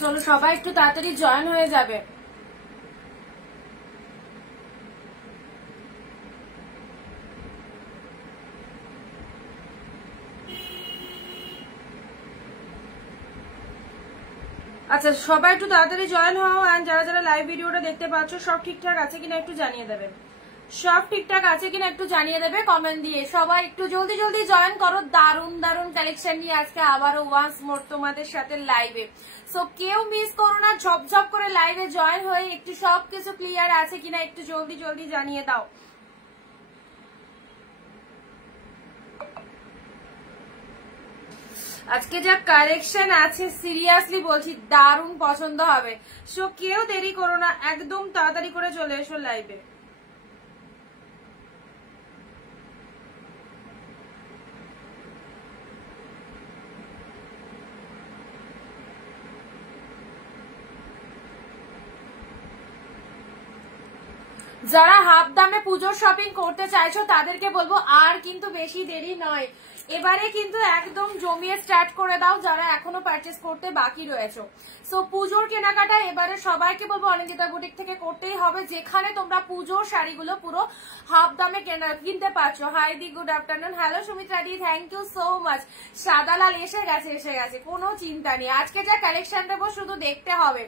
চলো সবাই একটু তাড়াতাড়ি জয়েন হয়ে যাবে। আচ্ছা সবাই একটু তাড়াতাড়ি জয়েন হও। এন্ড যারা যারা লাইভ ভিডিওটা দেখতে পাচ্ছ সব ঠিকঠাক আছে কিনা একটু জানিয়ে দেবে, সব ঠিকঠাক আছে কিনা একটু জানিয়ে দেবে কমেন্ট দিয়ে। সবাই একটু জলদি জলদি জয়েন করো। দারুন দারুন কালেকশন নিয়ে আজকে আবারও ওয়ান্স মোর তোমাদের সাথে লাইভে। সো কেউ মিস করো না, ঝপঝপ করে লাইভে জয়েন হয়ে একটু সবকিছু ক্লিয়ার আছে কিনা একটু জলদি জলদি জানিয়ে দাও। আজকে যা কালেকশন আছে সিরিয়াসলি বলছি দারুণ পছন্দ হবে। সো কেউ দেরি করো না, একদম তাড়াতাড়ি করে চলে এসো লাইভে। যারা হাফ দামে পুজোর শপিং করতে চাইছো তাদেরকে বলবো আর কিন্তু বেশি দেরি নয়, এবারে কিন্তু একদম জমিয়ে স্টার্ট করে দাও যারা এখনো পারচেস করতে বাকি রয়েছে। সো পুজোর কেনাকাটা এবারে সবাইকে বলবো অনিন্দিতা বুটিক থেকে করতেই হবে, যেখানে তোমরা পুজোর শাড়িগুলো পুরো হাফ দামে কিনতে পারছো। হাই দি গুড আফটারনুন, হ্যালো সুমিত্রা দি, thank you so much. Sadalal এসে গেছে, কোনো চিন্তা নেই। আজকে যা কালেকশন দেবো শুধু দেখতে হবে,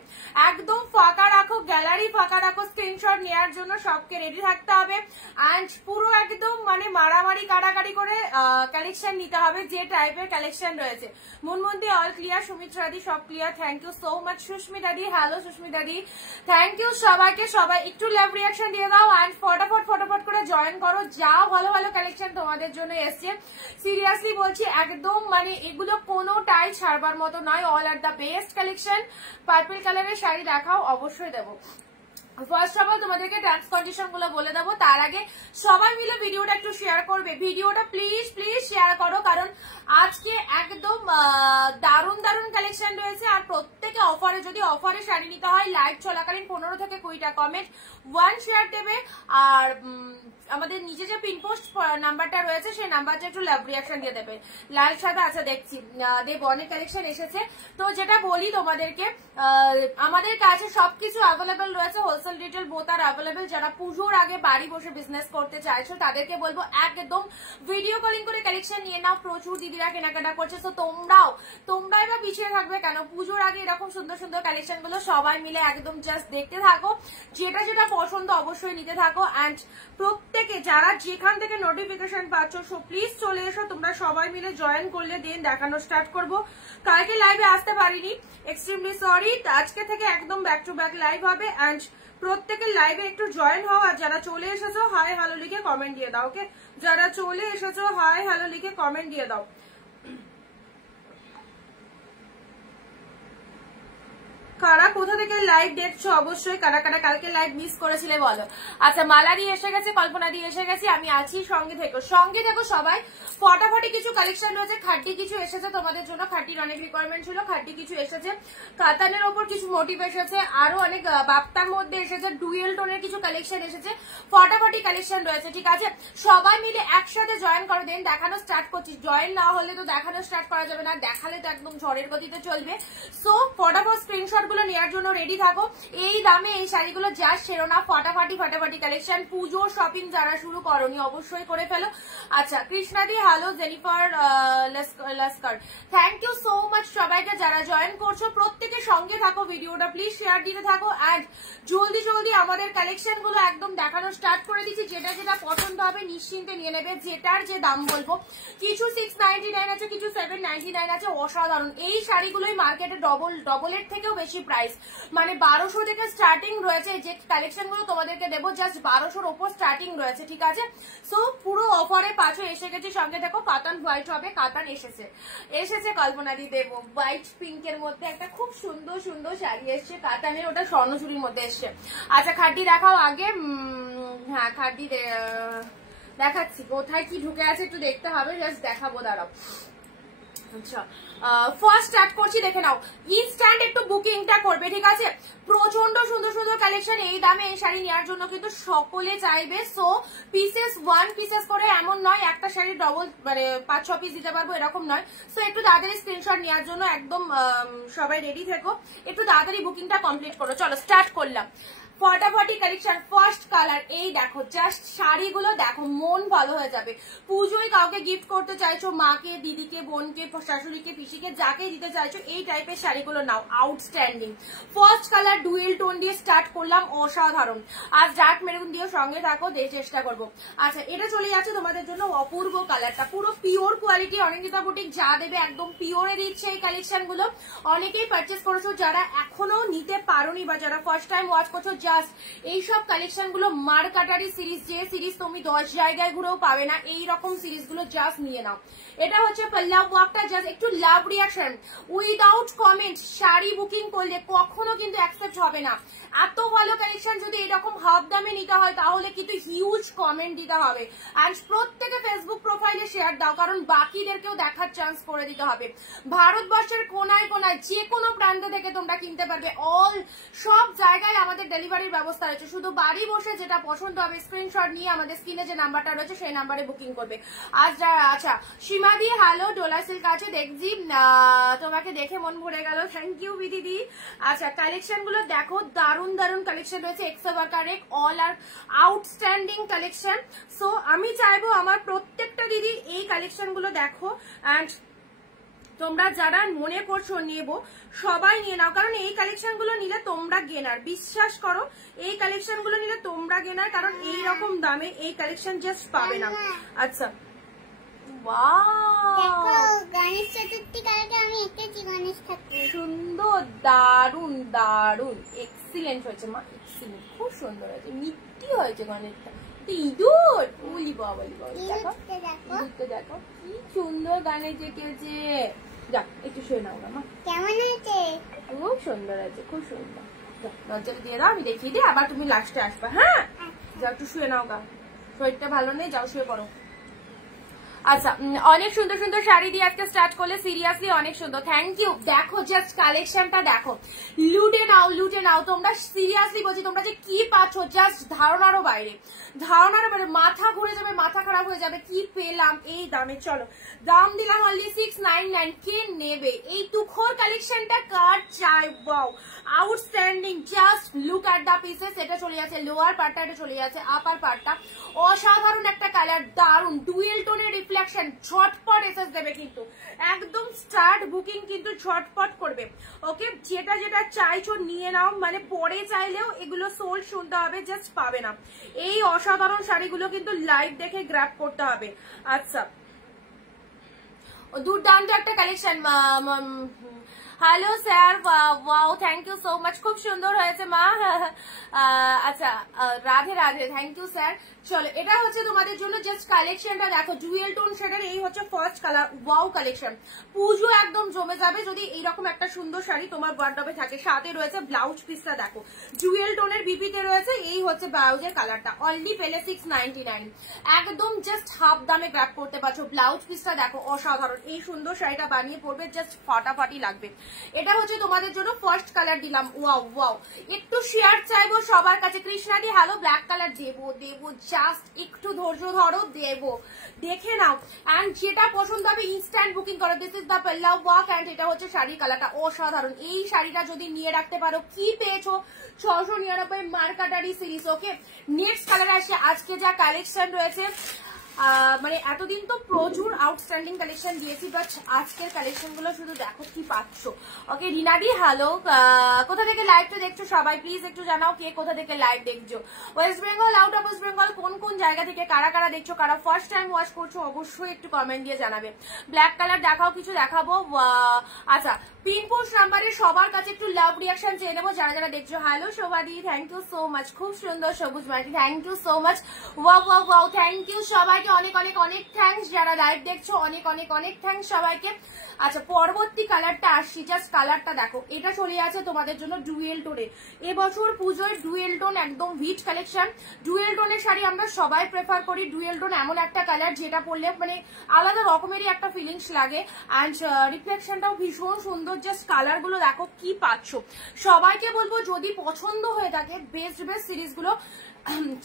একদম ফাঁকা রাখো, গ্যালারি ফাঁকা রাখো, স্ক্রিনশট নেওয়ার জন্য সবকে রেডি থাকতে হবে। অ্যান্ড পুরো একদম মানে মারামারি কাটাকাটি করে কালেকশন নিতে হবে, যে টাইপের কালেকশন রয়েছে। মুনমুন্দি অল ক্লিয়ার, সুমিত্রা দি সব clear, thank you so much. Sushmita di, hello Sushmita di, thank you সবাইকে। সবাই একটু লাইভ রিয়াকশন দিয়ে দাও অ্যান্ড ফটাফট করে জয়েন করো। যা ভালো ভালো কালেকশন তোমাদের জন্য এসছে, সিরিয়াসলি বলছি একদম মানে এগুলো কোনোটাই ছাড়বার মতো নয়। All are the best collection. Purple কালারের শাড়ি দেখাও, অবশ্যই দেবো। ফার্স্ট অফ অল তোমাদেরকে টার্মস কন্ডিশন গুলো বলে দেবো, তার আগে সবাই মিলে ভিডিওটা একটু শেয়ার করবে। ভিডিওটা প্লিজ শেয়ার করো, কারণ আজকে একদম দারুণ দারুণ কালেকশন রয়েছে। আর প্রত্যেকে অফারে, যদি অফারে শাড়ি নিতে হয় লাইভ চলাকালীন 15 থেকে 20টা কমেন্ট, 1 শেয়ার দেবে। আর আমাদের নিচে যে পিনপোস্ট নাম্বারটা রয়েছে সেই নাম্বারটা একটু লাভ রিয়াকশন দিয়ে দেবে। লাল সাদা আচ্ছা দেখছি দেব, অনেক কালেকশন এসেছে। তো যেটা বলি তোমাদেরকে, আমাদের কাছে সবকিছু অ্যাভেলেবেল রয়েছে, হোলসেল রিটেল বোথ আর অ্যাভেলেবেল। যারা পুজোর আগে বাড়ি বসে বিজনেস করতে চাইছো তাদেরকে বলবো একদম ভিডিও কলিং করে কালেকশন নিয়ে নাও। প্রচুর দিদিরা কেনাকাটা করছে, তো তোমরাই বা পিছিয়ে থাকবে কেন? পুজোর আগে এরকম সুন্দর সুন্দর কালেকশন গুলো সবাই মিলে একদম জাস্ট দেখতে থাকো, যেটা যেটা পছন্দ অবশ্যই নিতে থাকো। অ্যান্ড প্রত্যেকে যারা যেখান থেকে নোটিফিকেশন পাচ্ছ সো প্লিজ চলে এসো, তোমরা সবাই মিলে জয়েন করলে দেন দেখানো স্টার্ট করবো। কালকে লাইভে আসতে পারিনি, এক্সট্রিমলি সরি। আজকে থেকে একদম ব্যাক টু ব্যাক লাইভ হবে। অ্যান্ড প্রত্যেকের লাইভে একটু জয়েন হও। আর যারা চলে এসেছো হাই হ্যালো লিখে কমেন্ট দিয়ে দাও। ওকে, যারা চলে এসেছো হাই হ্যালো লিখে কমেন্ট দিয়ে দাও। কারা কোথা থেকে লাইভ দেখছো অবশ্যই, কারা কারা কালকে লাইভ মিস করেছিলে বলো। আচ্ছা মালাদি এসে গেছে, কল্পনা দি এসে গেছে, আমি আছি, সঙ্গে থেকো সবাই। ফটাফটি কিছু কালেকশন রয়েছে, খাটি কিছু এসেছে তোমাদের জন্য, খাটির অনেক রিকোয়ারমেন্ট ছিল, খাটি কিছু এসেছে। কাতানের ওপর কিছু মোটিভ এসেছে, আরো অনেক বাপ্তার মধ্যে এসেছে, ডুয়েল টোনের কিছু কালেকশন এসেছে, ফটাফটি কালেকশন রয়েছে। ঠিক আছে, সবাই মিলে একসাথে জয়েন করো, দেন দেখানো স্টার্ট করছি। জয়েন না হলে তো দেখানো স্টার্ট করা যাবে না, দেখালে তো একদম ঝড়ের গতিতে চলবে। সো ফটাফট স্ক্রিনশট গুলো নেওয়ার জন্য রেডি থাকো। এই দামে এই শাড়িগুলো যা সেরো না, ফাটাফাটি কালেকশন। পুজো শপিং যারা শুরু করনি অবশ্যই করে ফেলো। আচ্ছা কৃষ্ণাদি hello, Jennifer Laskar, thank you so much সবাইকে যারা জয়েন করছো। প্রত্যেকের সঙ্গে থাকো, ভিডিওটা প্লিজ শেয়ার দিতে থাকো। অ্যান্ড জলদি আমাদের কালেকশন গুলো একদম দেখানো স্টার্ট করে দিচ্ছি। যেটা যেটা পছন্দ হবে নিশ্চিন্তে নিয়ে নেবে, যেটার যে দাম বলবো। কিছু 699 আছে, কিছু 799 আছে, অসাধারণ। এই শাড়িগুলোই মার্কেটে ডবলের থেকেও বেশি প্রাইস, মানে 1200 থেকে স্টার্টিং রয়েছে। যে কালেকশন গুলো তোমাদেরকে দেবো জাস্ট 1200-র ওপর স্টার্টিং রয়েছে। ঠিক আছে, সো পুরো অফারে পাচ্ছ। এসে গেছি, সঙ্গে দেখো কাতান হোয়াইট হবে, কাতান এসেছে কল্পনা দি দেবো। হোয়াইট পিঙ্কের মধ্যে একটা খুব সুন্দর সুন্দর শাড়ি এসছে কাতানের, ওটা স্বর্ণচুরির মধ্যে এসছে। আচ্ছা খাড্ডি দেখাও আগে। হ্যাঁ খাড্ডি দেখাচ্ছি, কোথায় কি ঢুকে আছে একটু দেখতে হবে, জাস্ট দেখাবো, দাঁড়াও। আচ্ছা ফার্স্ট স্টার্ট করছি, দেখে নাও। ইনস্ট্যান্ট একটু বুকিংটা করবে, ঠিক আছে। প্রচন্ড সুন্দর সুন্দর সুন্দর কালেকশন, এই দামে এই শাড়ি নেওয়ার জন্য কিন্তু সকলে চাইবে। সো পিসেস 1 পিসেস করে এমন নয় একটা শাড়ি ডবল মানে 5-6 পিস দিতে পারবো এরকম নয়। সো একটু তাড়াতাড়ি স্ক্রিনশট নেওয়ার জন্য একদম সবাই রেডি থেকো, একটু তাড়াতাড়ি বুকিংটা কমপ্লিট করো। চলো স্টার্ট করলাম। ফটাফটি কালেকশন, ফার্স্ট কালার। এই দেখো জাস্ট শাড়িগুলো দেখো, মন ভালো হয়ে যাবে। পুজোয় কাউকে গিফট করতে চাইছো, মাকে, দিদিকে, বোনকে, শাশুড়িকে, পিসিকে, যাকে দিতে চাইছো, এই টাইপের শাড়িগুলো নাও। Outstanding. First colour dual tone দিয়ে স্টার্ট করলাম, অসাধারণ। আজ ডার্ক মেরুন দিয়ে সঙ্গে থাকো, দিয়ে চেষ্টা করবো। আচ্ছা, এটা চলে যাচ্ছে তোমাদের জন্য অপূর্ব কালারটা, পুরো পিওর কোয়ালিটি। অনিন্দিতা বুটিক যা দেবে একদম পিওরে দিচ্ছে এই কালেকশন গুলো। অনেকেই পারচেস করেছো, যারা এখনো নিতে পারোনি বা যারা ফার্স্ট টাইম ওয়াচ করছো, জাস্ট এইসব কালেকশন গুলো মার্কাটারি সিরিজ, যে সিরিজ তুমি 10 জায়গায় ঘুরেও পাবে না, এইরকম সিরিজ গুলো জাস্ট নিয়ে নাও। এটা হচ্ছে পাল্লা ওয়ার্কটা, জাস্ট একটু love reaction without comment. Sari booking করলে কখনো কিন্তু অ্যাকসেপ্ট হবে না। এত ভালো কালেকশন যদি এরকম হাফ দামে নিতে হয় তাহলে কিন্তু হিউজ কমেন্ট দিতে হবে। আর প্রত্যেকে ফেসবুক প্রোফাইলে শেয়ার দাও, কারণ বাকিদেরকেও দেখার চান্স করে দিতে হবে। ভারতবর্ষের কোনায় কোনায় যে কোনো প্রান্ত থেকে তোমরা কিনতে পারবে, অল সব জায়গায় আমাদের ডেলিভারির ব্যবস্থা রয়েছে। শুধু বাড়ি বসে যেটা পছন্দ হবে স্ক্রিনশট নিয়ে আমাদের স্ক্রিনে যে নাম্বারটা রয়েছে সেই নাম্বারে বুকিং করবে। আচ্ছা সীমাদি, হ্যালো, ডোলা সিল্ক আছে দেখছি, তোমাকে দেখে মন ভরে গেল, থ্যাংক ইউ বিদিদি। আচ্ছা, কালেকশন গুলো দেখো, দারুন দারুন কালেকশন রয়েছে। এক্সট্রাভাকারেক অল আর আউটস্ট্যান্ডিং কালেকশন। সো আমি চাইবো আমার প্রত্যেকটা দিদি এই কালেকশন গুলো দেখো, অ্যান্ড তোমরা যারা মনে করছো নেবো সবাই নিয়ে নাও, কারণ এই কালেকশন গুলো নিলে তোমরা গেনার। বিশ্বাস করো, এই কালেকশন গুলো নিলে তোমরা গেনার, কারণ এইরকম দামে এই কালেকশন জাস্ট পাবে না। আচ্ছা, সুন্দর, দারুন দারুন, এক্সিলেন্ট হয়েছে মা, এক্সিলেন্ট, খুব সুন্দর হয়েছে, মিষ্টি হয়েছে গণেশটা। ইঁদুর, উলি বাবা, দেখো দেখো কি সুন্দর গানে জেকেছে। যা একটু শুয়ে নাও না মা, কেমন হয়েছে? খুব সুন্দর আছে, খুব সুন্দর। নজরে দিয়ে দাও, আমি দেখিয়ে দিই, আবার তুমি লাস্টে আসবে। হ্যাঁ, যাও একটু শুয়ে নাও গা, শরীরটা ভালো নেই, যাও শুয়ে পড়ো। আচ্ছা, অনেক সুন্দর সুন্দর শাড়ি দিয়ে আজকে স্টার্ট করলে, সিরিয়াসলি অনেক সুন্দর, থ্যাংক ইউ। দেখো জাস্ট কালেকশনটা দেখো, লুটে নাও লুটে নাও। তোমরা সিরিয়াসলি বলছি, তোমরা যে কি পাচ্ছ জাস্ট ধারণারও বাইরে, ধারণারও বাইরে। মাথা ঘুরে যাবে, মাথা খারাপ হয়ে যাবে, কি পেলাম এই দামে। চলো, দাম দিলাম অনলি 699। কে নেবে এই তুখোর কালেকশনটা? কার চাই? Wow, outstanding, just look at the pieces. এটা চলে যাচ্ছে লোয়ার পার্টটা, এটা চলে যাচ্ছে আপার পার্টটা। অসাধারণ একটা কালার, দারুন ডুয়েল টোনের রিফ্লেকশন। ঝটপট এসএস দেবে কিন্তু, একদম স্টার্ট বুকিং কিন্তু ঝটপট করবে। ওকে, যেটা যেটা চাইছো নিয়ে নাও, মানে পরে চাইলেও এগুলো সোল্ড শুনতে হবে, জাস্ট পাবে না। এই অসাধারণ শাড়িগুলো কিন্তু লাইভ দেখে গ্র্যাব করতে হবে। আচ্ছা, দুর্দান্ত একটা collection. Hello sir, wow, thank you so much, খুব সুন্দর হয়েছে মা। আচ্ছা, Radhe Radhe, thank you sir. চলো, এটা হচ্ছে তোমাদের জন্য জাস্ট কালেকশনটা দেখো, ডুয়েল টোন শেডের এই হচ্ছে ফার্স্ট কালার। ওয়াও কালেকশন, পুজো একদম জমে যাবে যদি এইরকম একটা সুন্দর শাড়ি তোমার ওয়ার্ডরোবে থাকে। সাথে রয়েছে ব্লাউজ পিসটা দেখো, ডুয়েল টোনের বিপিতে রয়েছে। এই হচ্ছে ব্লাউজের কালারটা, অনলি পেলে 699, একদম জাস্ট হাফ দামে গ্র্যাব করতে পারছো। ব্লাউজ পিসটা দেখো, অসাধারণ। এই সুন্দর শাড়িটা বানিয়ে পড়বে, জাস্ট ফাটাফাটি লাগবে। এটা হচ্ছে তোমাদের জন্য ফার্স্ট কালার দিলাম। ওয়াও ওয়াও, একটু শেয়ার চাইবো সবার কাছে। কৃষ্ণাদি, হ্যালো, ব্ল্যাক কালার দেবো দেবো, জাস্ট একটু ধৈর্য ধরো, দেবো, দেখে নাও। অ্যান্ড যেটা পছন্দ হবে ইনস্ট্যান্ট বুকিং করো। দিস ইজ দ্য পাল্লা ওয়ার্ক, অ্যান্ড এটা হচ্ছে শাড়ির কালারটা, অসাধারণ। এই শাড়িটা যদি নিয়ে রাখতে পারো, কি পেয়েছো? 699 মার্কাটারি সিরিজ। ওকে, নেক্সট কালার আসে। আজকে যা কালেকশন রয়েছে, মানে এতদিন তো প্রচুর আউটস্ট্যান্ডিং কালেকশন দিয়েছি, বাট আজকের কালেকশন গুলো শুধু দেখো কি পাচ্ছ। ওকে, রিনাদি, হ্যালো, কোথা থেকে লাইভটা দেখছো সবাই প্লিজ একটু জানাও, কে কোথা থেকে লাইভ দেখছো। West Bengal, out of West Bengal, কোন কোন জায়গা থেকে কারা কারা দেখছো, কারা ফার্স্ট টাইম ওয়াচ করছো, অবশ্যই একটু কমেন্ট দিয়ে জানাবে। ব্ল্যাক কালার দেখাও, কিছু দেখাবো। আচ্ছা, পিনপোস্ট নাম্বারে সবার কাছে একটু লাভ রিয়াকশন চেয়ে নেবো যারা যারা দেখছো। হ্যালো শোভাদি, থ্যাংক ইউ সো মাচ, খুব সুন্দর। সবুজ মাটি, thank you so much. Wow wow wow, thank you সবাইকে। সবাইকে অনেক অনেক অনেক থ্যাঙ্কস, যারা লাইভ দেখছো অনেক অনেক অনেক থ্যাঙ্কস সবাইকে। আচ্ছা পরবর্তী কালারটা আসছি, জাস্ট কালারটা দেখো, এটা চলে আছে তোমাদের জন্য ডুয়েল টোনে। এবছর পুজোর ডুয়েল টোন একদম ভিট কালেকশন। ডুয়েল টোনের শাড়ি আমরা সবাই প্রেফার করি। ডুয়েল টোন এমন একটা কালার যেটা পরলে মানে আলাদা রকমেরই একটা ফিলিংস লাগে, অ্যান্ড রিফ্লেকশনটাও ভীষণ সুন্দর। জাস্ট কালার গুলো দেখো কি পাচ্ছ। সবাইকে বলবো যদি পছন্দ হয়ে থাকে বেস্ট বেস্ট সিরিজ গুলো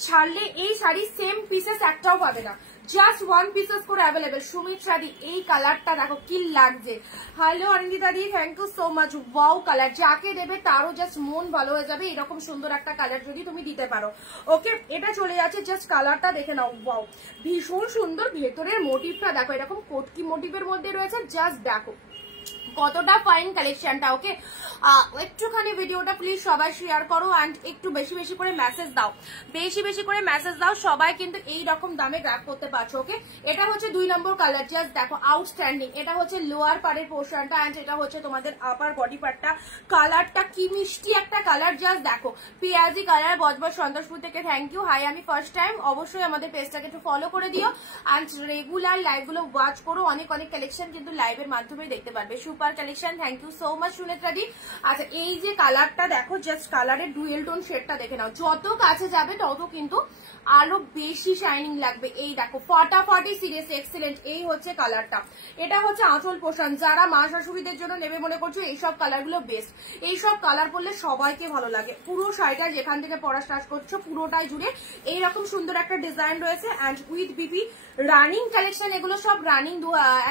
ছাড়লে এই শাড়ি সেম পিসেস একটাও পাবে না, জাস্ট ওয়ান পিসেস করে অ্যাভেলেবেল। সুমিত শাড়ি এই কালারটা দেখো কি লাগছে। হ্যালো অরিন্দিতা দি, thank you so much. Wow colour, যাকে দেবে তারও জাস্ট মন ভালো হয়ে যাবে এরকম সুন্দর একটা কালার যদি তুমি দিতে পারো। ওকে এটা চলে যাচ্ছে, জাস্ট কালারটা দেখে নাও। ওয়াও ভীষণ সুন্দর, ভেতরের মোটিভটা দেখো এরকম কোটকি মোটিভের মধ্যে রয়েছে, জাস্ট দেখো কতটা ফাইন কালেকশনটা। ওকে একটুখানি ভিডিওটা প্লিজ সবাই শেয়ার করো অ্যান্ড একটু বেশি বেশি করে মেসেজ দাও, বেশি বেশি করে মেসেজ দাও। সবাই কিন্তু এই রকম দামে গ্র্যাব করতে পারছো। ওকে এটা হচ্ছে 2 নম্বর কালার, জাস্ট দেখো আউটস্ট্যান্ডিং। এটা হচ্ছে লোয়ার পার্টের পোর্শনটা অ্যান্ড এটা হচ্ছে তোমাদের আপার বডি পার্টটা। কালারটা কি মিষ্টি একটা কালার, জাস্ট দেখো পেঁয়াজি কালার। বজবজ সন্তোষপুর থেকে থ্যাংক ইউ। হাই আমি ফার্স্ট টাইম, অবশ্যই আমাদের পেজটাকে একটু ফলো করে দিও অ্যান্ড রেগুলার লাইভগুলো ওয়াচ করো। অনেক অনেক কালেকশন কিন্তু লাইভের মাধ্যমে দেখতে পারবে। Super collection, thank you so much Sunetra দি। আচ্ছা এই যে কালারটা দেখো, জাস্ট কালারের ডুয়েল টোন শেডটা দেখে নাও, যত কাছে যাবে তত কিন্তু আরো বেশি শাইনিং লাগবে। এই দেখো ফাটাফাটি সিরিয়াস এক্সেলেন্ট, এই হচ্ছে কালারটা। এটা হচ্ছে আঁচল পোষণ, যারা মা শাশুড়িদের জন্য নেবে মনে করছো এইসব কালারগুলো বেস্ট। এইসব কালার পরলে সবাইকে ভালো লাগে। পুরো শাড়িটা যেখান থেকে পরা স্টার্ট করছো পুরোটাই জুড়ে এইরকম সুন্দর একটা ডিজাইন রয়েছে and with BP running collection. এগুলো সব রানিং,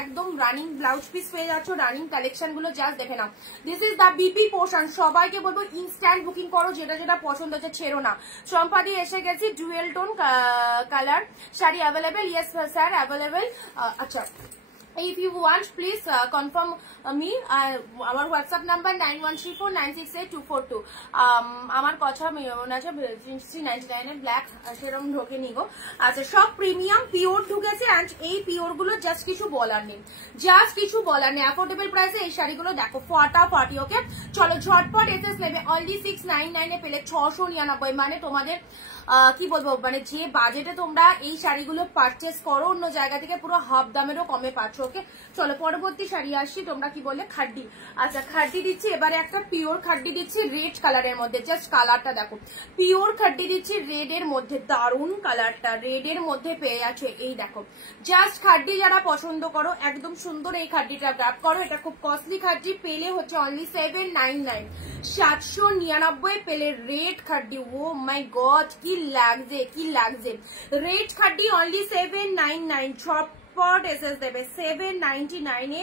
একদম রানিং ব্লাউজ পিস পেয়ে যাচ্ছ। রানিং কালেকশন গুলো জাস্ট দেখে নাও। This is the BP portion. সবাইকে বলবো ইনস্ট্যান্ট বুকিং করো, যেটা যেটা পছন্দ হচ্ছে ছেড়ো না। চম্পাদি এসে গেছি, dual tone colour sari available. Yes sir available. আচ্ছা if you want please confirm me. আমার হোয়াটসঅ্যাপ নাম্বার 9134968242। আমার কথা মনে আছে 399 ব্ল্যাক সেরকম ঢোকে নিগো। আচ্ছা সব প্রিমিয়াম পিওর ঢুকেছে অ্যান্ড এই পিওর গুলো জাস্ট কিছু বলার নেই, জাস্ট কিছু বলার নেই। অ্যাফোর্ডেবল প্রাইসে এই শাড়িগুলো দেখো ফাটাফাটি। ওকে চলো ঝটপট এসএস নেবে। অনলি 699 এ পেলে 699, মানে তোমাদের কি বলবো, মানে যে বাজেটে তোমরা এই শাড়িগুলো পারচেস করো অন্য জায়গা থেকে পুরো হাফ দামেরও কমে পাচ্ছ। ওকে চলো পরবর্তী শাড়ি আসছি। তোমরা কি বলে খাড্ডি, আচ্ছা খাড্ডি দিচ্ছি এবারে, একটা পিওর খাড্ডি দিচ্ছি রেড কালারের মধ্যে। জাস্ট কালারটা দেখো, পিওর খাড্ডি দিচ্ছি রেড এর মধ্যে। দারুন কালারটা, রেড এর মধ্যে পেয়ে যাচ্ছে। এই দেখো জাস্ট খাড্ডি যারা পছন্দ করো একদম সুন্দর এই খাড্ডিটা গ্র্যাব করো। এটা খুব কস্টলি খাড্ডি, পেলে হচ্ছে অনলি 799, 799 পেলে রেড খাড্ডি। ও মাই গড কি লাগছে, কি লাগছে। রেড খাড্ডি অনলি 799, ঝটপট এসএস দেবে। 799 এ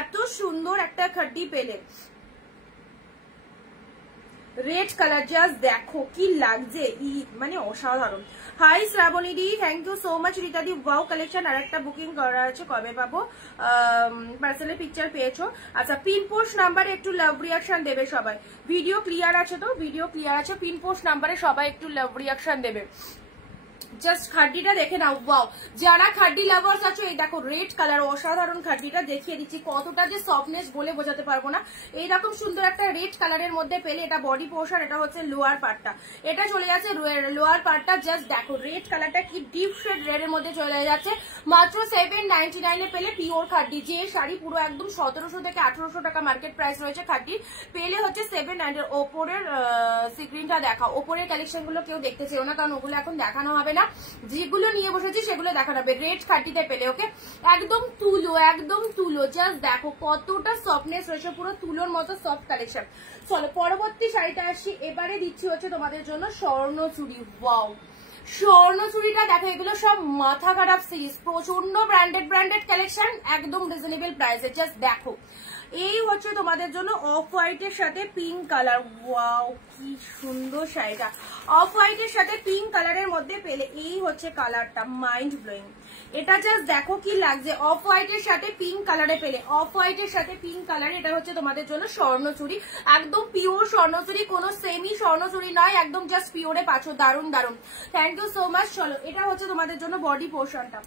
এত সুন্দর একটা খাড্ডি পেলে। রেড কালার জাস্ট দেখো কি লাগছে, মানে অসাধারণ। হাই শ্রাবণী দি, thank you so much. Rita দি ওয়াও কালেকশন, আর একটা বুকিং করা আছে, কবে পাবো? পার্সেলের পিকচার পেয়েছো? আচ্ছা পিন পোস্ট নাম্বারে একটু লাভ রিয়াকশন দেবে সবাই। ভিডিও ক্লিয়ার আছে তো? ভিডিও ক্লিয়ার আছে। পিন পোস্ট নাম্বারে সবাই একটু লাভ রিয়াকশন দেবে। জাস্ট খাড্ডিটা দেখে নাও। ওয়াও যারা খাড্ডি লাভার্স আছো, এই দেখো রেড কালার অসাধারণ খাড্ডিটা দেখিয়ে দিচ্ছি। কতটা যে সফটনেস বলে বোঝাতে পারবো না। এইরকম সুন্দর একটা রেড কালারের মধ্যে পেলে। এটা বডি পোর্শন, এটা হচ্ছে লোয়ার পার্টটা। এটা চলে যাচ্ছে লোয়ার পার্টটা। জাস্ট দেখো রেড কালারটা কি ডিপ শেড রেড এর মধ্যে চলে যাচ্ছে। মাত্র 799 এ পেলে পিওর খাড্ডি। যে শাড়ি পুরো একদম 1700 থেকে 1800 টাকা মার্কেট প্রাইস রয়েছে খাড্ডি, পেলে হচ্ছে 799। ওপরের স্ক্রিনটা দেখাও। ওপরের কালেকশন গুলো কেউ দেখতে চেও না, কারণ ওগুলো এখন দেখানো হবে না। যেগুলো নিয়ে বসেছি সেগুলো দেখানো হবে। রেড খাড্ডিতে পেলে। ওকে একদম তুলো, একদম তুলো। জাস্ট দেখো কতটা সফটনেস রয়েছে, পুরো তুলোর মতো সফট কালেকশন। চলো পরবর্তী শাড়িটা আসি। এবারে দিচ্ছি হচ্ছে তোমাদের জন্য স্বর্ণচুরি। ওয়াও স্বর্ণচুরিটা দেখো, এগুলো সব মাথা খারাপ সিরিজ, প্রচন্ড ব্র্যান্ডেড কালেকশন, একদম রিজনেবল প্রাইসে। জাস্ট দেখো এই হচ্ছে তোমাদের জন্য অফ হোয়াইটের সাথে পিঙ্ক কালার। ওয়াও কি সুন্দর শাড়িটা, অফ হোয়াইটের সাথে পিঙ্ক কালারের মধ্যে পেলে। এই হচ্ছে কালারটা, মাইন্ড ব্লোয়িং। এটা জাস্ট দেখো কি লাগছে, অফ হোয়াইটের সাথে পিঙ্ক কালারে পেলে। অফ হোয়াইটের সাথে পিঙ্ক কালার, এটা হচ্ছে তোমাদের জন্য স্বর্ণচুরি, একদম পিওর স্বর্ণচুরি, কোনো সেমি স্বর্ণচুরি নয়, একদম জাস্ট পিওরে পাচ্ছ। দারুন দারুন, থ্যাংক ইউ সো মাচ। চলো এটা হচ্ছে তোমাদের জন্য বডি পোর্শনটা।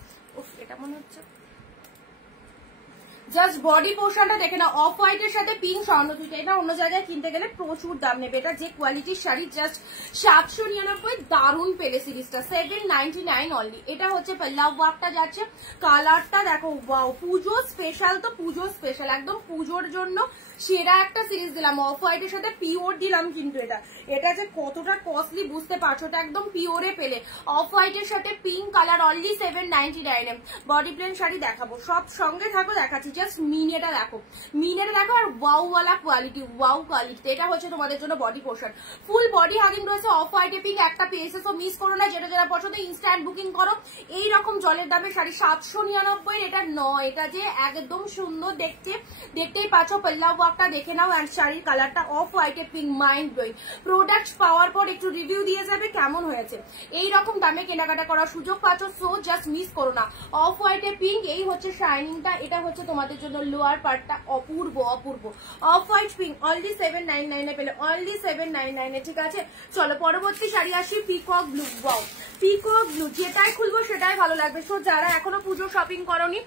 এটা মনে হচ্ছে জাস্ট বডি পোর্শনটা দেখে না, অফ হোয়াইটের সাথে পিঙ্ক স্বর্ণচুরি, এটা অন্য জায়গায় কিনতে গেলে প্রচুর দাম নেবে। এটা যে কোয়ালিটির শাড়ি জাস্ট 799, দারুণ পেলে সিরিজটা, 799 অনলি। এটা হচ্ছে লাভ ওয়ার্কটা যাচ্ছে, কালারটা দেখো ওয়াও, পুজো স্পেশাল তো পুজো স্পেশাল, একদম পুজোর জন্য সেরা একটা সিরিজ দিলাম। অফ হোয়াইটের সাথে পিওর দিলাম, কিন্তু এটা যে কতটা কস্টলি বুঝতে পারছো, এটা একদম পিওরে পেলে। অফ হোয়াইটের সাথে pink colour only 799। Body plain sari দেখাবো, সব সঙ্গে থাকো দেখাচ্ছি। জাস্ট মিনেটা দেখো, মিনেটা দেখো, আর ওয়াও ওয়ালা কোয়ালিটি, ওয়াও কোয়ালিটি। এটা হচ্ছে তোমাদের জন্য body portion, full body hugging রয়েছে। অফ হোয়াইটে পিঙ্ক একটা পেয়েছে, তো মিস করো না, যেটা যেটা পছন্দ ইনস্ট্যান্ট বুকিং করো। এইরকম জলের দামে শাড়ি 799, এটা নয়, এটা যে একদম সুন্দর দেখতে, দেখতেই পাচ্ছ। পল্লাভ ওয়ার্কটা দেখে নাও, অ্যান্ড শাড়ির কালারটা অফ হোয়াইটে পিঙ্ক, মাইন্ড ব্লোয়িং। প্রোডাক্ট পাওয়ার পর একটু রিভিউ দিয়ে যাবে কেমন হয়েছে। এইরকম দামে কেনাকাটা করার সুযোগ পাচ্ছ, সো জাস্ট মিস করো না। অফ হোয়াইটে পিঙ্ক, এই হচ্ছে শাইনিংটা। এটা হচ্ছে তোমাদের জন্য লোয়ার পার্টটা, অপূর্ব অপূর্ব। অফ হোয়াইট পিঙ্ক অনলি 799 পেলে, অনলি 799। ঠিক আছে, চলো পরবর্তী শাড়ি আসি, peacock blue. Wow, peacock blue, যেটাই খুলবো সেটাই ভালো লাগবে। সো যারা এখনো পুজো শপিং করোনি,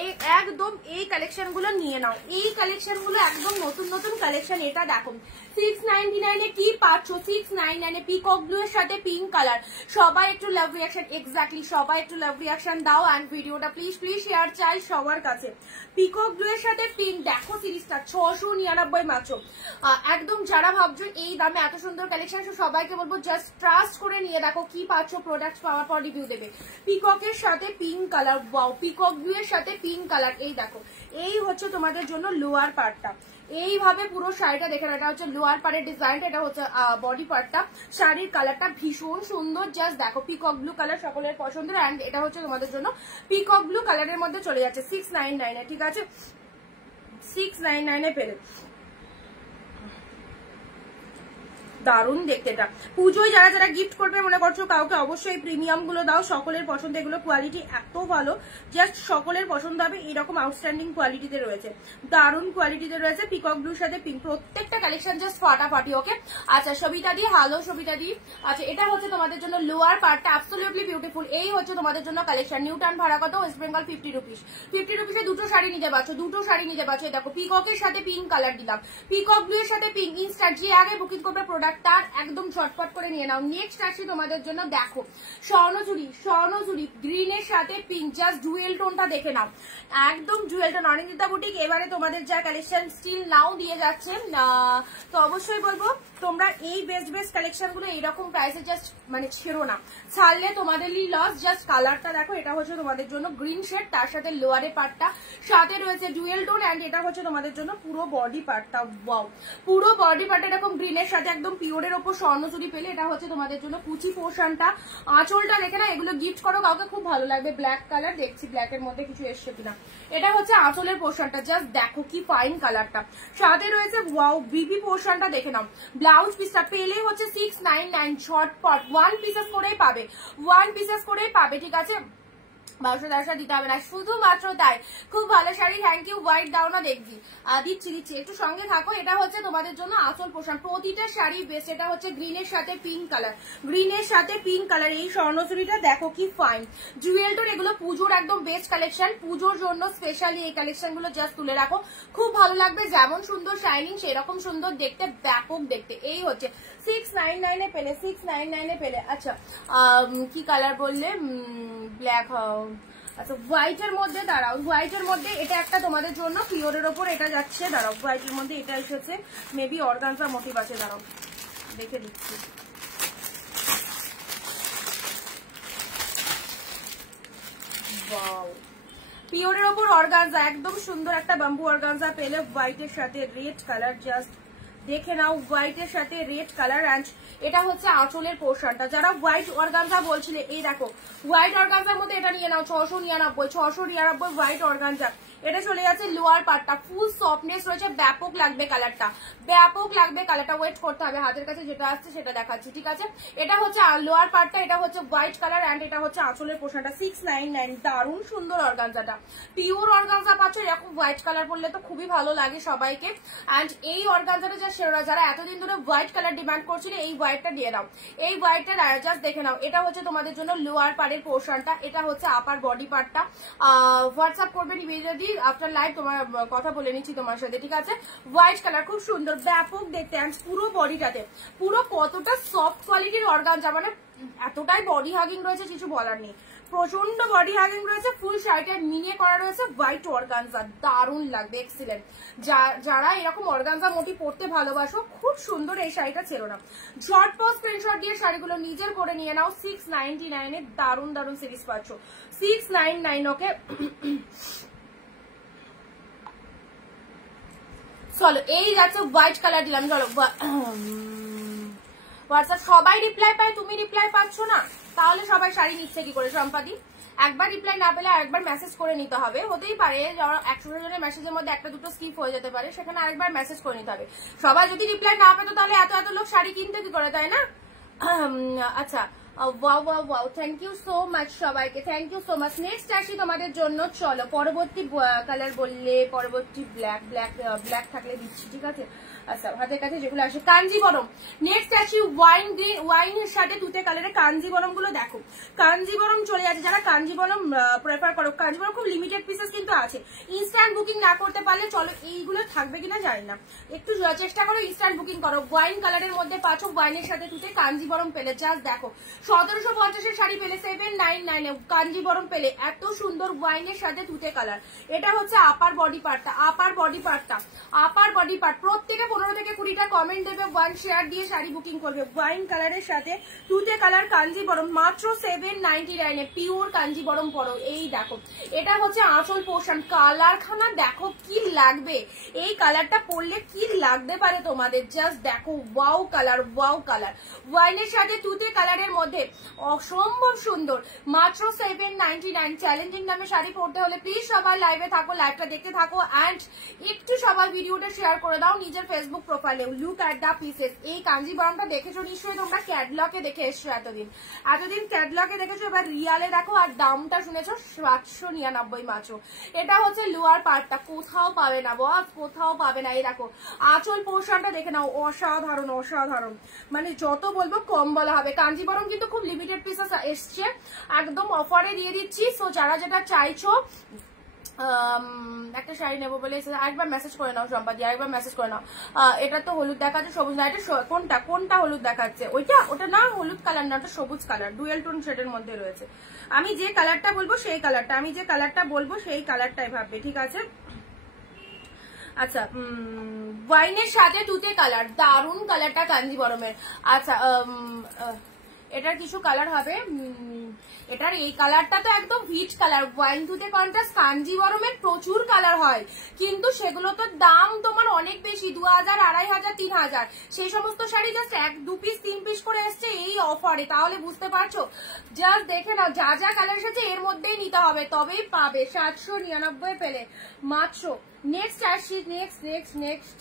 এই একদম এই কালেকশন গুলো নিয়ে নাও। এই কালেকশন গুলো একদম নতুন নতুন কালেকশন। এটা দেখো 699 কি পাচ্ছ, 699 পিকক ব্লু এর সাথে পিঙ্ক কালার। সবাই একটু লাভ রিয়াকশন, এক্স্যাক্টলি সবাই একটু লাভ রিয়াকশন দাও, অ্যান্ড ভিডিওটা প্লিজ প্লিজ শেয়ার চাই সবার কাছে। পিকক ব্লু এর সাথে পিঙ্ক, দেখো সিরিজটা 699 মাত্র। একদম যারা ভাবছো এই দামে এত সুন্দর কালেকশন, সবাইকে বলবো জাস্ট ট্রাস্ট করে নিয়ে দেখো কি পাচ্ছ, প্রোডাক্ট পাওয়ার পর রিভিউ দেবে। পিককের সাথে pink colour, wow, peacock blue এর সাথে পিঙ্ক কালার। এই দেখো, এই হচ্ছে তোমাদের জন্য লোয়ার পার্টটা। এইভাবে পুরো শাড়িটা দেখে, এটা হচ্ছে লোয়ার পার্টের ডিজাইনটা, এটা হচ্ছে বডি পার্টটা। শাড়ির কালারটা ভীষণ সুন্দর, জাস্ট দেখো পিকক ব্লু কালার সকলের পছন্দের, অ্যান্ড এটা হচ্ছে তোমাদের জন্য পিকক ব্লু কালারের মধ্যে চলে যাচ্ছে 699। ঠিক আছে, 699 পেলে, দারুণ দেখতে। এটা পুজোয় যারা যারা গিফট করবে মনে করছো কাউকে, অবশ্যই প্রিমিয়াম গুলো দাও, সকলের পছন্দ। এগুলো কোয়ালিটি এত ভালো, জাস্ট সকলের পছন্দ হবে। এরকম আউটস্ট্যান্ডিং কোয়ালিটিতে রয়েছে, দারুণ কোয়ালিটিতে রয়েছে। পিকক ব্লুর সাথে পিঙ্ক, প্রত্যেকটা কালেকশন জাস্ট ফাটাফাটি। ওকে, আচ্ছা সবিতা দি, হ্যালো সবিতা দি। আচ্ছা, এটা হচ্ছে তোমাদের জন্য লোয়ার পার্টটা, অ্যাবসলিউটলি বিউটিফুল। এই হচ্ছে তোমাদের জন্য কালেকশন। নিউ টার্ন ভাড়া কত, ওয়েস্ট বেঙ্গল 50 রুপিস। 50 রুপিসে দুটো শাড়ি নিতে পারছো, দুটো শাড়ি নিতে পারছো। দেখো পিককের সাথে পিঙ্ক কালার দিলাম, পিকক ব্লু এর সাথে পিঙ্ক। ইনস্ট্যান্ট যে আগে বুকিং করবে প্রোডাক্ট তার একদম ঝটপট করে নিয়ে নাও। নেক্সট আসি তোমাদের জন্য, দেখো স্বর্ণচুরি, স্বর্ণচুরি গ্রিনের সাথে পিঙ্ক, জাস্ট ডুয়েল টোনটা দেখে নাও, একদম ডুয়েল টোন। অনিন্দিতা বুটিক এবারে তোমাদের যা কালেকশন স্টিল নাও দিয়ে যাচ্ছে, তো অবশ্যই বলবো তোমরা এই বেস্ট বেস্ট কালেকশন গুলো এইরকম প্রাইসে জাস্ট মানে ছেড়ো না, ছাড়লে তোমাদেরই লস। জাস্ট কালারটা দেখো, এটা হচ্ছে তোমাদের জন্য গ্রিন শেড, তার সাথে লোয়ারে পার্টটা সাথে রয়েছে ডুয়েল টোন, অ্যান্ড এটা হচ্ছে তোমাদের জন্য পুরো বডি পার্টটা। ওয়াও, পুরো বডি পার্ট এরকম গ্রিনের সাথে একদম পিওরের ওপর স্বর্ণচুরি পেলে। এটা হচ্ছে তোমাদের জন্য কুচি পোর্শনটা, আঁচলটা দেখে না, এগুলো গিফট করো কাউকে, খুব ভালো লাগবে। ব্ল্যাক কালার, দেখছি ব্ল্যাক এর মধ্যে কিছু এসছে কিনা। এটা হচ্ছে আঁচলের পোর্শনটা, জাস্ট দেখো কি ফাইন কালারটা। সাথে রয়েছে ওয়াও বিবি পোর্শনটা দেখে নাও। ব্লাউজ পিসটা পেলে হচ্ছে 699, ঝটপট 1 পিসেস করেই পাবে, 1 পিসেস করেই পাবে। ঠিক আছে, 1200 দিতে হবে না, শুধুমাত্র তাই। খুব ভালো শাড়ি, থ্যাংক ইউ। হোয়াইট দাও না, দেখবি দিচ্ছি দিচ্ছি, একটু সঙ্গে থাকো। এটা হচ্ছে তোমাদের জন্য আঁচল পোশাক, প্রতিটা শাড়ি বেস্ট। এটা হচ্ছে গ্রিনের সাথে পিঙ্ক কালার, গ্রিনের সাথে পিঙ্ক কালার। এই স্বর্ণচুরিটা দেখো কি ফাইন, জুয়েল টোন। এগুলো পুজোর একদম বেস্ট কালেকশন, পুজোর জন্য স্পেশালি এই কালেকশন গুলো জাস্ট তুলে রাখো, খুব ভালো লাগবে। যেমন সুন্দর শাইনিং সেরকম সুন্দর দেখতে, ব্যাপক দেখতে। এই হচ্ছে 699 পেলে, 699 পেলে। আচ্ছা কি কালার বললে, ব্ল্যাক। আচ্ছা হোয়াইটের মধ্যে দাঁড়াও, হোয়াইটের মধ্যে এটা একটা তোমাদের জন্য পিওরের ওপর এটা যাচ্ছে। দাঁড়াও, হোয়াইটের মধ্যে এটা এসেছে, মেবি অর্গানজা মোটিভ আছে, দাঁড়াও দেখে দিচ্ছি। পিওরের ওপর অর্গানজা, একদম সুন্দর একটা বাম্বু অর্গানজা পেলে, হোয়াইটের সাথে রেড কালার, জাস্ট দেখে নাও, হোয়াইটের সাথে রেড কালার। অ্যান্ড এটা হচ্ছে আঁচলের পোর্শনটা। যারা হোয়াইট অর্গানজা বলছিলে, এই দেখো হোয়াইট অর্গানজার মধ্যে এটা নিয়ে নাও, 699 হোয়াইট অর্গানজা। এটা চলে যাচ্ছে লোয়ার পার্টটা, ফুল সফটনেস রয়েছে, ব্যাপক লাগবে কালারটা, ব্যাপক লাগবে কালারটা। ওয়েট করতে হবে, হাতের কাছে যেটা আসছে সেটা দেখাচ্ছি। ঠিক আছে, এটা হচ্ছে লোয়ার পার্টটা, এটা হচ্ছে হোয়াইট কালার, অ্যান্ড এটা হচ্ছে আঁচলের পোর্শনটা। 699, দারুণ সুন্দর অর্গানজাটা, পিওর অর্গানজা পাচ্ছ। এরকম হোয়াইট কালার পরলে তো খুবই ভালো লাগে সবাইকে। অ্যান্ড এই অর্গানজাটা যারা এতদিন ধরে হোয়াইট কালার ডিমান্ড করছিল, এই হোয়াইটটা দিয়ে দাও। এই হোয়াইটটা জাস্ট দেখে নাও, এটা হচ্ছে তোমাদের জন্য লোয়ার পার্টের পোর্শনটা, এটা হচ্ছে আপার বডি পার্টটা। হোয়াটসঅ্যাপ করবে ইমিডিয়েটলি আফটার লাইভ, তোমার কথা বলে নিচ্ছি তোমার সাথে, ঠিক আছে? হোয়াইট কালার খুব সুন্দর, ব্যাপক দেখতে, অ্যান্ড পুরো বডিটাতে পুরো কতটা সফট কোয়ালিটির অর্গানজা, মানে এতটাই বডি হাগিং রয়েছে কিছু বলার নেই, প্রচন্ড বডি হাগিং রয়েছে। ফুল শাড়িটা মিনিয়ে করা রয়েছে হোয়াইট অর্গানজা, দারুণ লাগবে, এক্সিলেন্ট। যারা এরকম অর্গানজা মোটি পড়তে ভালোবাসো, খুব সুন্দর এই শাড়িটা ছেড়ো না। ঝটপট স্ক্রিনশট দিয়ে শাড়িগুলো নিজের করে নিয়ে নাও। 699 এর দারুণ দারুণ সিরিজ পাচ্ছ, 699। ওকে, চলো এই যাচ্ছে হোয়াইট কালার দিলাম। চলো হোয়াটসঅ্যাপ সবাই রিপ্লাই পায়, তুমি রিপ্লাই পাচ্ছ না, তাহলে সবাই শাড়ি নিচ্ছে কি করে সম্পাদি? একবার রিপ্লাই না পেলে আরেকবার মেসেজ করে নিতে হবে। হতেই পারে 100 জনের মেসেজের মধ্যে একটা দুটো স্কিপ হয়ে যেতে পারে, সেখানে আরেকবার মেসেজ করে নিতে হবে। সবাই যদি রিপ্লাই না পেতো তাহলে এত এত লোক শাড়ি কিনতে কি করে, তাই না? আচ্ছা, wow wow wow, thank you so much সবাইকে, thank you so much. Next আসি তোমাদের জন্য। চলো পরবর্তী কালার বললে, পরবর্তী ব্ল্যাক, ব্ল্যাক ব্ল্যাক থাকলে দিচ্ছি, ঠিক আছে? আচ্ছা, হাতের কাছে যেগুলো আসে কাঞ্জিবরম। নেক্সট আসি ওয়াইন গ্রিন, ওয়াইনের সাথে তুতে কালারের কাঞ্জিবরম গুলো দেখো। কাঞ্জিবরম চলে যাচ্ছে, যারা কাঞ্জিবরম প্রেফার করো, কাঞ্জিবরম খুব লিমিটেড পিসেস কিন্তু আছে। ইনস্ট্যান্ট বুকিং না করতে পারলে চলো, এইগুলো থাকবে কিনা জানি না, একটু চেষ্টা করো ইনস্ট্যান্ট বুকিং করো। ওয়াইন কালারের মধ্যে পাচ্ছ, ওয়াইনের সাথে তুতে কাঞ্জিবরম পেলে, জাস্ট দেখো 1750 শাড়ি পেলে 799 কাঞ্জিবরম পেলে, এত সুন্দর ওয়াইনের সাথে তুতে কালার। এটা হচ্ছে আপার বডি পার্টটা, আপার বডি পার্টটা, আপার বডি পার্ট। প্রত্যেকে 15 থেকে 20টা কমেন্ট দেবে, ওয়ান শেয়ার দিয়ে শাড়ি বুকিং করবে। ওয়াইন কালারের সাথে তুতে কালার কাঞ্জিবরম, মাত্র 799 পিওর কাঞ্জিবরম পরো। এই দেখো, এটা হচ্ছে আঁচল পোর্শন, কালার খানা দেখো কি লাগবে, এই কালারটা পরলে কি লাগতে পারে তোমাদের, জাস্ট দেখো, ওয়াও কালার, ওয়াও কালার। ওয়াইনের সাথে তুতে কালারের মধ্যে অসম্ভব সুন্দর, মাত্র 799। চ্যালেঞ্জিং দামে শাড়ি পরতে হলে প্লিজ সবাই লাইভে থাকো, লাইভটা দেখতে থাকো, অ্যান্ড একটু সবাই ভিডিওটা শেয়ার করে দাও নিজের ফেসবুক প্রোফাইলে। Look at the pieces. এই কাঞ্জিবরমটা দেখেছো নিশ্চয়ই তোমরা, ক্যাটলগে দেখে এসছো এতদিন ক্যাটলগে দেখেছো, এবার রিয়ালে দেখো, আর দামটা শুনেছো 799 মাত্র। এটা হচ্ছে লোয়ার পার্টটা, কোথাও পাবে না বস, কোথাও পাবে না। এই দেখো আঁচল পোর্শনটা দেখে নাও, অসাধারণ অসাধারণ, মানে যত বলবো কম বলা হবে। কাঞ্জিবরম কিন্তু খুব লিমিটেড পিসেস এসছে, একদম অফারে দিয়ে দিচ্ছি। সো যারা যেটা চাইছো, একটা শাড়ি নেবো বলে আরেকবার মেসেজ করে নাও সম্পাদি, আরেকবার মেসেজ করে নাও। এটা তো হলুদ দেখাচ্ছে, সবুজ না, এটা কোনটা কোনটা হলুদ দেখাচ্ছে? ওইটা, ওটা না হলুদ কালার না, ওটা সবুজ কালার, ডুয়েল টোন শেডের মধ্যে রয়েছে। আমি যে কালারটা বলবো সেই কালারটা, আমি যে কালারটা বলবো সেই কালারটাই ভাববে, ঠিক আছে? আচ্ছা, ওয়াইনের সাথে তুতে কালার, দারুন কালারটা কাঞ্জিবরমের। আচ্ছা, এটার কিছু কালার হবে, এটার এই কালারটা তো একদম হিট কালার। ওয়াইন তুতে কন্ট্রাস্ট কাঞ্জিবরমের প্রচুর কালার হয়, কিন্তু সেগুলো তো দাম তোমার অনেক বেশি, 2000, 2500, 3000। সেই সমস্ত শাড়ি জাস্ট 1-2 পিস 3 পিস করে এসছে এই অফারে, তাহলে বুঝতে পারছো। জাস্ট দেখে নাও, যা যা কালার এসেছে এর মধ্যেই নিতে হবে, তবেই পাবে। 799 পেলে মাত্র। নেক্সট আসছি, নেক্সট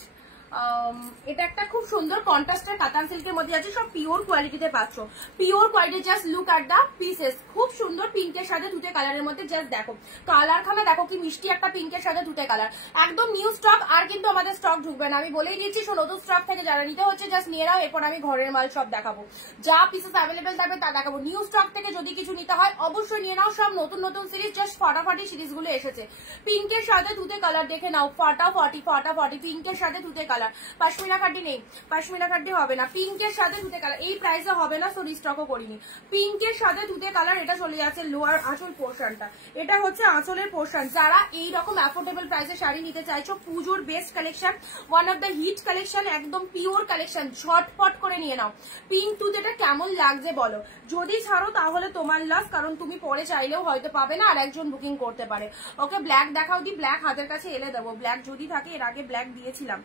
এটা একটা খুব সুন্দর কন্ট্রাস্টের কাতান সিল্কের মধ্যে আছে, সব পিওর কোয়ালিটিতে পাচ্ছ, pure quality. Just look at the pieces, খুব সুন্দর পিঙ্কের সাথে তুতে কালারের মধ্যে, জাস্ট দেখো কালার খানা দেখো কি মিষ্টি, একটা পিঙ্কের সাথে তুতে কালার, একদম নিউ স্টক। আর কিন্তু আমাদের স্টক ঢুকবে না, আমি বলেই দিচ্ছি। নতুন স্টক থেকে যারা নিতে হচ্ছে জাস্ট নিয়ে নাও, এরপর আমি ঘরের মাল সব দেখাবো, যা পিসেস অ্যাভেলেবেল থাকবে তা দেখাবো। নিউ স্টক থেকে যদি কিছু নিতে হয় অবশ্যই নিয়ে নাও, সব নতুন নতুন সিরিজ, জাস্ট ফাটাফাটি সিরিজ গুলো এসেছে। পিঙ্কের সাথে তুতে কালার দেখে নাও, ফাটাফাটি ফাটাফাটি পিঙ্কের সাথে তুতে কালার। পাশমিনা কাটি নেই, পাশমিনা কাটি হবে না, পিঙ্কের সাথে তুতে কালার এই প্রাইসে হবে না, সো রিস্টকও করিনি। পিঙ্কের সাথে তুতে কালার, এটা চলে যাচ্ছে লোয়ার আঁচল পোর্শনটা, এটা হচ্ছে আঁচলের পোর্শন। যারা এইরকম অ্যাফোর্ডেবল প্রাইসে শাড়ি নিতে চাইছো, পুজোর best collection, one of the hit collection, একদম পিওর কালেকশন, ঝটপট করে নিয়ে নাও। পিঙ্ক তুতেটা কেমন লাগছে বলো, যদি ছাড়ো তাহলে তোমার লাভ, কারণ তুমি পরে চাইলেও হয়তো পাবে না, আর একজন বুকিং করতে পারে। ওকে, ব্ল্যাক দেখাও দি, ব্ল্যাক হাতের কাছে এলে দেবো। ব্ল্যাক যদি থাকে, এর আগে ব্ল্যাক দিয়েছিলাম,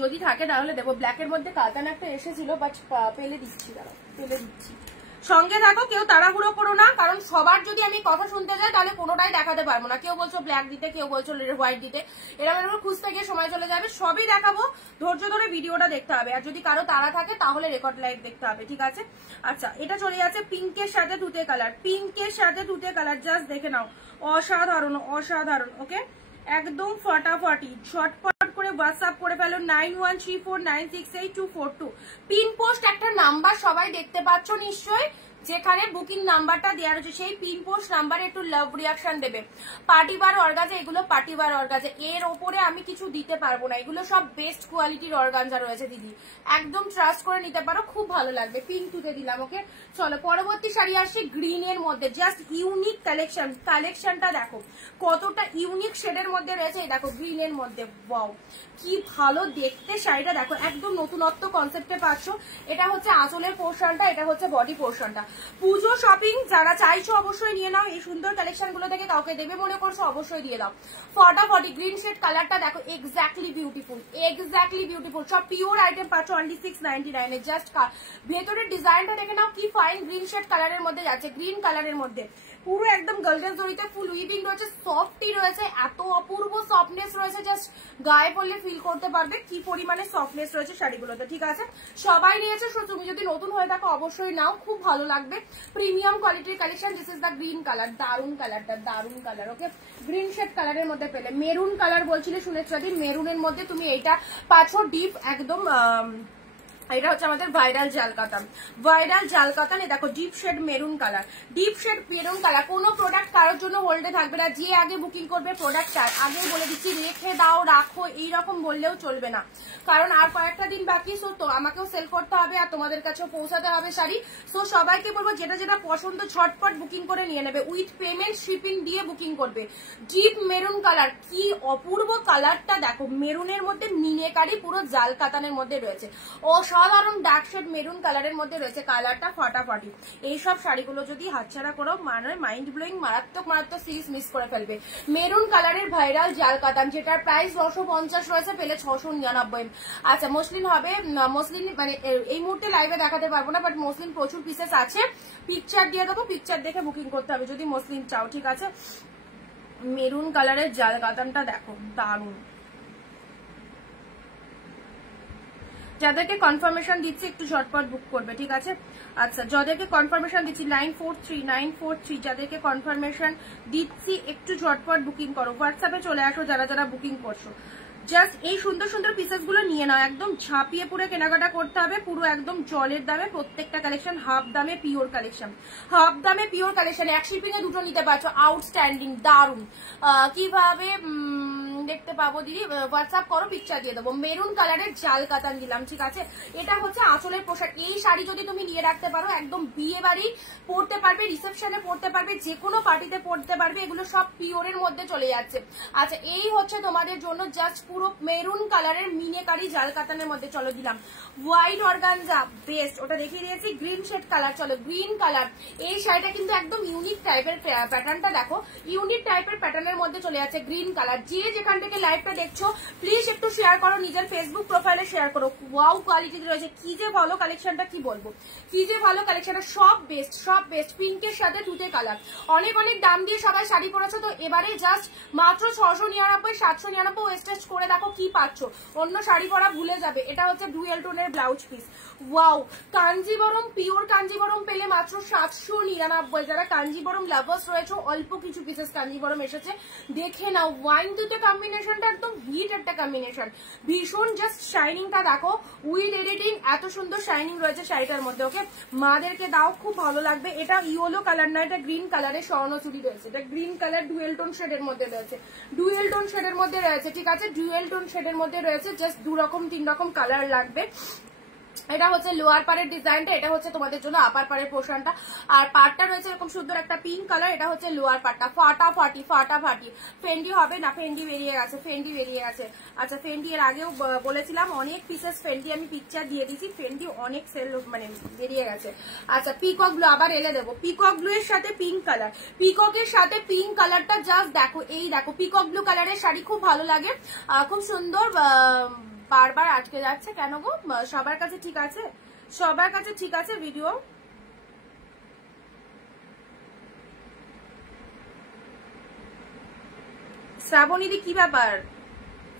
যদি থাকে তাহলে দেবো। ব্ল্যাকের মধ্যে কাতান একটা এসেছিল, বাট পেলে দিচ্ছি, দাঁড়াও পেলে দিচ্ছি। সঙ্গে থাকো, কেউ তাড়াহুড়ো করো না, কারণ সবার যদি আমি কথা শুনতে যাই তাহলে কোনোটাই দেখাতে পারবো না। কেউ বলছো ব্ল্যাক দিতে, কেউ বলছো হোয়াইট দিতে, এরকম খুঁজতে গিয়ে সময় চলে যাবে। সবই দেখাবো, ধৈর্য ধরে ভিডিওটা দেখতে হবে, আর যদি কারো তাড়া থাকে তাহলে রেকর্ড লাইভ দেখতে হবে, ঠিক আছে? আচ্ছা, এটা চলে যাচ্ছে পিঙ্কের সাথে তুতে কালার, পিঙ্কের সাথে তুতে কালার, জাস্ট দেখে নাও, অসাধারণ অসাধারণ। ওকে, একদম ফাটাফাটি, ঝটপট করে হোয়াটসঅ্যাপ করে ফেলো 9134968242। পিন পোস্ট একটা নাম্বার সবাই দেখতে পাচ্ছ নিশ্চয়ই, যেখানে বুকিং নাম্বারটা দেওয়া রয়েছে সেই পিন পোস্ট নাম্বারে একটু লাভ রিয়াকশন দেবে। পার্টিবার অর্গাজে, এগুলো পার্টিবার অর্গাজে, এর ওপরে আমি কিছু দিতে পারবো না, এগুলো সব বেস্ট কোয়ালিটির অর্গানজা রয়েছে দিদি, একদম ট্রাস্ট করে নিতে পারো, খুব ভালো লাগবে। পিঙ্ক টুতে দিলাম। ওকে চলো পরবর্তী শাড়ি আসছি গ্রিন এর মধ্যে, জাস্ট ইউনিক কালেকশন। কালেকশনটা দেখো কতটা ইউনিক শেডের মধ্যে রয়েছে, এই দেখো গ্রিন এর মধ্যে, ওয়াও কি ভালো দেখতে শাড়িটা, দেখো একদম নতুনত্ব কনসেপ্টে পাচ্ছ। এটা হচ্ছে আঁচলের পোর্শনটা, এটা হচ্ছে বডি পোর্শনটা। পুজো শপিং যারা চাইছো অবশ্যই নিয়ে নাও, এই সুন্দর কালেকশন গুলো থেকে কাউকে দেবে মনে করছো অবশ্যই দিয়ে দাও। ফটাফটি গ্রিন শেড কালারটা দেখো, এক্স্যাক্টলি বিউটিফুল, এক্স্যাক্টলি বিউটিফুল। সব পিওর আইটেম পাচ্ছ অনলি 699 এ। জাস্ট ভেতরের ডিজাইনটা দেখে নাও কি ফাইন গ্রিন শেড কালারের মধ্যে যাচ্ছে, গ্রিন কালারের মধ্যে পুরো একদম গোল্ডেন জরিতে ফুল উইভিং রয়েছে, সফটই রয়েছে, এত অপূর্ব সফটনেস রয়েছে, জাস্ট গায়ে পড়লে ফিল করতে পারবে কি পরিমাণে সফটনেস রয়েছে শাড়িগুলোতে। ঠিক আছে, সবাই নিয়েছে, তুমি যদি নতুন হয়ে থাকো অবশ্যই নাও, খুব ভালো লাগবে। প্রিমিয়াম কোয়ালিটির collection. This is the green colour, দারুন কালারটা, দারুন কালার। ওকে গ্রিন শেড কালারের মধ্যে পেলে মেরুন কালার বলছিলে শুনেছি, মেরুনের মধ্যে তুমি এইটা পাচ্ছ ডিপ একদম, এটা হচ্ছে আমাদের ভাইরাল জাল কাতান, ভাইরাল জাল কাতান। দেখো deep shade maroon colour, deep shade maroon colour. কোনো প্রোডাক্ট কারোর জন্য হোল্ডে থাকবে না, যে আগে বুকিং করবে প্রোডাক্ট চাই আগে বলে দিচ্ছি, রেখে দাও রাখো এইরকম বললেও চলবে না, কারণ আর কয়েকটা দিন বাকি। সো তো আমাকেও সেল করতে হবে আর তোমাদের কাছেও পৌঁছাতে হবে শাড়ি। সো সবাইকে বলবো যেটা যেটা পছন্দ ঝটপট বুকিং করে নিয়ে নেবে, উইথ পেমেন্ট শিপিং দিয়ে বুকিং করবে। ডিপ মেরুন কালার, কি অপূর্ব কালারটা দেখো, মেরুনের মধ্যে মিনেকারি পুরো জাল কাতানের মধ্যে রয়েছে, অসাধারণ ডার্ক শেড মেরুন কালারের মধ্যে রয়েছে, কালারটা ফাটাফাটি। এইসব শাড়িগুলো যদি হাতছাড়া করো মানে মাইন্ড ব্লোয়িং মারাত্মক মারাত্মক সিরিজ মিস করে ফেলবে। মেরুন কালারের ভাইরাল জাল কাতান, যেটার প্রাইস 950 রয়েছে, পেলে 699। আচ্ছা মসলিন হবে, মসলিন মানে এই মুহূর্তে লাইভে দেখাতে পারবো না, বাট মসলিন প্রচুর পিসেস আছে, পিকচার দিয়ে দেবো, পিকচার দেখে বুকিং করতে হবে যদি মসলিন চাও। ঠিক আছে, মেরুন কালারের জাল কাতানটা দেখো দারুন। যাদেরকে কনফার্মেশন দিচ্ছি একটু ঝটপট বুক করবে। ঠিক আছে, আচ্ছা যাদেরকে কনফার্মেশন দিচ্ছি 943 যাদেরকে কনফার্মেশন দিচ্ছি একটু ঝটপট বুকিং করো, হোয়াটসঅ্যাপে চলে আসো যারা যারা বুকিং করছো। জাস্ট এই সুন্দর সুন্দর পিসেস গুলো নিয়ে নাও, একদম ঝাঁপিয়ে পুরো কেনাকাটা করতে হবে, পুরো একদম জলের দামে প্রত্যেকটা কালেকশন, হাফ দামে পিওর কালেকশন, হাফ দামে পিওর কালেকশন। এক শিপিং এ দুটো নিতে পারছো, আউটস্ট্যান্ডিং দারুন। কিভাবে দেখতে পাবো দিদি হোয়াটসঅ্যাপ করো, পিকচার দিয়ে দেবো। মেরুন কালারের জাল কাতান দিলাম। ঠিক আছে, এটা হচ্ছে আঁচলের পোশাক। এই শাড়ি যদি তুমি নিয়ে রাখতে পারো একদম বিয়ে বাড়ি পরতে পারবে, রিসেপশনে পরতে পারবে, যে কোনো পার্টিতে পরতে পারবে, এগুলো সব পিওরের মধ্যে চলে যাচ্ছে। আচ্ছা এই হচ্ছে তোমাদের জন্য জাস্ট পুরো মেরুন কালারের মিনেকারি জাল কাতানের মধ্যে। চলো দিলাম হোয়াইট অর্গানজা, বেস্ট, ওটা দেখিয়ে দিয়েছি। গ্রিন শেড কালার, চলো গ্রিন কালার। এই শাড়িটা কিন্তু একদম ইউনিক টাইপের, প্যাটার্নটা দেখো ইউনিক টাইপের প্যাটার্নের মধ্যে চলে যাচ্ছে, গ্রিন কালার। যে যেখান থেকে লাইভটা দেখছো প্লিজ একটু শেয়ার করো, নিজের ফেসবুক প্রোফাইলে শেয়ার করো। ওয়াও কোয়ালিটি রয়েছে, কি যে ভালো কালেকশনটা, কি বলবো, কি যে ভালো কালেকশনটা, সব বেস্ট, সব বেস্ট। পিঙ্কের সাথে তুতে কালার, অনেক অনেক দাম দিয়ে সবাই শাড়ি পরেছো, তো এবারে জাস্ট মাত্র 699 799 ওয়েস্টেজ করে দেখো কি পাচ্ছ, অন্য শাড়ি পরা ভুলে যাবে। এটা হচ্ছে ডুয়েল টোনের blouse piece. Wow, Kanjivaram pure Kanjivaram পেলে মাত্র 799। যারা কাঞ্জিবরম লাভার্স রয়েছে অল্প কিছু পিসেস কাঞ্জিবরম এসেছে, দেখে নাও। ওয়াইন দুটো কম্বিনেশনটা একদম হিট একটা কম্বিনেশন, ভীষণ জাস্ট শাইনিংটা দেখো, উইথ এডিটিং এত সুন্দর শাইনিং রয়েছে শাড়িটার মধ্যে। ওকে মাদেরকে দাও, খুব ভালো লাগবে। এটা ইয়েলো কালার না, এটা গ্রিন কালারের স্বর্ণচুরি রয়েছে, এটা গ্রিন কালার ডুয়েল টোন শেডের মধ্যে রয়েছে, ডুয়েল টোন শেডের মধ্যে রয়েছে। ঠিক আছে, ডুয়েল টোন শেডের মধ্যে রয়েছে, জাস্ট 2 রকম 3 রকম কালার লাগবে। এটা হচ্ছে লোয়ার পাড়ের ডিজাইনটা, এটা হচ্ছে তোমাদের জন্য আপার পাড়ের পোর্শনটা। আর পাড়টা রয়েছে এরকম সুন্দর একটা পিঙ্ক কালার, এটা হচ্ছে লোয়ার পাড়টা। ফাটাফাটি ফাটাফাটি। ফেন্ডি হবে না, ফেন্ডি বেরিয়ে গেছে, ফেন্ডি বেরিয়ে গেছে। আচ্ছা ফেন্ডি এর আগেও বলেছিলাম অনেক পিসেস ফেন্ডি আমি পিকচার দিয়ে দিচ্ছি, ফেন্ডি অনেক সেল মানে বেরিয়ে গেছে। আচ্ছা পিকক ব্লু আবার এলে দেবো, পিকক ব্লু এর সাথে পিঙ্ক কালার, পিককের সাথে পিঙ্ক কালারটা জাস্ট দেখো, এই দেখো পিকক ব্লু কালারের শাড়ি খুব ভালো লাগে, খুব সুন্দর। বারবার আটকে যাচ্ছে কেন গো? সবার কাছে ঠিক আছে, সবার কাছে ঠিক আছে ভিডিও? শ্রাবণীদি কি ব্যাপার,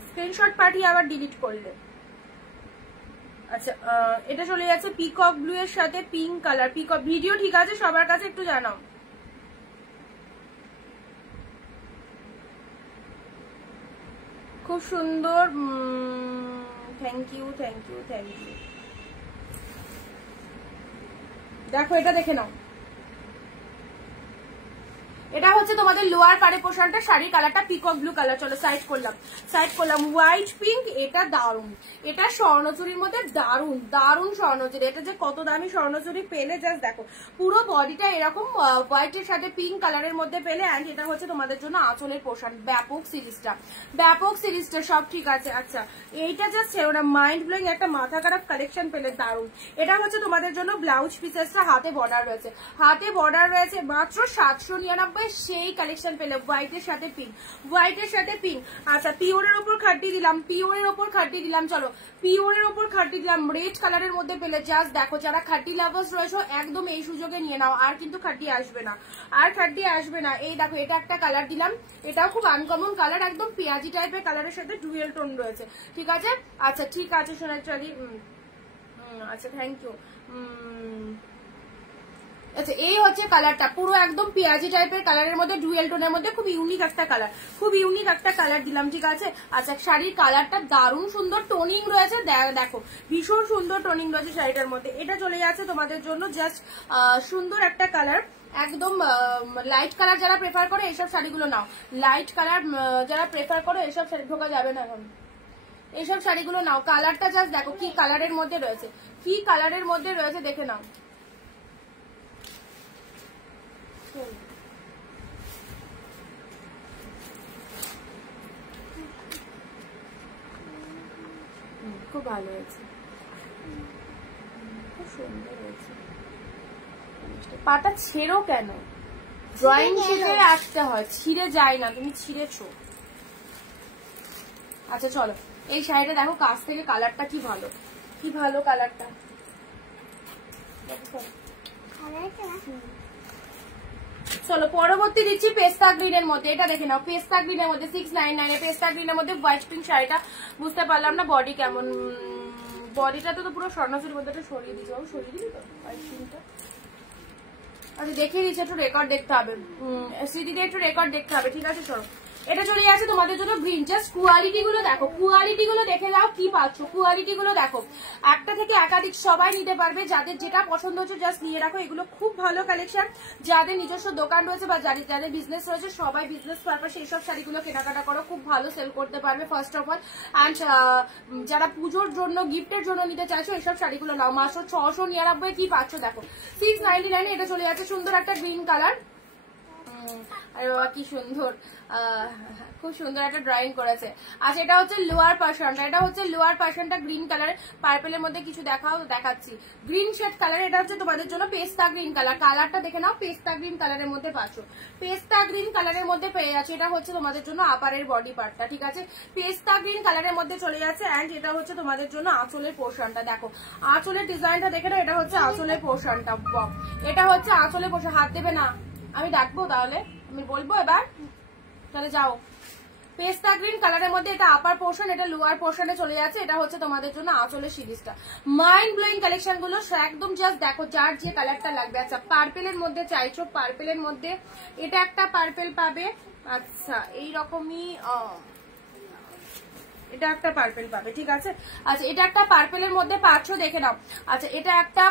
স্ক্রিনশট পাঠিয়ে আবার ডিলিট করলে? আচ্ছা এটা চলে যাচ্ছে পিকক ব্লু এর সাথে পিঙ্ক কালার। পিকক ভিডিও ঠিক আছে সবার কাছে, একটু জানাও। খুব সুন্দর, thank you thank you thank you. দেখো এটা দেখে নাও, এটা হচ্ছে তোমাদের লোয়ার পাড়ে পোর্শনটা, শাড়ির কালারটা পিকক ব্লু কালার। চলো সাইড করলাম হোয়াইট পিঙ্ক। এটা দারুন, এটা স্বর্ণচুরির মধ্যে দারুন দারুন স্বর্ণচুরি। এটা যে কত দামি স্বর্ণচুরি পেলে জাস্ট দেখো, পুরো বডিটা এরকম হোয়াইটের সাথে পিঙ্ক কালারের মধ্যে পেলে। অ্যান্ড এটা হচ্ছে তোমাদের জন্য আঁচলের পোর্শন। ব্যাপক সিরিজটা সব ঠিক আছে। আচ্ছা এইটা জাস্ট ওরা মাইন্ড ব্লোয়িং একটা মাথা খারাপ কালেকশন পেলে, দারুন। এটা হচ্ছে তোমাদের জন্য ব্লাউজ পিসেসটা, হাতে বর্ডার রয়েছে মাত্র 799, সেই কালেকশন পেলে হোয়াইটের সাথে পিঙ্ক। আচ্ছা পিওরের ওপর খাটি দিলাম, চলো পিওরের ওপর খাটি দিলাম রেড কালারের মধ্যে পেলে। জাস্ট দেখো, যারা খাটি লাভার্স রয়েছে একদম এই সুযোগে নিয়ে নাও, আর কিন্তু খাটি আসবে না। এই দেখো এটা একটা কালার দিলাম, এটাও খুব আনকমন কালার, একদম পেঁয়াজি টাইপের কালারের সাথে ডুয়েল টোন রয়েছে। ঠিক আছে, আচ্ছা ঠিক আছে সোনালি, আচ্ছা থ্যাংক ইউ। আচ্ছা এই হচ্ছে কালারটা, পুরো একদম পেঁয়াজি টাইপের কালারের মধ্যে ডুয়েল টোনের মধ্যে খুব ইউনিক একটা কালার দিলাম। ঠিক আছে, আচ্ছা শাড়ির কালারটা দারুণ সুন্দর টোনিং রয়েছে, দেখো ভীষণ সুন্দর টোনিং রয়েছে শাড়িটার মধ্যে। এটা চলে যাচ্ছে তোমাদের জন্য জাস্ট সুন্দর একটা কালার, একদম লাইট কালার যারা প্রেফার করে এইসব শাড়িগুলো নাও। লাইট কালার যারা প্রেফার করে এইসব শাড়ি ঢোকা যাবে না এখন, এইসব শাড়িগুলো নাও। কালারটা জাস্ট দেখো কি কালারের মধ্যে রয়েছে, দেখে নাও। খুব ভালো হয়েছে, খুব সুন্দর হয়েছে। পাটা ছেড়ো কেন? ড্রয়িং শিটে আসতে হয়, ছিঁড়ে যায় না, তুমি ছিঁড়েছো। আচ্ছা চলো এই শাড়িটা দেখো কাছ থেকে, কালারটা কি ভালো কালারটা। চলো পরবর্তী দিচ্ছি পেস্তা গ্রিনের মধ্যে। এটা দেখে নাও, পেস্তা গ্রিনের মধ্যে 699 পেস্তা গ্রিনের মধ্যে হোয়াইট পিঙ্ক শাড়িটা। বুঝতে পারলাম না বডি কেমন, বডিটা তো পুরো স্বর্ণচুরির মধ্যে সরিয়ে দিচ্ছি, সরিয়ে দিবি তো হোয়াইট পিঙ্কটা। আচ্ছা দেখিয়ে দিচ্ছি, একটু রেকর্ড দেখতে হবে, সিডিতে একটু রেকর্ড দেখতে হবে। ঠিক আছে চলো এটা চলে যাচ্ছে তোমাদের জন্য গ্রিন। জাস্ট কোয়ালিটি গুলো দেখো, দেখে নাও কি পাচ্ছ, কোয়ালিটি গুলো দেখো। একটা থেকে একাধিক সবাই নিতে পারবে, যাদের যেটা পছন্দ হচ্ছে জাস্ট নিয়ে রাখো। এগুলো খুব ভালো কালেকশন, যাদের নিজস্ব দোকান রয়েছে বা যাদের বিজনেস রয়েছে সবাই বিজনেস পারপাসে এইসব শাড়িগুলো কেনাকাটা করো, খুব ভালো সেল করতে পারবে ফার্স্ট অফ অল। অ্যান্ড যারা পুজোর জন্য গিফটের জন্য নিতে চাইছো এইসব শাড়িগুলো নাও। মাত্র 699 কি পাচ্ছ দেখো, 699 এটা চলে যাচ্ছে। সুন্দর একটা গ্রিন কালার, আরে বাবা কি সুন্দর, খুব সুন্দর একটা ড্রয়িং করেছে। আচ্ছা এটা হচ্ছে লোয়ার পার্সনটা, গ্রিন কালারের পার্পেলের মধ্যে কিছু দেখাচ্ছি গ্রিন শেড কালার। এটা হচ্ছে তোমাদের জন্য পেস্তা গ্রিন কালার, কালারটা দেখে নাও, পেস্তা গ্রিন কালারের মধ্যে পাচ্ছ, পেস্তা গ্রিন কালারের মধ্যে পেয়ে যাচ্ছে। এটা হচ্ছে তোমাদের জন্য আপারের বডি পার্টটা। ঠিক আছে, পেস্তা গ্রিন কালারের মধ্যে চলে যাচ্ছে। অ্যান্ড এটা হচ্ছে তোমাদের জন্য আঁচলের পোর্শনটা, দেখো আঁচলের ডিজাইনটা দেখে নাও। এটা হচ্ছে আঁচলের পোর্শনটা, এটা হচ্ছে আঁচলের পোর্শন। হাত দেবে না, আমি ডাকবো তাহলে, আমি বলবো এবার, তাহলে যাও। পেস্তা গ্রিন কালারের মধ্যে এটা আপার পোর্শন, এটা লোয়ার পোর্শনে চলে যাচ্ছে। এটা হচ্ছে তোমাদের জন্য আঁচলের সিরিজটা। মাইন্ড ব্লোয়িং কালেকশন গুলো একদম জাস্ট দেখো, যার যে কালারটা লাগবে। আচ্ছা পার্পেলের মধ্যে চাইছো, পার্পেলের মধ্যে এটা একটা পার্পেল পাবে। আচ্ছা এইরকমই এটা একটা পার্পেল পাবে। ঠিক আছে, আচ্ছা এটা একটা পার্পেলের মধ্যে পাচ্ছ, দেখে নাও। আচ্ছা এটা একটা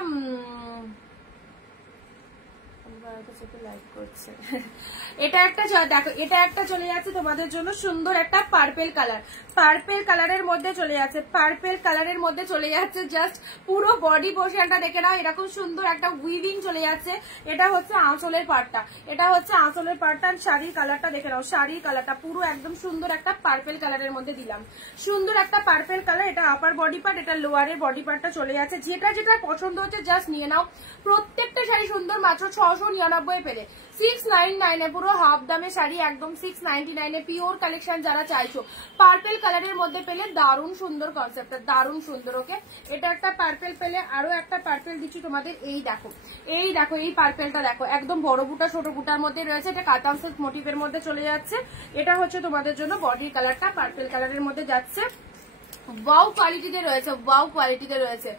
এটা একটা দেখো, এটা একটা চলে যাচ্ছে তোমাদের জন্য সুন্দর একটা পার্পেল কালার, পার্পেল কালারের মধ্যে চলে যাচ্ছে, পার্পেল কালারের মধ্যে চলে যাচ্ছে। জাস্ট পুরো বডি পোর্শনটা দেখে নাও, এরকম সুন্দর একটা উইভিং চলে যাচ্ছে। এটা হচ্ছে আঁচলের পার্টটা, এটা হচ্ছে আঁচলের পার্টটা। শাড়ির কালারটা দেখে নাও, শাড়ির কালারটা পুরো একদম সুন্দর একটা পার্পেল কালারের মধ্যে দিলাম, সুন্দর একটা পার্পেল কালার। এটা আপার বডি পার্ট, এটা লোয়ারের বডি পার্টটা চলে যাচ্ছে। যেটা যেটা পছন্দ হচ্ছে জাস্ট নিয়ে নাও। প্রত্যেকটা শাড়ি সুন্দর, মাত্র 699 পেলে। 699 পুরো হাফ দামে শাড়ি, একদম 699 পিওর কালেকশন যারা চাইছো। পার্পেল কালারের মধ্যে পেলে দারুণ সুন্দর কনসেপ্টটা, দারুণ সুন্দর। ওকে এটা একটা পার্পেল পেলে, আরো একটা পার্পেল দিচ্ছি তোমাদের। এই দেখো এই পার্পেলটা দেখো, একদম বড় বুটা ছোট বুটার মধ্যে রয়েছে। এটা কাতান সিল্ক মোটিভের মধ্যে চলে যাচ্ছে। এটা হচ্ছে তোমাদের জন্য বডির কালারটা পার্পেল কালারের মধ্যে যাচ্ছে। ওয়াও কোয়ালিটিতে রয়েছে,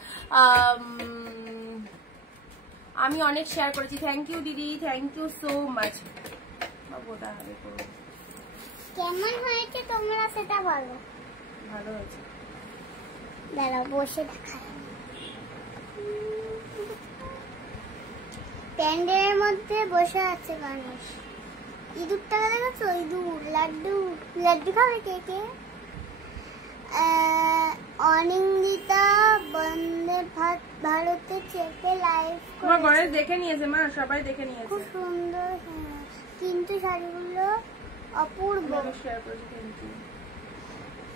আমি অনেক শেয়ার করেছি। থ্যাংক ইউ দিদি, থ্যাংক ইউ সো মাচ। কেমন হয়েছে তোমরা সেটা বলো। ভালো হয়েছে। দাঁড়াও বসে দেখাই। প্যান্ডেলের মধ্যে বসে আছে গণেশ। ইঁদুরটা দেখেছো? ইঁদুর লাড্ডু লাড্ডু খাবে কে কে? অনিন্দিতা বন্দে ভারতে চেপে লাইভ তোমার গণেশ দেখে নিয়েছে মা, সবাই দেখে নিয়েছে। খুব সুন্দর, কিন্তু শাড়িগুলো অপূর্ব। শেয়ার করেছি কিন্তু।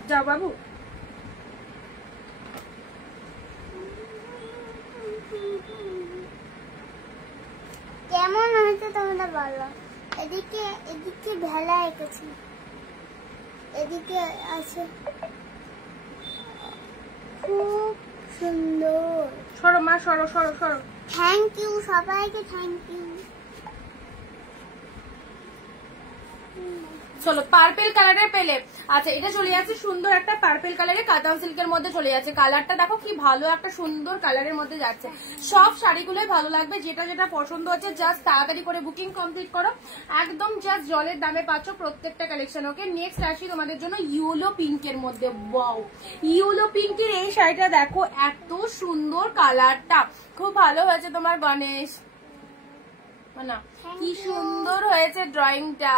যাও বাবু। কেমন হয়েছে তোমরা বলো। এদিকে এদিকে ভেলা এঁকেছে, এদিকে আছে খুব সুন্দর। সরো মা, সরো সরো সরো। থ্যাংক ইউ সবাইকে, থ্যাংক ইউ। চলো পার্পেল কালারের পেলে। আচ্ছা এটা চলে যাচ্ছে সুন্দর একটা পার্পেল কালারে, কাতান সিল্কের মধ্যে চলে যাচ্ছে। কালারটা দেখো কি ভালো একটা সুন্দর কালারের মধ্যে যাচ্ছে। সব শাড়িগুলোই ভালো লাগবে, যেটা যেটা পছন্দ হচ্ছে জাস্ট তাড়াতাড়ি করে বুকিং কমপ্লিট করো। একদম জাস্ট জলের দামে পাচ্ছ প্রত্যেকটা কালেকশন। ওকে নেক্সট আসি তোমাদের জন্য ইয়েলো পিঙ্কের মধ্যে। ওয়াও, ইয়েলো পিঙ্কের এই শাড়িটা দেখো, এত সুন্দর কালারটা, খুব ভালো হয়েছে তোমার গণেশ না, কি সুন্দর হয়েছে ড্রয়িংটা,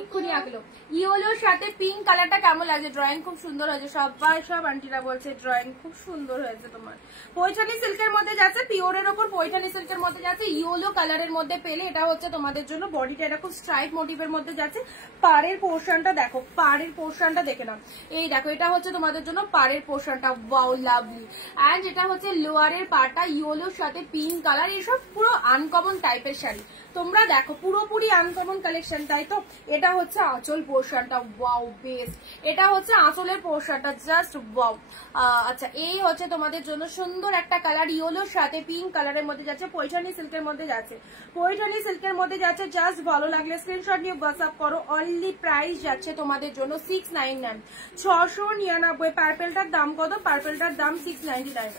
এক্ষুনি আঁকলো। ইয়েলোর সাথে পিঙ্ক কালারটা কেমন লাগছে? ড্রয়িং খুব সুন্দর হয়েছে, সবাই সব আন্টিরা বলছে ড্রয়িং খুব সুন্দর হয়েছে তোমার। পৈঠানি সিল্কের মধ্যে যাচ্ছে, পিওরের ওপর পৈঠানি সিল্কের মধ্যে যাচ্ছে, ইয়েলো কালারের মধ্যে পেলে। এটা হচ্ছে তোমাদের জন্য বডিটা এরকম স্ট্রাইপ মোটিভের মধ্যে যাচ্ছে। পাড়ের পোর্শনটা দেখো, পাড়ের পোর্শনটা দেখে নাও, এই দেখো এটা হচ্ছে তোমাদের জন্য পাড়ের পোর্শনটা। Wow lovely. এন্ড এটা হচ্ছে লোয়ারের পাটা ইয়েলোর সাথে পিঙ্ক কালার, এসব পুরো আনকমন টাইপের শাড়ি। তোমরা দেখো পুরোপুরি আনকমন কালেকশন, তাই তো? এটা হচ্ছে আঁচল পোর্শনটা, ওয়াও বেস্ট। এটা হচ্ছে আঁচলের পোর্শনটা, জাস্ট ওয়াও। আচ্ছা এই হচ্ছে তোমাদের জন্য সুন্দর একটা কালার, ইয়েলোর সাথে পিঙ্ক কালারের মধ্যে যাচ্ছে, পৈঠানি সিল্কের মধ্যে যাচ্ছে। পৈঠানি সিল্কের মধ্যে যাচ্ছে, জাস্ট ভালো লাগলে স্ক্রিনশট নিয়ে হোয়াটসঅ্যাপ করো। অনলি প্রাইস যাচ্ছে তোমাদের জন্য 699, 699। পার্পেলটার দাম কত? পার্পেলটার দাম 699।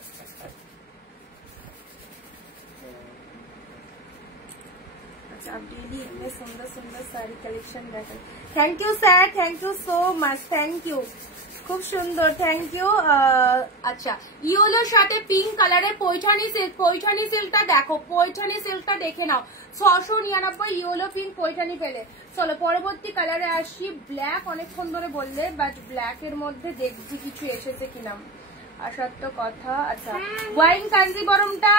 आप डेली इतने सुंदर सुंदर साड़ी कलेक्शन देखें। Thank you sir, thank you so much, thank you, খুব সুন্দর, থ্যাংক ইউ। আচ্ছা ইয়েলোর সাথে পিঙ্ক কালারের পৈঠানি সিল্ক, পৈঠানি সিল্কটা দেখো, পৈঠানি সিল্কটা দেখে নাও, 699 ইয়েলো পিঙ্ক পৈঠানি পেলে। চলো পরবর্তী কালারে আসি। ব্ল্যাক অনেকক্ষণ ধরে বললে, বাট ব্ল্যাক এর মধ্যে দেখছি কিছু এসেছে কিনা, আসার তো কথা। আচ্ছা ওয়াইন কাঞ্জিবরমটা,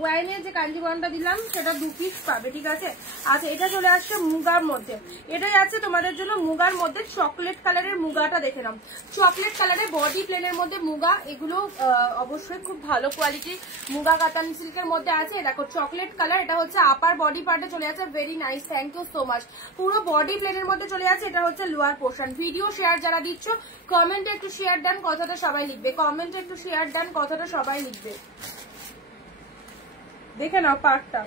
ওয়াইনের যে কাঞ্জিবরমটা দিলাম সেটা 2 পিস পাবে, ঠিক আছে। আচ্ছা এটা চলে আসছে মুগার মধ্যে, এটা যাচ্ছে তোমাদের জন্য মুগার মধ্যে চকলেট কালারের মুগাটা দেখে নাও, চকলেট কালারের বডি প্লেনের মধ্যে মুগা। এগুলো অবশ্যই খুব ভালো কোয়ালিটির মুগা কাতান সিল্কের মধ্যে আছে। দেখো চকলেট কালার, এটা হচ্ছে আপার বডি পার্টে চলে যাচ্ছে, very nice, thank you so much. পুরো বডি প্লেনের মধ্যে চলে যাচ্ছে, এটা হচ্ছে লোয়ার পোর্শন। ভিডিও শেয়ার যারা দিচ্ছ কমেন্টে একটু শেয়ার দেন, কথাটা সবাই লিখবে, কমেন্ট একটু শেয়ার দেন, কথাটা সবাই লিখবে। দেখে নাও পার্টটা,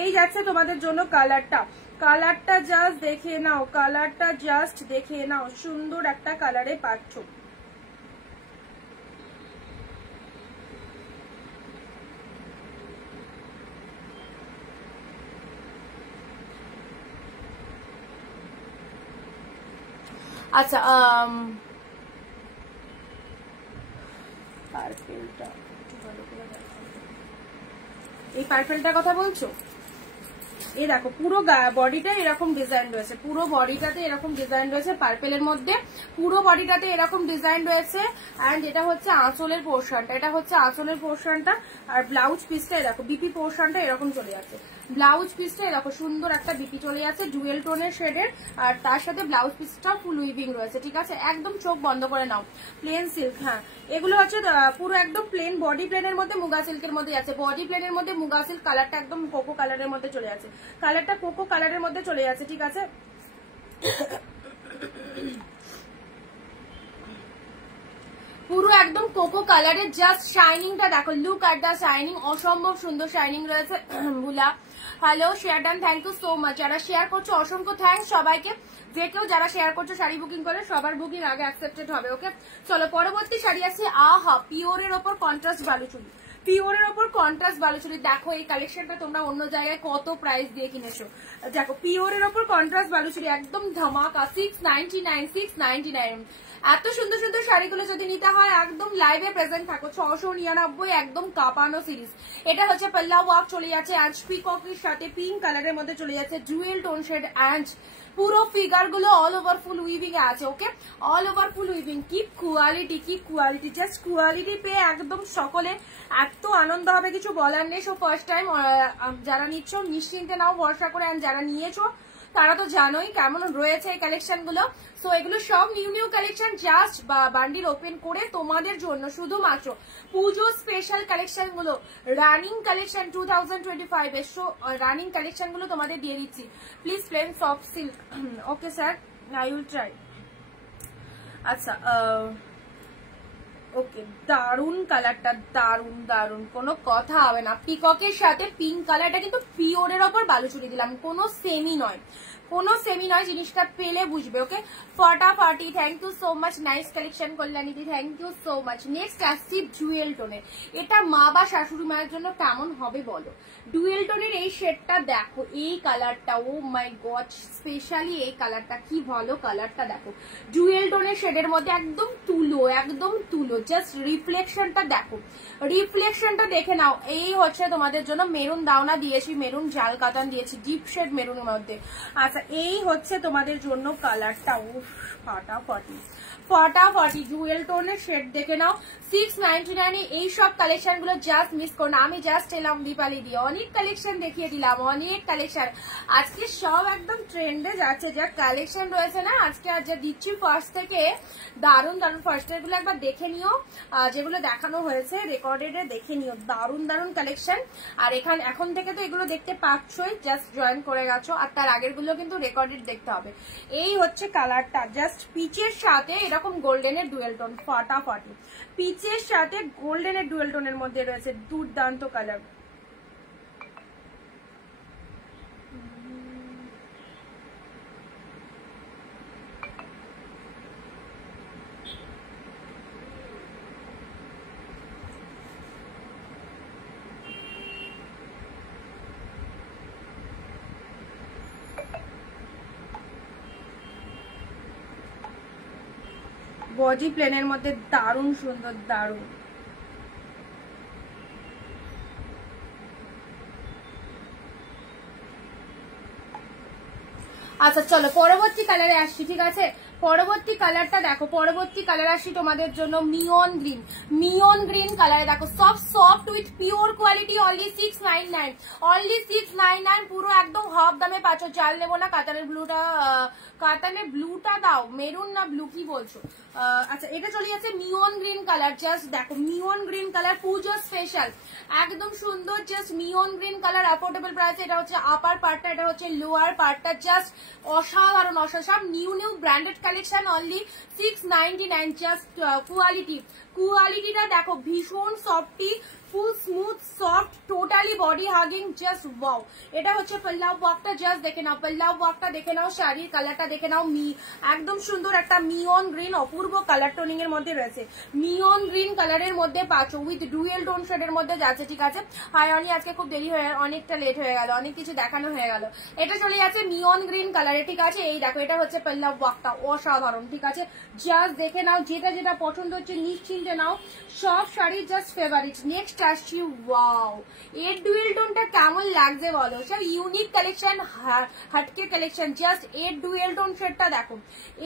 এই যাচ্ছে তোমাদের জন্য কালারটা, কালারটা জাস্ট দেখে নাও, কালারটা জাস্ট দেখে নাও, সুন্দর একটা কালারে পাচ্ছ। আচ্ছা পার্পেলটা এই পার্পেলটার কথা বলছো? এই দেখো পুরো বডিটা এরকম ডিজাইন রয়েছে, পুরো বডিটাতে এরকম ডিজাইন রয়েছে পার্পেলের মধ্যে, পুরো বডিটাতে এরকম ডিজাইন রয়েছে। এন্ড এটা হচ্ছে আঁচলের পোর্শনটা, এটা হচ্ছে আঁচলের পোর্শনটা। আর ব্লাউজ পিসটা দেখো, বিপি পোর্শনটা এরকম চলে যাচ্ছে, ব্লাউজ পিসটা দেখো সুন্দর একটা বিপি চলে যাচ্ছে ডুয়েল টোনের শেডের, আর তার সাথে ব্লাউজ পিসটা ফুল উইভিং রয়েছে, ঠিক আছে। একদম চোখ বন্ধ করে নাও, প্লেন সিল্ক। হ্যাঁ এগুলো হচ্ছে পুরো একদম প্লেন, বডি প্লেনের মধ্যে মুগা সিল্কের মধ্যে যাচ্ছে, বডি প্লেনের মধ্যে মুগা সিল্ক। কালারটা একদম কোকো কালারের মধ্যে চলে যাচ্ছে, কালারটা কোকো কালারের মধ্যে চলে যাচ্ছে, ঠিক আছে। পুরো একদম কোকো কালারের, জাস্ট শাইনিংটা দেখো, লুক এট দা শাইনিং, অসম্ভব সুন্দর শাইনিং রয়েছে। Bhula hello, share done, thank you so much. যারা শেয়ার করছো অসংখ্য থ্যাংকস সবাইকে। যে কেউ যারা শেয়ার করছো শাড়ি বুকিং করে, সবার বুকিং আগে অ্যাকসেপ্টেড হবে, ওকে। চলো পরবর্তী শাড়ি আছে, আহা পিওরের ওপর কন্ট্রাস্ট বালুচুরি, পিওরের ওপর কন্ট্রাস্ট বালুচুরি। দেখো এই কালেকশনটা তোমরা অন্য জায়গায় কত প্রাইস দিয়ে কিনেছো, দেখো পিওরের ওপর কন্ট্রাস্ট বালুচুরি একদম ধামাকা 699 699। এত সুন্দর সুন্দর শাড়িগুলো যদি নিতে হয় একদম লাইভে প্রেজেন্ট থাকো। 699 একদম কাঁপানো সিরিজ। এটা হচ্ছে পাল্লা ওয়ার্ক চলে যাচ্ছে অ্যান্ড পিককের সাথে পিঙ্ক কালারের মধ্যে চলে যাচ্ছে ডুয়েল টোন শেড অ্যান্ড পুরো ফিগার গুলো অল ওভার ফুল উইভিং এ আছে। ওকে, অল ওভার ফুল উইভিং। কি কোয়ালিটি, জাস্ট কোয়ালিটি পেয়ে একদম সকলে এত আনন্দ হবে কিছু বলার নেই। সো ফার্স্ট টাইম যারা নিচ্ছ নিশ্চিন্তে নাও, ভরসা করে। আর যারা নিয়েছো তারা তো জানোই কেমন রয়েছে এই কালেকশন গুলো। সো এগুলো সব new collection, just bundle open করে তোমাদের জন্য শুধুমাত্র পুজো স্পেশাল কালেকশন গুলো, রানিং কালেকশন 2025 এর রানিং কালেকশন গুলো তোমাদের দিয়ে দিচ্ছি। Please plain soft silk. Okay sir, I will try. আচ্ছা ওকে, দারুন কালারটা, দারুন, কোনো কথা হবে না। পিককের সাথে পিঙ্ক কালারটা কিন্তু পিওরের ওপর বালুচুরি দিলাম, কোনো সেমি নয়, জিনিসটা পেলে বুঝবে। ওকে, ফটাফটি। Thank you so much, nice collection কল্যাণীদি, thank you so much. Next আসছি ডুয়েল টোনের। এটা মা বা শাশুড়ি মায়ের জন্য কেমন হবে বলো। ডুয়েল টোনের এই শেডটা দেখো, এই কালারটা, ও মাই গড, স্পেশালি এই কালারটা কি ভালো কালারটা দেখো। ডুয়েল টোনের শেডের মধ্যে একদম তুলো, জাস্ট রিফ্লেকশনটা দেখো, রিফ্লেকশনটা দেখে নাও। এই হচ্ছে তোমাদের জন্য মেরুন দাওনা দিয়েছি, মেরুন জাল কাতান দিয়েছি, ডিপ শেড মেরুনের মধ্যে। আচ্ছা এই হচ্ছে তোমাদের জন্য কালারটা, ও ফটাফটি ডুয়েল টোনের শেড দেখে নাও। 699 এই সব কালেকশন গুলো জাস্ট মিস করো না। আমি জাস্ট এলাম দীপালি দিয়ে, অনেক কালেকশন দেখিয়ে দিলাম, অনেক কালেকশন। আজকে সব একদম ট্রেন্ডে যাচ্ছে, যা কালেকশন রয়েছে না আজকে আর যা দিচ্ছি ফার্স্ট থেকে, দারুন ফার্স্ট এর গুলো একবার দেখে নিও, যেগুলো দেখানো হয়েছে রেকর্ডেডে দেখে নিও, দারুন কালেকশন। আর এখন থেকে তো এগুলো দেখতে পাচ্ছই, জাস্ট জয়েন করে গেছো। আর তার আগের গুলো কিন্তু রেকর্ডেড দেখতে হবে। এই হচ্ছে কালারটা, জাস্ট পিচের সাথে এরকম গোল্ডেনের ডুয়েল টোন, ফাটাফাটি। পিচের সাথে গোল্ডেনের ডুয়েল টোনের মধ্যে রয়েছে দুর্দান্ত কালার। বডি প্লেনের মধ্যে দারুণ সুন্দর, দারুণ। আচ্ছা চলো পরবর্তী কালারে আসছি, ঠিক আছে। পরবর্তী কালারটা দেখো, পরবর্তী কালার আসি তোমাদের জন্য মিয়ন গ্রিন কালারে। দেখো soft with pure quality, only 699, পুরো একদম হাফ দামে পাচ্ছ। জাল নেবো না, কাতানের ব্লুটা দাও, মেরুন না ব্লু কি বলছো। আচ্ছা এটা চলে যাচ্ছে মিয়ন গ্রিন কালার, জাস্ট দেখো মিয়ন গ্রিন কালার, পুজো স্পেশাল, একদম সুন্দর, জাস্ট মিয়ন গ্রিন কালার, অ্যাফোর্ডেবল প্রাইসে। এটা হচ্ছে আপার পার্টটা, এটা হচ্ছে লোয়ার পার্টটা, জাস্ট অসাধারণ সব new branded collection, only 699। Just কোয়ালিটিটা দেখো, ভীষণ softy, full smooth soft, totally body hugging, just wow. এটা হচ্ছে পাল্লাও ওয়ার্কটা, জাস্ট দেখে নাও, পাল্লাও ওয়ার্কটা দেখে নাও, শাড়ির কালারটা দেখে নাও। একদম সুন্দর একটা মিয়ন গ্রিন, অপূর্ব কালার টোনিং এর মধ্যে রয়েছে। মিয়ন গ্রিন কালারের মধ্যে পাচ্ছ, উইথ ডুয়েল টোন শেডের মধ্যে যাচ্ছে, ঠিক আছে। হাই অনি, আজকে খুব দেরি হয়ে, অনেকটা লেট হয়ে গেল, অনেক কিছু দেখানো হয়ে গেল। এটা চলে যাচ্ছে মিয়ন গ্রিন কালারে, ঠিক আছে। এই দেখো এটা হচ্ছে পাল্লাও ওয়ার্কটা, অসাধারণ, ঠিক আছে। জাস্ট দেখে নাও, যেটা পছন্দ হচ্ছে নিশ্চিন্তে নাও, সব শাড়ি জাস্ট ফেভারিট। নেক্সট আসছি, ওয়াও এর ডুয়েল টোনটা কেমন লাগছে বলো। সব ইউনিক কালেকশন, হাটকে কালেকশন, জাস্ট এর ডুয়েল টোন শেডটা দেখো,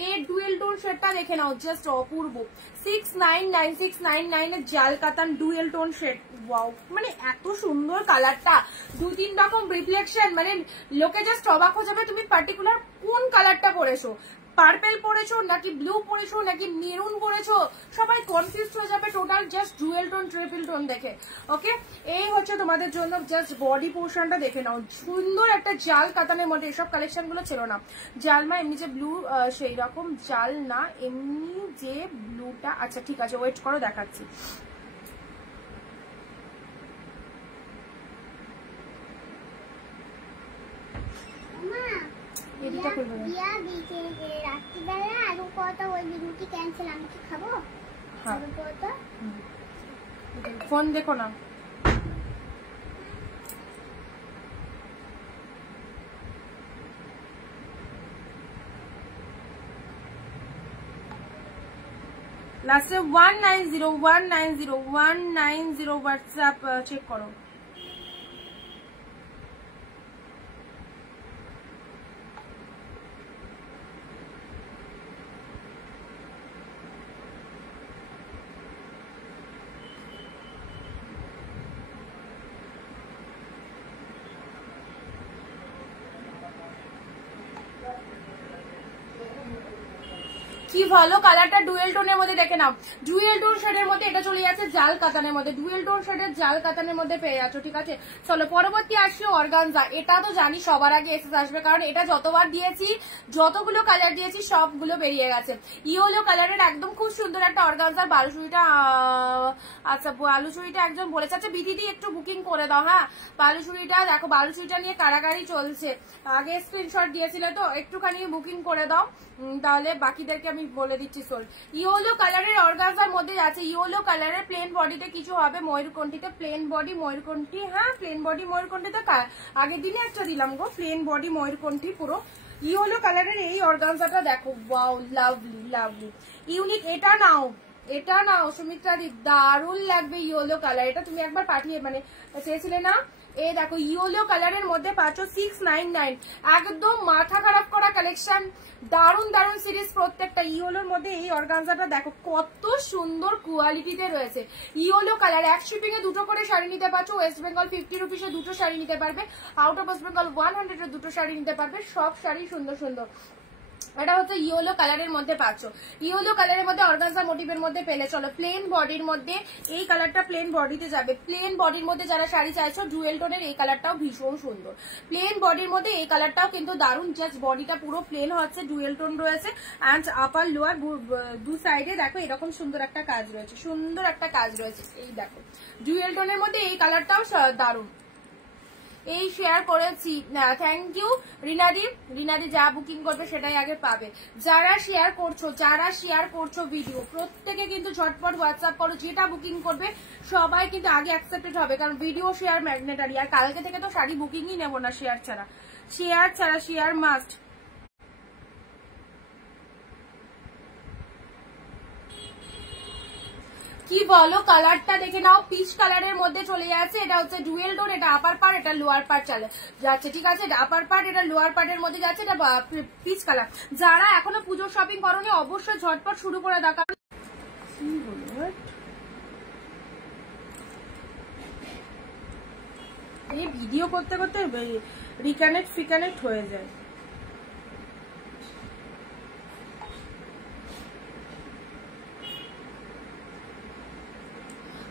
এর ডুয়েল টোন শেডটা দেখে নাও, জাস্ট অপূর্ব। 699 এর জাল কাতান ডুয়েল টোন শেড, ওয়াও, মানে এত সুন্দর কালারটা, 2-3 রকম রিফ্লেকশন, মানে লোকে জাস্ট অবাক হয়ে যাবে তুমি পার্টিকুলার কোন কালারটা পরেছো, পার্পেল পরেছো নাকি ব্লু পরেছো নাকি মেরুন পরেছো, সবাই কনফিউজ হয়ে যাবে total just dual tone triple tone দেখে। ওকে, এই হচ্ছে তোমাদের জন্য, জাস্ট বডি পোর্শনটা দেখে নাও, সুন্দর একটা জাল কাতানের মধ্যে। এসব কালেকশন গুলো ছিল না, জাল মা এমনি যে ব্লু, সেই রকম জাল না, এমনি যে ব্লুটা। আচ্ছা ঠিক আছে, ওয়েট করো, দেখাচ্ছি। ফোন দেখো না, লাস্টে 190 হোয়াটসঅ্যাপ চেক করো। কি ভালো কালারটা, ডুয়েল টোনের মধ্যে দেখে নাও, ডুয়েল টোন শেডের মধ্যে এটা চলে যাচ্ছে জাল কাতানের মধ্যে, ডুয়েল টোন শেডের জাল কাতানের মধ্যে পেয়ে যাচ্ছ। ঠিক আছে, চলো পরবর্তী আসছে অর্গানজা। এটা তো জানি সবার আগে এসে আসবে, কারণ এটা যতবার দিয়েছি, যতগুলো কালার দিয়েছি সবগুলো বেরিয়ে গেছে। ইয়েলো কালারের একদম খুব সুন্দর একটা অর্গানজার বালুচুরিটা। আচ্ছা, বালুচুরিটা একজন বলেছে, আচ্ছা বিদিদি একটু বুকিং করে দাও। হ্যাঁ, বালুচুরিটা দেখো, বালুচুরিটা নিয়ে কারাগারি চলছে, আগে স্ক্রিনশট দিয়েছিলে তো, একটুখানি বুকিং করে দাও, তাহলে বাকিদেরকে আমি বলে দিচ্ছি। সোল ইয়েলো কালারের অর্গানজার মধ্যে আছে, ইয়েলো কালারের প্লেন বডিতে কিছু হবে, ময়ূরকণ্ঠীতে প্লেন বডি ময়ূরকণ্ঠী। হ্যাঁ, প্লেন বডি ময়ূরকণ্ঠীতে আগের দিনে একটা দিলাম গো, প্লেন বডি ময়ূরকণ্ঠী পুরো। ইয়েলো কালারের এই অর্গানজাটা দেখো, ওয়াও, লাভলি লাভলি, ইউনিক। এটা নাও, এটা নাও সুমিত্রা দি, দারুণ লাগবে ইয়েলো কালার। এটা তুমি একবার পাঠিয়ে মানে চেয়েছিলে না, এই দেখো ইয়েলো কালারের মধ্যে পাচ্ছ 699, একদম মাথা খারাপ করা কালেকশন, দারুণ দারুণ সিরিজ প্রত্যেকটা। ইয়েলোর মধ্যে এই অর্গানজাটা দেখো কত সুন্দর কোয়ালিটিতে রয়েছে। ইয়েলো কালার, এক শিপিং এ দুটো করে শাড়ি নিতে পারছো। ওয়েস্ট বেঙ্গল 50 রুপিসে দুটো শাড়ি নিতে পারবে, আউট অফ ওয়েস্ট বেঙ্গল 100 এ দুটো শাড়ি নিতে পারবে, সব শাড়ি সুন্দর সুন্দর। এটা হচ্ছে ইয়েলো কালারের মধ্যে পাচ্ছ, ইয়েলো কালারের মধ্যে অর্গানজা মোটিভের মধ্যে পেলে। চলো প্লেন বডির মধ্যে এই কালারটা প্লেন বডিতে যাবে, প্লেন বডির মধ্যে যারা শাড়ি চাইছো ডুয়েল টোনের এই কালারটাও ভীষণ সুন্দর। প্লেন বডির মধ্যে এই কালারটাও কিন্তু দারুণ, জাস্ট বডিটা পুরো প্লেন হচ্ছে, ডুয়েল টোন রয়েছে, অ্যান্ড আপার লোয়ার দু সাইডে দেখো এরকম সুন্দর একটা কাজ রয়েছে, সুন্দর একটা কাজ রয়েছে। এই দেখো ডুয়েল টোনের মধ্যে এই কালারটাও দারুণ। এই শেয়ার করেছি, থ্যাংক ইউ রিনাদি। রিনাদি যা বুকিং করবে সেটাই আগে পাবে। যারা শেয়ার করছো ভিডিও, প্রত্যেকে কিন্তু ঝটপট হোয়াটসঅ্যাপ করো, যেটা বুকিং করবে সবাই কিন্তু আগে অ্যাকসেপ্টেড হবে, কারণ ভিডিও শেয়ার ম্যাগনেটারি। আর কালকে থেকে তো শাড়ি বুকিংই নেবো না শেয়ার ছাড়া, শেয়ার মাস্ট। কি বলো, কালারটা দেখে নাও, পিচ কালারের মধ্যে চলে যাচ্ছে। এটা হচ্ছে ডুয়েল টোন, এটা আপার পার্ট, এটা লোয়ার পার্ট চলে যাচ্ছে। ঠিক আছে, এটা আপার পার্ট, এটা লোয়ার পার্টের মধ্যে যাচ্ছে, এটা পিচ কালার। যারা এখনো পুজোর শপিং করোনি অবশ্যই ঝটপট শুরু করে দাও। এই ভিডিও করতে করতে রিকানেক্ট হয়ে যায়।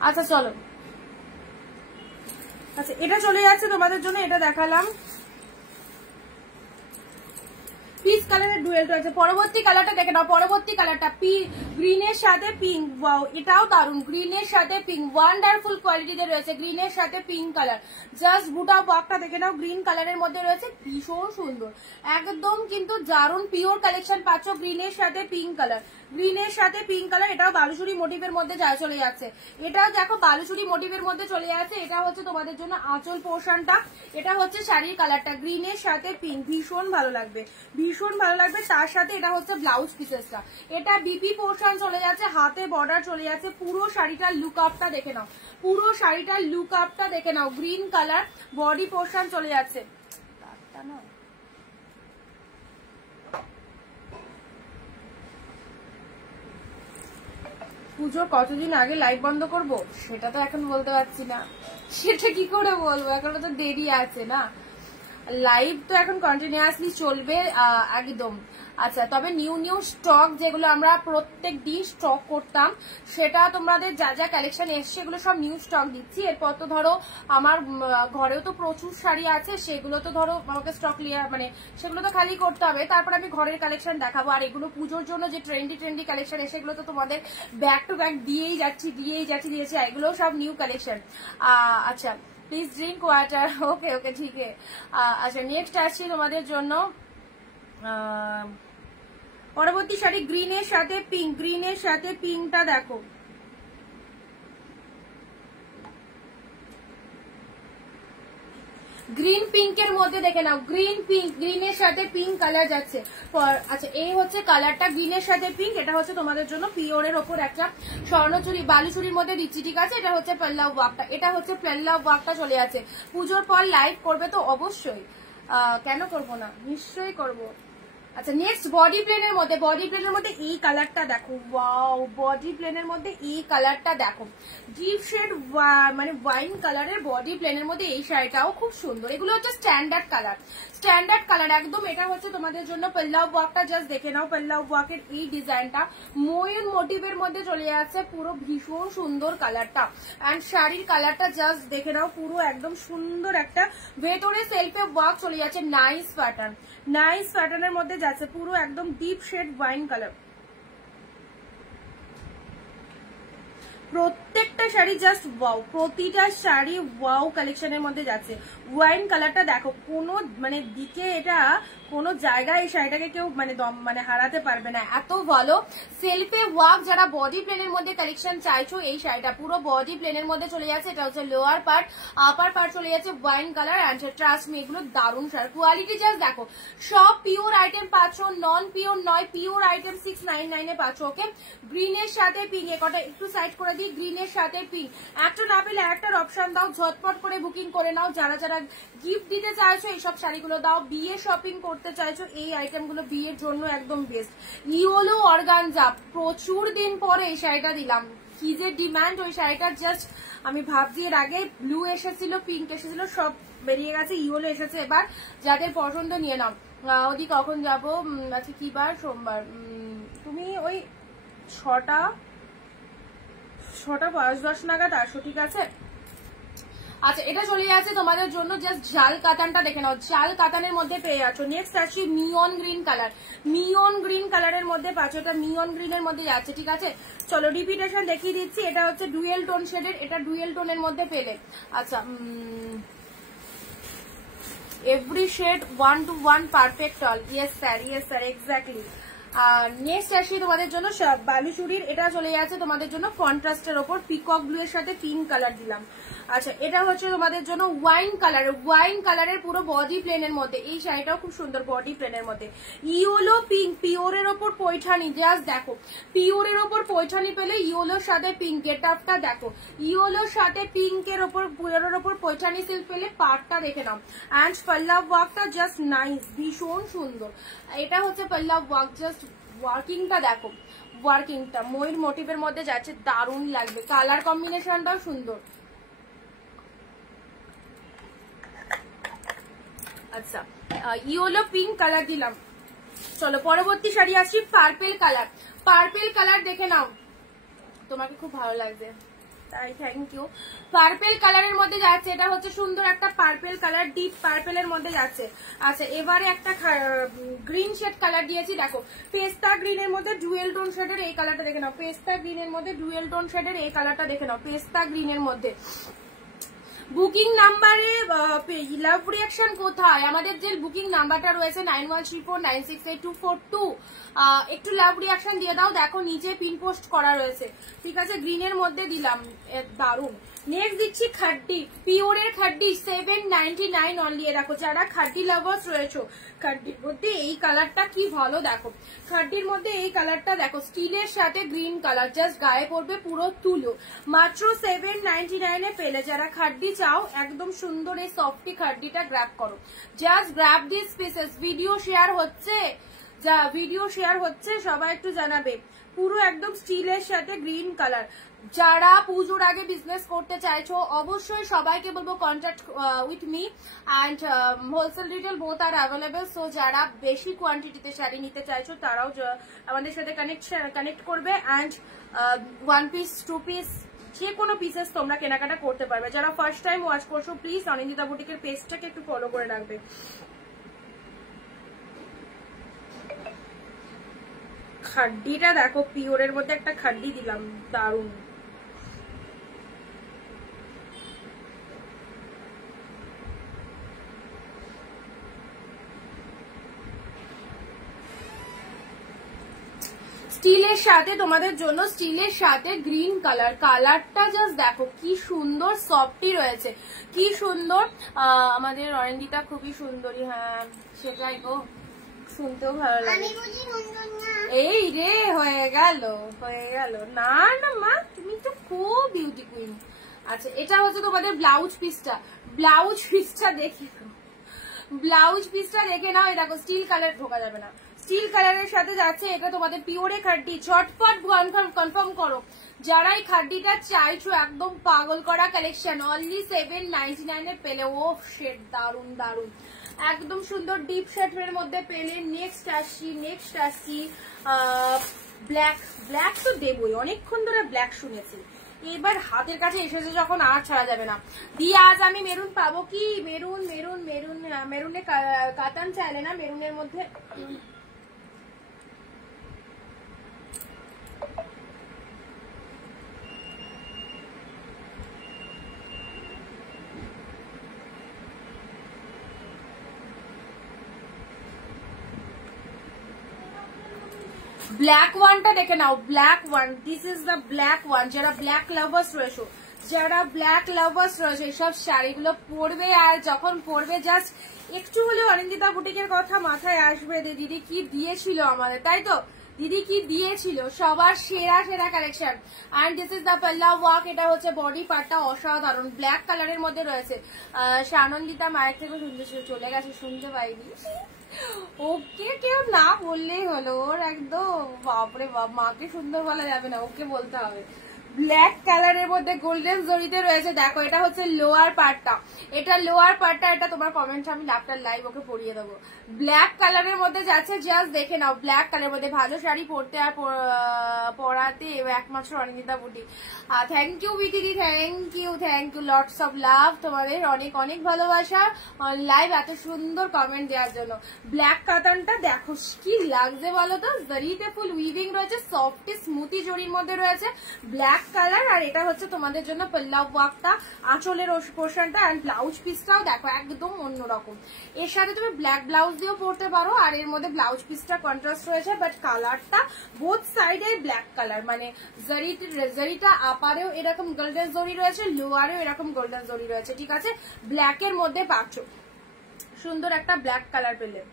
আচ্ছা চলো, আচ্ছা এটা চলে যাচ্ছে তোমাদের জন্য, এটা দেখালাম। পিচ কালারের ডুয়েল রয়েছে। পরবর্তী কালারটা দেখে নাও, পরবর্তী কালারটা গ্রিনের সাথে পিঙ্ক। ওয়াও, এটাও দারুন, গ্রিনের সাথে পিঙ্ক, ওয়ান্ডারফুল কোয়ালিটিতে রয়েছে, গ্রিনের সাথে পিঙ্ক কালার। জাস্ট বুটা ওয়ার্কটা দেখে নাও, গ্রিন কালারের মধ্যে রয়েছে, ভীষণ সুন্দর, একদম কিন্তু দারুন পিওর কালেকশন পাচ্ছ। গ্রিনের সাথে পিঙ্ক কালার, গ্রিনের সাথে পিঙ্ক কালার, এটাও বালুচুরি মোটিভের মধ্যে চলে যাচ্ছে। এটাও দেখো বালুচুরি মোটিভের মধ্যে চলে যাচ্ছে। এটা হচ্ছে তোমাদের জন্য আঁচল পোর্শনটা, এটা হচ্ছে শাড়ির কালারটা, গ্রিনের সাথে পিঙ্ক, ভীষণ ভালো লাগবে, ভীষণ ভালো লাগবে। তার সাথে এটা হচ্ছে ব্লাউজ পিসেসটা, এটা বিপি পোর্শন চলে যাচ্ছে, হাতে বর্ডার চলে যাচ্ছে। পুরো শাড়িটার লুক আপটা দেখে নাও, পুরো শাড়িটার লুক আপটা দেখে নাও, গ্রিন কালার, বডি পোর্শন চলে যাচ্ছে। না পুজো কতদিন আগে লাইভ বন্ধ করব সেটা তো এখন বলতে পারছি না, সেটা কি করে বলবো, এখনো তো দেরি আছে না। লাইভ তো এখন কন্টিনিউয়াসলি চলবে একদম। আচ্ছা, তবে নিউ স্টক যেগুলো আমরা প্রত্যেক দিন স্টক করতাম, সেটা তোমাদের যা যা কালেকশন এসছে সেগুলো সব নিউ স্টক দিচ্ছি। এরপর তো ধরো আমার ঘরেও তো প্রচুর শাড়ি আছে, সেগুলো তো ধরো আমাকে স্টক মানে সেগুলো তো খালি করতে হবে, তারপর আমি ঘরের কালেকশন দেখাবো। আর এগুলো পুজোর জন্য যে ট্রেন্ডি কালেকশন এসে সেগুলো তো তোমাদের ব্যাক টু ব্যাক দিয়েই যাচ্ছি। এগুলো সব নিউ কালেকশন। আচ্ছা, প্লিজ ড্রিঙ্ক ওয়াটার। ওকে ঠিক আছে। আচ্ছা, নেক্সট আসছি তোমাদের জন্য পরবর্তী শাড়ি, গ্রিনের সাথে পিঙ্ক, গ্রিনের সাথে পিঙ্কটা দেখো, গ্রিন পিঙ্কের মধ্যে দেখে নাও, গ্রিন পিঙ্ক, গ্রিনের সাথে পিঙ্ক কালার যাচ্ছে। আচ্ছা এই হচ্ছে কালারটা, গ্রিনের সাথে পিঙ্ক। এটা হচ্ছে তোমাদের জন্য পিওরের ওপর একটা স্বর্ণচুরি বালুচুরির মধ্যে দিচ্ছি, ঠিক আছে? এটা হচ্ছে পেল্লাও ওয়ার্কটা, এটা হচ্ছে পেল্লাও ওয়ার্কটা চলে আছে। পুজোর পর লাইভ করবে তো অবশ্যই, কেন করবো না, নিশ্চয়ই করবো। আচ্ছা নেক্সট বডি প্লেনের মধ্যে, বডি প্লেনের মধ্যে এই কালারটা দেখো, ওয়াও, বডি প্লেনের মধ্যে এই কালারটা দেখো, ডিপ শেড মানে ওয়াইন কালারের বডি প্লেনের মধ্যে এই শাড়িটাও খুব সুন্দর। এগুলো হচ্ছে স্ট্যান্ডার্ড কালার, স্ট্যান্ডার্ড কালার একদম। এটা হচ্ছে তোমাদের জন্য পেল্লাও ওয়ার্কটা, জাস্ট দেখে নাও পেল্লাও ওয়ার্কের এই ডিজাইনটা ময়ূর মোটিভের মধ্যে চলে যাচ্ছে, পুরো ভীষণ সুন্দর কালারটা। অ্যান্ড শাড়ির কালারটা জাস্ট দেখে নাও, পুরো একদম সুন্দর একটা ভেতরে সেলফে ওয়ার্ক চলে যাচ্ছে, নাইস প্যাটার্ন, নাইস প্যাটার্নের মধ্যে যাচ্ছে, পুরো একদম ডিপ শেড ওয়াইন কালার। প্রত্যেকটা শাড়ি জাস্ট ওয়াও, প্রতিটা শাড়ি ওয়াও কালেকশনের মধ্যে যাচ্ছে। ওয়াইন কালারটা দেখো, কোনো মানে দিকে এটা কোনো জায়গায় এই শাড়িটাকে কেউ মানে হারাতে পারবে না, এত ভালো। সেলফে ওয়ার্ক যারা বডি প্লেনের মধ্যে কালেকশন চাইছো, এই শাড়িটা পুরো বডি প্লেনের মধ্যে চলে যাচ্ছে। এটা হচ্ছে লোয়ার পার্ট, আপার পার্ট চলে যাচ্ছে wine colour. And trust me এগুলো দারুণ শাড়ি, কোয়ালিটি জাস্ট দেখো। সব পিওর আইটেম পাচ্ছ, নন পিওর নয়, পিওর আইটেম 699 এ পাচ্ছ। ওকে, গ্রিনের সাথে পিঙ্ক, একটা একটু সাইড করে দিই, গ্রিনের সাথে পিঙ্ক। একটা না পেলে একটার অপশন দাও, ঝটপট করে বুকিং করে নাও। যারা যারা গিফট দিতে চাইছো এইসব শাড়িগুলো দাও, বিয়ে শপিং করতে চাইছো এই আইটেমগুলো বিয়ের জন্য একদম বেস্ট। ইয়োলো অর্গানজা, প্রচুর দিন পরে এই শাড়িটা দিলাম, কি যে ডিমান্ড ওই শাড়িটার, জাস্ট আমি ভাবছি। এর আগে ব্লু এসেছিল, পিঙ্ক এসেছিল, সব বেরিয়ে গেছে, ইয়োলো এসেছে এবার। যাদের পছন্দ নিয়ে নাও। ওদি কখন যাবো? আচ্ছা কি বার? সোমবার। তুমি ওই 6টা 5-10 নাগাদ আসো, ঠিক আছে? আচ্ছা এটা চলে যাচ্ছে তোমাদের জন্য, জাস্ট জাল কাতানটা দেখে নাও, জাল কাতানের মধ্যে পেয়ে যাচ্ছ। নেক্সট আসছি নিয়ন গ্রিন কালার, নিয়ন গ্রিন কালারের মধ্যে পাচ্ছ, এটা নিয়ন গ্রিনের মধ্যে যাচ্ছে, ঠিক আছে? চলো রিপিটেশন দেখিয়ে দিচ্ছি। এটা হচ্ছে ডুয়েল টোন শেডের, এটা ডুয়েল টোনের মধ্যে পেলে। আচ্ছা every shade 1 to 1 perfect all. Yes sir, yes sir, exactly. আর নেক্সট আসি তোমাদের জন্য বালুচুরির, এটা চলে যাচ্ছে তোমাদের জন্য কন্ট্রাস্টের ওপর, পিকক ব্লু এর সাথে পিঙ্ক কালার দিলাম। আচ্ছা এটা হচ্ছে তোমাদের জন্য ওয়াইন কালার, ওয়াইন কালারের পুরো বডি প্লেনের মধ্যে এই শাড়িটাও খুব সুন্দর, বডি প্লেনের মধ্যে। ইয়োলো পিঙ্ক, পিওরের ওপর পৈঠানি, জাস্ট দেখো, পিওরের ওপর পৈঠানি পেলে ইয়োলোর সাথে পিঙ্ক, গেট আপটা দেখো, ইয়োলোর সাথে পিঙ্কের ওপর, পিওরের ওপর পৈঠানি সিল্ক পেলে পার্টটা দেখে নাও। অ্যান্ড পাল্লাভ ওয়ার্কটা জাস্ট নাইস, ভীষণ সুন্দর। এটা হচ্ছে পাল্লাভ ওয়ার্ক, জাস্ট ওয়ার্কিংটা দেখো, ওয়ার্কিংটা ময়ূর মোটিভের মধ্যে যাচ্ছে, দারুণ লাগবে। কালার কম্বিনেশনটাও সুন্দর। আচ্ছা ইয়েলো পিঙ্ক কালার দিলাম। চলো পরবর্তী শাড়ি আসি, পার্পেল কালার। পার্পেল কালার দেখে নাও, তোমাকে খুব ভালো লাগবে, তাই থ্যাংক ইউ। পার্পেল কালারের মধ্যে যাচ্ছে, এটা হচ্ছে সুন্দর একটা পার্পেল কালার, ডিপ পার্পেলের মধ্যে যাচ্ছে। আচ্ছা এবারে একটা গ্রিন শেড কালার দিয়েছি, দেখো পেস্তা গ্রিনের মধ্যে ডুয়েল টোন শেডের এই কালারটা দেখে নাও, পেস্তা গ্রিনের মধ্যে ডুয়েল টোন শেডের এই কালারটা দেখে নাও, পেস্তা গ্রিনের মধ্যে। বুকিং নাম্বারে লাভ রিয়াকশন কোথায়? আমাদের যে বুকিং নাম্বারটা রয়েছে 9134968242, একটু লাভ রিয়াকশন দিয়ে দাও। দেখো নিচে পিন পোস্ট করা রয়েছে, ঠিক আছে? গ্রিনের মধ্যে দিলাম, দারুন। নেক্সট দিচ্ছি খাড্ডি, পিওরের খাড্ডি 799 অনলি। দেখো যারা খাড্ডি লাভার্স রয়েছে, খাড্ডির মধ্যে এই কালারটা কি ভালো, দেখো খাড্ডির মধ্যে এই কালারটা দেখো, স্টিলের সাথে গ্রিন কালার, জাস্ট গায়ে পড়বে পুরো তুলো, মাত্র 799 এ পেলে। যারা খাড্ডি চাও একদম সুন্দর এই সফটি খাড্ডিটা গ্র্যাব করো, just grab this pieces. Video share হচ্ছে, যা ভিডিও শেয়ার হচ্ছে সবাই একটু জানাবে। পুরো একদম স্টিলের সাথে গ্রিন কালার। যারা পুজোর আগে বিজনেস করতে চাইছো অবশ্যই সবাইকে বলবো contact with me, and wholesale retail both আর অ্যাভেলেবেল। সো যারা বেশি কোয়ান্টিটিতে শাড়ি নিতে চাইছো তারাও আমাদের সাথে কানেক্ট করবে। অ্যান্ড 1 পিস 2 পিস যে কোনো পিসেস তোমরা কেনাকাটা করতে পারবে। যারা ফার্স্ট টাইম ওয়াচ করছো প্লিজ অনিন্দিতা বুটিকের পেজটাকে একটু ফলো করে রাখবে। খাড্ডিটা দেখো, পিওরের মধ্যে একটা খাড্ডি দিলাম, দারুন। স্টিলের সাথে তোমাদের জন্য স্টিলের সাথে গ্রিন কালার, কালারটা জাস্ট দেখো কি সুন্দর, সফটি রয়েছে, কি সুন্দর। আমাদের অরেঞ্জিটা খুবই সুন্দরী, হ্যাঁ সেটাই গো, শুনতেও ভালো লাগে। এই রে হয়ে গেল, হয়ে গেল। না না মা, তুমি তো খুব বিউটি কুইন। আচ্ছা এটা হচ্ছে তোমাদের ব্লাউজ পিসটা, ব্লাউজ পিসটা দেখে নাও, ব্লাউজ পিসটা দেখে নাও। এই দেখো স্টিল কালার, ঢোকা যাবে না, স্টিল কালারের সাথে যাচ্ছে। এটা তোমাদের পিওরে খাড্ডি, ঝটপট কনফার্ম করো যারা এই খাড্ডিটা চাইছো। একদম পাগল করা কালেকশন, অনলি 799 এ পেলে। ও শেড দারুন দারুন, একদম সুন্দর ডিপ শেডের মধ্যে পেলে। নেক্সট আসছি ব্ল্যাক, ব্ল্যাক তো দেবই, অনেকক্ষণ ধরে ব্ল্যাক শুনেছি, এবার হাতের কাছে এসেছে যখন আর ছাড়া যাবে না। দিয়ে আজ আমি মেরুন পাবো কি, মেরুন মেরুন মেরুন, মেরুনে কাতান চাইলে না, মেরুনের মধ্যে ব্ল্যাক ওয়ানটা দেখে নাও, black one, this is the black one. যারা ব্ল্যাক লাভার্স রয়েছে, যারা ব্ল্যাক লাভার্স রয়েছে, এইসব শাড়িগুলো পরবে, আর যখন পরবে জাস্ট একটু হলেও অরিন্দিতা বুটিকের কথা মাথায় আসবে, দিদি কি দিয়েছিল আমাদের, তাই তো? দিদি কি দিয়েছিল, সবার সেরা সেরা collection. And this is the পাল্লা ওয়ার্ক, এটা হচ্ছে বডি পার্টটা অসাধারণ, ব্ল্যাক কালারের মধ্যে রয়েছে। সানন্দিতা মায়ের থেকে শুনতে চলে গেছে, শুনতে পাইনি। ওকে কেউ না বললেই হলো, ওর একদম বাপরে বাপ, মাকে সুন্দর বলা যাবে না, ওকে বলতে হবে। ব্ল্যাক কালারের মধ্যে গোল্ডেন জরিতে রয়েছে। দেখো এটা হচ্ছে লোয়ার পার্টটা, এটা লোয়ার পার্টটা, এটা তোমার কমেন্ট আমি আফটার লাইভ ওকে পরিয়ে দেবো। ব্ল্যাক কালারের মধ্যে যাচ্ছে, জাস্ট দেখে নাও। ব্ল্যাক কালারের মধ্যে ভালো শাড়ি পরতে আর পরাতে একমাত্র অনিন্দিতা বুটিক। থ্যাংক ইউ বিকিদি, thank you lots of love, তোমাদের অনেক অনেক ভালোবাসা লাইভ এত সুন্দর কমেন্ট দেওয়ার জন্য। ব্ল্যাক কাতানটা দেখো কি লাগছে বলো তো, জরিতে ফুল উইভিং রয়েছে, সফটি স্মুথি জরির মধ্যে রয়েছে, ব্ল্যাক কালার। আর এটা হচ্ছে তোমাদের জন্য পাল্লা ওয়ার্কটা, আঁচলের পোর্শনটা, আর ব্লাউজ পিসটাও দেখো একদম অন্যরকম। এর সাথে তুমি ব্ল্যাক ব্লাউজ দিয়েও পরতে পারো, আর এর মধ্যে ব্লাউজ পিসটা কন্ট্রাস্ট রয়েছে, বাট কালারটা বোথ সাইডে ব্ল্যাক কালার, মানে জরিটা আপারেও এরকম গোল্ডেন জরি রয়েছে, লোয়ারেও এরকম গোল্ডেন জরি রয়েছে, ঠিক আছে? ব্ল্যাকের মধ্যে পাচ্ছ, সুন্দর একটা ব্ল্যাক কালার পেলে।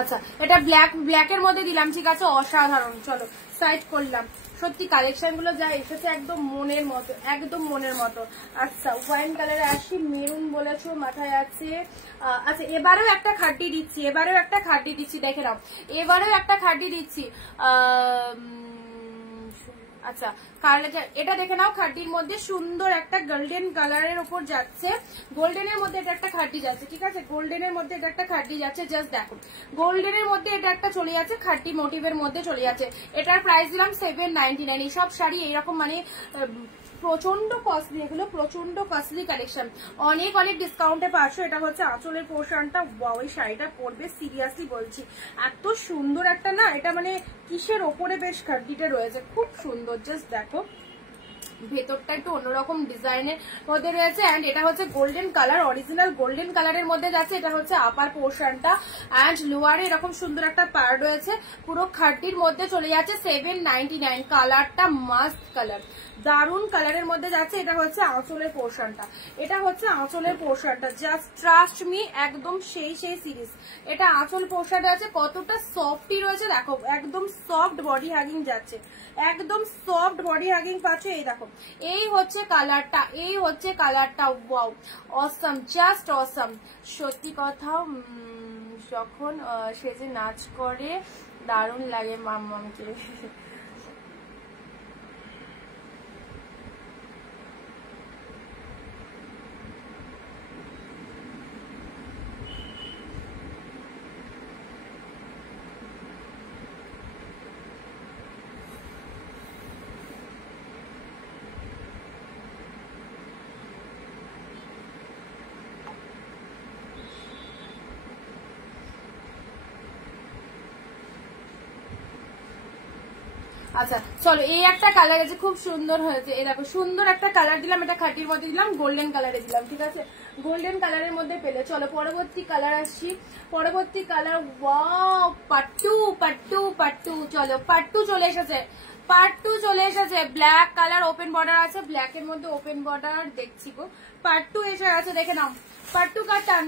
আচ্ছা এটা ব্ল্যাকের মধ্যে দিলাম, ঠিক আছে? অসাধারণ। চলো সাইড করলাম। সত্যি কালেকশন গুলো যা এসেছে একদম মনের মতো, একদম মনের মতো। আচ্ছা ওয়াইন কালারে আসি, মেরুন বলেছো মাথায় আছে। আচ্ছা এবারেও একটা খাড্ডি দিচ্ছি, দেখে নাও, এবারেও একটা খাড্ডি দিচ্ছি। আচ্ছা এটা দেখে নাও, খাড্ডির মধ্যে সুন্দর একটা গোল্ডেন কালারের উপর যাচ্ছে, গোল্ডেনের মধ্যে এটা একটা খাড্ডি যাচ্ছে, ঠিক আছে? গোল্ডেনের মধ্যে এটা একটা খাড্ডি যাচ্ছে, জাস্ট দেখো গোল্ডেনের মধ্যে এটা একটা চলে যাচ্ছে, খাড্ডি মোটিভের মধ্যে চলে যাচ্ছে। এটার প্রাইস দিলাম 799। এইসব শাড়ি এইরকম মানে প্রচন্ড কস্টলি, এগুলো প্রচন্ড কস্টলি কালেকশন, অনেক অনেক ডিসকাউন্টে পাচ্ছ। এটা হচ্ছে আঁচলের পোর্শনটা, ওই শাড়িটা পরবে সিরিয়াসলি বলছি, এত সুন্দর একটা না, এটা মানে কিসের ওপরে বেশ খাড্ডিটা রয়েছে, খুব সুন্দর, জাস্ট দেখো। ভেতরটা একটু অন্যরকম ডিজাইনের মধ্যে রয়েছে, এন্ড এটা হচ্ছে গোল্ডেন কালার, অরিজিনাল গোল্ডেন কালারের মধ্যে যাচ্ছে। এটা হচ্ছে আপার পোর্শনটা, এন্ড লোয়ারে এরকম সুন্দর একটা পার রয়েছে, পুরো খাড্ডির মধ্যে চলে যাচ্ছে 799। কালারটা মাস্ট কালার, দারুন কালারের মধ্যে যাচ্ছে। এটা হচ্ছে আঁচলের পোর্শনটা, জাস্ট ট্রাস্ট মি, একদম সেই সিরিজ। এটা আঁচল পোর্শনটা আছে, কতটা সফটি রয়েছে দেখো, একদম সফট বডি হাগিং যাচ্ছে, একদম সফট বডি হাগিং পাচ্ছ। এই দেখো এই হচ্ছে কালারটা, ওয়াও অসাম, জাস্ট অসাম। সত্যি কথা যখন সে যে নাচ করে দারুণ লাগে মাম্মামকে। আচ্ছা চলো, এই একটা কালার আছে খুব সুন্দর হয়েছে, এই দেখো সুন্দর একটা কালার দিলাম, এটা খাটির মধ্যে দিলাম, গোল্ডেন কালারে দিলাম, ঠিক আছে, গোল্ডেন কালারের মধ্যে পেলে। চলো পরবর্তী কালার আসছি, পরবর্তী কালার ওয়াও পাট্টু পাট্টু পাট্টু। চলো পাট্টু চলে এসেছে, পাট্টু চলে এসেছে, ব্ল্যাক কালার ওপেন বর্ডার আছে, ব্ল্যাক এর মধ্যে ওপেন বর্ডার দেখছি গো, পাট্টু এসে আছে, দেখে নাও পাট্টু কাতান,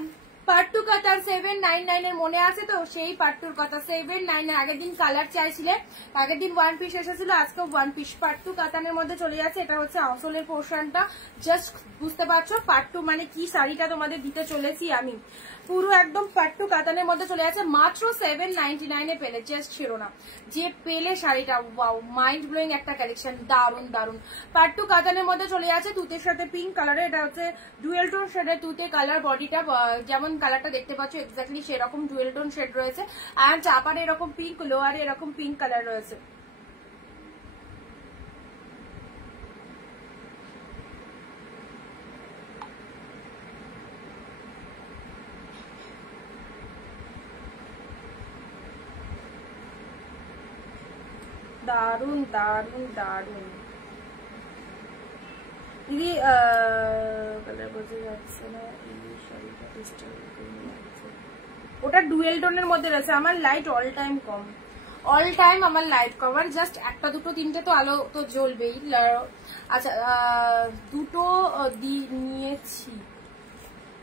পাট্টু কাতান 799 এর মনে আছে তো, সেই পাট্টুর কথা 799। আগের দিন কালার চাইছিলে, আগের দিন ওয়ান পিস এসেছিল, আজকেও ওয়ান পিস পাট্টু কাতানের মধ্যে চলে যাচ্ছে। এটা হচ্ছে আঁচলের পোর্শনটা, জাস্ট বুঝতে পারছো পাট্টু মানে কি শাড়িটা তোমাদের দিতে চলেছি আমি, পুরো একদম পাট্টু কাতানের মধ্যে চলে যাচ্ছে, মাত্র 799 এ পেলে, জাস্ট শিরোনাম যে পেলে শাড়িটা, ওয়াও মাইন্ড ব্লোয়িং একটা কালেকশন, দারুন দারুন। পাট্টু কাতানের মধ্যে চলে যাচ্ছে তুতের সাথে পিঙ্ক কালারে, এটা হচ্ছে ডুয়েল টোন শেডের তুতে কালার, বডিটা যেমন কালারটা দেখতে পাচ্ছ এক্স্যাক্টলি সেরকম ডুয়েল টোন শেড রয়েছে, আর চাপারে এরকম পিঙ্ক, লোয়ারে এরকম পিঙ্ক কালার রয়েছে। দারুন দারুন দারুন দিদি, কালার বোঝা যাচ্ছে না, ওটা ডুয়েল টোনের মধ্যে রয়েছে, আমার লাইট অল টাইম কম, অল টাইম আমার লাইট কভার, জাস্ট একটা দুটো তিনটে তো আলো তো জ্বলবেই। আচ্ছা দুটো নিয়েছি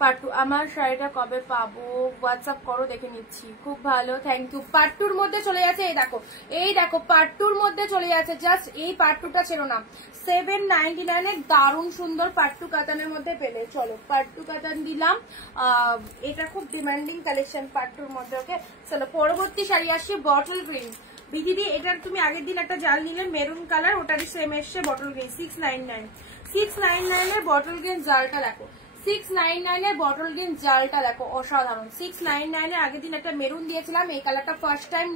পাট্টু, আমার শাড়িটা কবে পাবো হোয়াটসঅ্যাপ করো, দেখে নিচ্ছি, খুব ভালো থ্যাংক ইউ। পাট্টুর মধ্যে চলে যাচ্ছে, এই দেখো পাট্টুর মধ্যে চলে যাচ্ছে, জাস্ট এই পাট্টুটা ছিল না 799 এর দারুণ সুন্দর পাট্টু কাতানের মধ্যে পেলে। চলো পাট্টু কাতান দিলাম, এটা খুব ডিমান্ডিং কালেকশন পাট্টুর মধ্যে। ওকে চলো পরবর্তী শাড়ি আসছে বটল গ্রিন। দিদি এটার তুমি আগের দিন একটা জাল নিলে মেরুন কালার, ওটারই সেম এসছে বটল গ্রিন, 699 এর বটল গ্রিন জালটা দেখো, 699 এর বটল গ্রিন জালটা দেখো অসাধারণ। 699 এর আগের দিন একটা মেরুন দিয়েছিলাম, এই কালারটা ফার্স্ট টাইম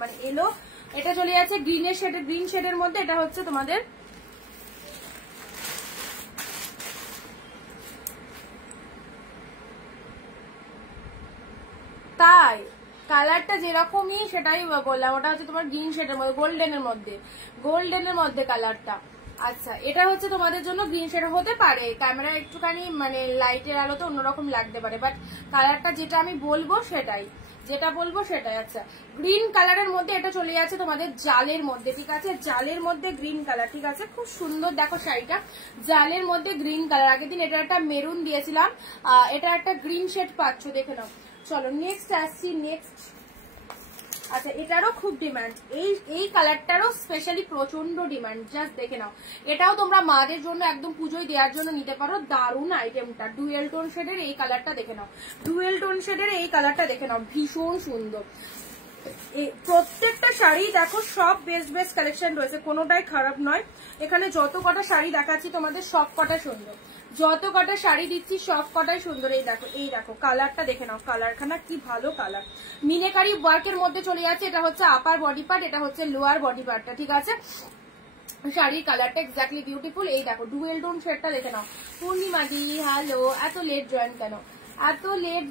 মানে এলো, এটা চলে যাচ্ছে গ্রিনের শেডের, গ্রিন শেডের মধ্যে, এটা হচ্ছে তোমাদের তাই কালারটা যেরকমই সেটাই বললাম, ওটা হচ্ছে তোমার গ্রিন শেডের মধ্যে, গোল্ডেনের মধ্যে কালারটা। আচ্ছা এটা হচ্ছে তোমাদের জন্য গ্রিন শেড হতে পারে, ক্যামেরা একটুখানি মানে লাইটের আলোতে অন্যরকম লাগতে পারে, বাট কালারটা যেটা আমি বলবো সেটাই, আচ্ছা গ্রিন কালারের মধ্যে এটা চলে যাচ্ছে তোমাদের জালের মধ্যে, ঠিক আছে, জালের মধ্যে গ্রিন কালার, ঠিক আছে, খুব সুন্দর দেখো শাড়িটা, জালের মধ্যে গ্রিন কালার। আগের দিন এটা একটা মেরুন দিয়েছিলাম, এটা একটা গ্রিন শেড পাচ্ছ, দেখে নাও। চলো নেক্সট আসছি, নেক্সট আচ্ছা এটারও খুব ডিমান্ড, এই কালারটারও স্পেশালি প্রচন্ড ডিমান্ড, জাস্ট দেখে নাও, এটাও তোমরা মাদের জন্য একদম পুজোয় দেওয়ার জন্য নিতে পারো, দারুণ আইটেমটা। ডুয়েল টোন শেডের এই কালারটা দেখে নাও, ডুয়েল টোন শেডের এই কালারটা দেখে নাও, ভীষণ সুন্দর। প্রত্যেকটা শাড়ি দেখো সব বেস্ট কালেকশন রয়েছে, কোনোটাই খারাপ নয়। এখানে যত কটা শাড়ি দেখাচ্ছি তোমাদের সব কটা সুন্দর, যত কটা শাড়ি দিচ্ছি সব কটাই সুন্দর। এই দেখো কালারটা দেখে নাও, কালারখানা কি ভালো কালার, মিনেকারি ওয়ার্কের মধ্যে চলে যাচ্ছে, এটা হচ্ছে আপার বডি পার্ট, এটা হচ্ছে লোয়ার বডি পার্টটা, ঠিক আছে, শাড়ির কালারটা এক্স্যাক্টলি বিউটিফুল। এই দেখো ডুয়েল টোন শেডটা দেখে নাও। পূর্ণিমা দি হ্যালো, এত লেট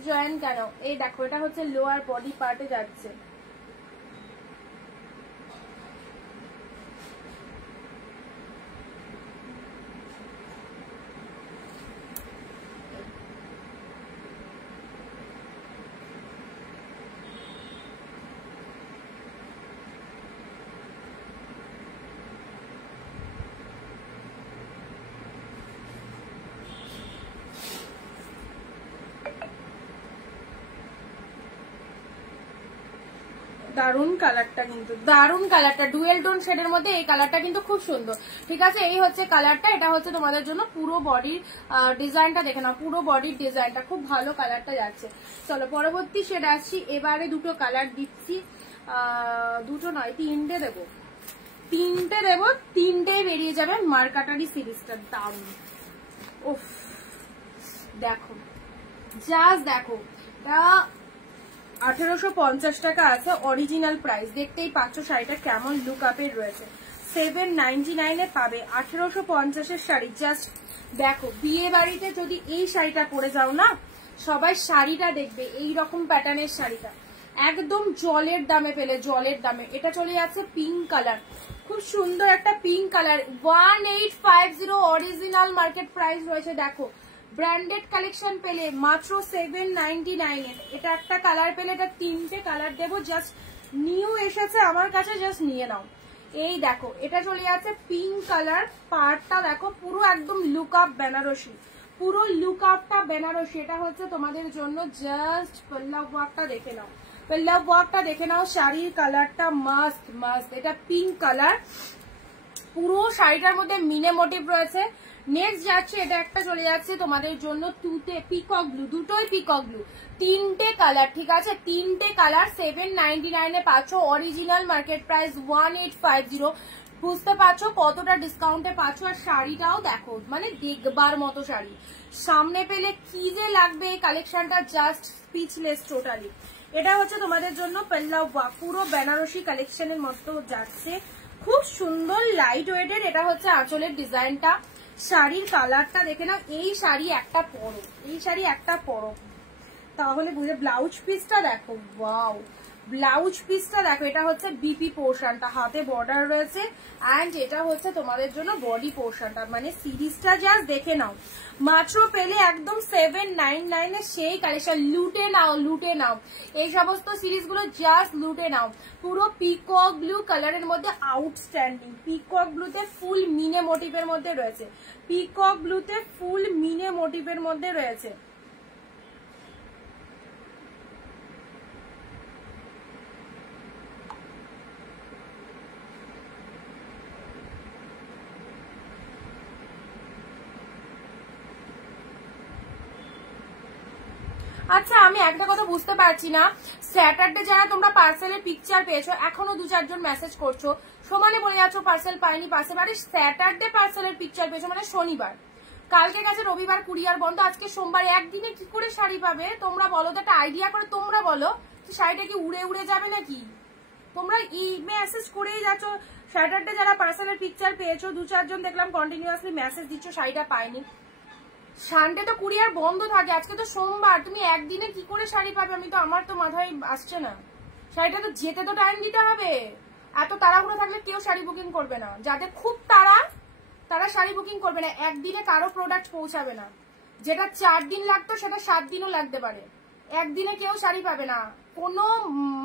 জয়েন কেন, এই দেখো এটা হচ্ছে লোয়ার বডি পার্টে যাচ্ছে, দারুন কালারটা, কিন্তু দারুন কালারটা, ডুয়েল টোন শেডের মধ্যে এই কালারটা কিন্তু খুব সুন্দর, ঠিক আছে, এই হচ্ছে কালারটা, এটা হচ্ছে তোমাদের জন্য পুরো বডির ডিজাইনটা দেখে নাও, পুরো বডির ডিজাইনটা খুব ভালো কালারটা যাচ্ছে। চলো পরবর্তী শেড আসছি, এবারে দুটো কালার দিচ্ছি, দুটো নয় তিনটে দেবো, তিনটেই বেরিয়ে যাবে মার্কাটারি সিরিজটার দাম। উফ দেখো জাস্ট দেখো, এটা 1850 টাকা আছে অরিজিনাল প্রাইস, দেখতেই পাচ্ছ শাড়িটা কেমন লুক আপের রয়েছে, 799 এ পাবে 1850 এর শাড়ি। জাস্ট দেখো বিয়ে বাড়িতে যদি এই শাড়িটা পরে যাও না, সবাই শাড়িটা দেখবে, এই রকম প্যাটার্নের শাড়িটা একদম জলের দামে পেলে, জলের দামে। এটা চলে যাচ্ছে পিঙ্ক কালার, খুব সুন্দর একটা pink colour, 1850 original market price রয়েছে। দেখো ব্র্যান্ডেড কালেকশন পেলে মাত্র 799 এর। এটা একটা কালার পেলে, এটা 3টে কালার দেবো, জাস্ট নিউ এসেছে আমার কাছে, জাস্ট নিয়ে নাও। এই দেখো এটা চলে যাচ্ছে পিঙ্ক কালার, পার্টটা দেখো পুরো একদম লুক আপ বেনারসি, পুরো লুক আপটা বেনারসি। এটা হচ্ছে তোমাদের জন্য, জাস্ট পল্লব ওয়ার্কটা দেখে নাও, পল্লব ওয়ার্কটা দেখে নাও। শাড়ির কালারটা মাস্ট মাস্ট, এটা পিঙ্ক কালার, পুরো শাড়িটার মধ্যে মিনে মোটিভ রয়েছে। নেক্সট যাচ্ছে, এটা একটা চলে যাচ্ছে তোমাদের জন্য তুতে পিকক ব্লু, দুটোই পিকক ব্লু, 3টে কালার, ঠিক আছে 3টে কালার 799 এ পাচ্ছ। Original market price 1850। বুঝতে পারছো কতটা ডিসকাউন্টে পাচ্ছ। আর শাড়িটাও দেখো, মানে দেখবার মতো শাড়ি, সামনে পেলে কি যে লাগবে এই কালেকশনটা, জাস্ট স্পিচলেস টোটালি। এটা হচ্ছে তোমাদের জন্য পল্লব ওয়ার্ক, পুরো বেনারসি কালেকশনের মতো যাচ্ছে, খুব সুন্দর লাইট ওয়েটের। এটা হচ্ছে আঁচলের ডিজাইনটা, শাড়ির কালারটা দেখে নাও। এই শাড়ি একটা পরো, এই শাড়ি একটা পরো, তাহলে বুঝে। ব্লাউজ পিসটা দেখো, ওয়াও, ব্লাউজ পিসটা দেখো। এটা হচ্ছে বিপি পোর্শনটা, হাতে বর্ডার রয়েছে, অ্যান্ড এটা হচ্ছে তোমাদের জন্য বডি পোর্শনটা, মানে সিরিজটা জাস্ট দেখে নাও। মাত্র পেলে একদম 799 এ সেই কালেকশন। লুটে নাও, লুটে নাও, এই সমস্ত সিরিজগুলো জাস্ট লুটে নাও। পুরো পিকক ব্লু কালারের মধ্যে আউটস্ট্যান্ডিং, পিকক ব্লুতে ফুল মিনে মোটিভের মধ্যে রয়েছে, পিকক ব্লুতে ফুল মিনে মোটিভের মধ্যে রয়েছে। আচ্ছা আমি একটা কথা বুঝতে পারছি না, স্যাটারডে যারা তোমরা পার্সেলের পিকচার পেয়েছো, এখনো 2-4 জন মেসেজ করছো, সমানে বলে যাচ্ছ পার্সেল পাইনি পার্সেল, আরে স্যাটারডে পার্সেলের পিকচার পেয়েছো মানে শনিবার, কালকে গেছে রবিবার কুরিয়ার বন্ধ, আজকে সোমবার, একদিনে কি করে শাড়ি পাবে তোমরা বলো তো, একটা আইডিয়া করে তোমরা বলো। শাড়িটা কি উড়ে উড়ে যাবে নাকি? তোমরা মেসেজ করেই যাচ্ছ। স্যাটারডে যারা পার্সেলের পিকচার পেয়েছো, 2-4 জন দেখলাম কন্টিনিউয়াসলি মেসেজ দিচ্ছ শাড়িটা পাইনি। সানডে তো কুরিয়ার বন্ধ থাকে, আজকে তো সোমবার, তুমি একদিনে কি করে শাড়ি পাবে? আমি তো, আমার তো মাথায় আসছে না। শাড়িটা তো যেতে তো টাইম দিতে হবে, এত তাড়াহুড়ো থাকলে কেউ শাড়ি বুকিং করবে না। যাদের খুব তারা শাড়ি বুকিং করবে না, একদিনে কারো প্রোডাক্ট পৌঁছাবে না। যেটা 4 দিন লাগতো সেটা 7 দিনও লাগতে পারে। একদিনে কেউ শাড়ি পাবে না, কোনো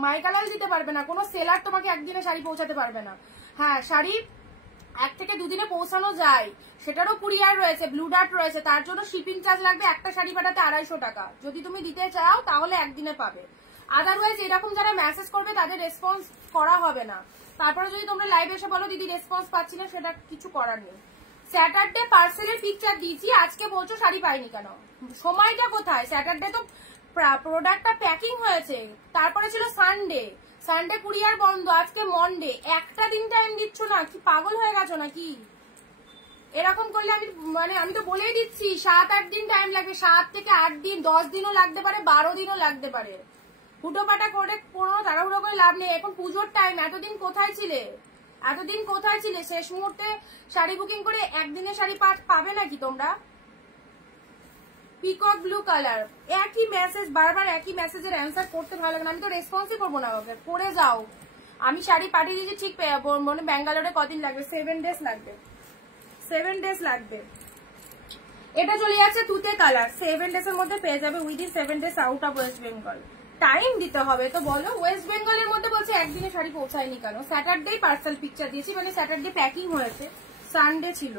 মাইকালাল দিতে পারবে না, কোনো সেলার তোমাকে একদিনে শাড়ি পৌঁছাতে পারবে না। হ্যাঁ, শাড়ি 1 থেকে 2 দিনে পৌঁছানো যায়, সেটারও কুরিয়ার রয়েছে, ব্লু ডার্ট রয়েছে, তার জন্য শিপিং চার্জ লাগবে। একটা শাড়ি পাঠাতে 250 টাকা, যদি তুমি দিতে চাও তাহলে একদিনে পাবে। আদারওয়াইজ এরকম যারা মেসেজ করবে তাদের রেসপন্স করা হবে না। তারপরে যদি তোমরা লাইভ এসে বলো দিদি রেসপন্স পাচ্ছি না, সেটা কিছু করার নেই। স্যাটারডে পার্সেলের পিকচার দিয়েছি, আজকে বলছো শাড়ি পাইনি কেন? সময়টা কোথায়? স্যাটারডে তো প্রোডাক্টটা প্যাকিং হয়েছে, তারপরে ছিল সানডে, সানডে কুরিয়ার বন্ধ, আজকে মন্ডে, একটা দিন টাইম দিচ্ছ না, কি পাগল হয়ে গেছো নাকি? এরকম করলে আমি তো বলেই দিচ্ছি 7-8 দিন টাইম লাগবে, 7 থেকে 8 দিন, 10 দিনও লাগতে পারে, 12 দিনও লাগতে পারে। হুটোপাটা করে কোনো তাড়াহুড়ো করে লাভ নেই। এখন পুজোর টাইম, এতদিন কোথায় ছিলে? এতদিন কোথায় ছিলে? শেষ মুহূর্তে শাড়ি বুকিং করে একদিনে শাড়ি পাবে নাকি তোমরা? পিকক ব্লু কালার, একই মেসেজ, বারবার একই মেসেজের অ্যান্সার করতে ভালো লাগে না, আমি তো রেসপন্সই করবো না। করে যাও, আমি শাড়ি পাঠিয়ে দিয়েছি, ঠিক মানে ব্যাঙ্গালোরে কদিন লাগবে? 7 ডেজ লাগবে, 7 ডেজ লাগবে। এটা চলে যাচ্ছে তুতে কালার, 7 ডেজের মধ্যে পেয়ে যাবে, within 7 days out of West Bengal. Time দিতে হবে তো বলো, ওয়েস্ট বেঙ্গলের মধ্যে বলছে একদিনে শাড়ি পৌঁছায়নি কেন? স্যাটারডে পার্সেল পিকচার দিয়েছি, মানে স্যাটারডে প্যাকিং হয়েছে, সানডে ছিল।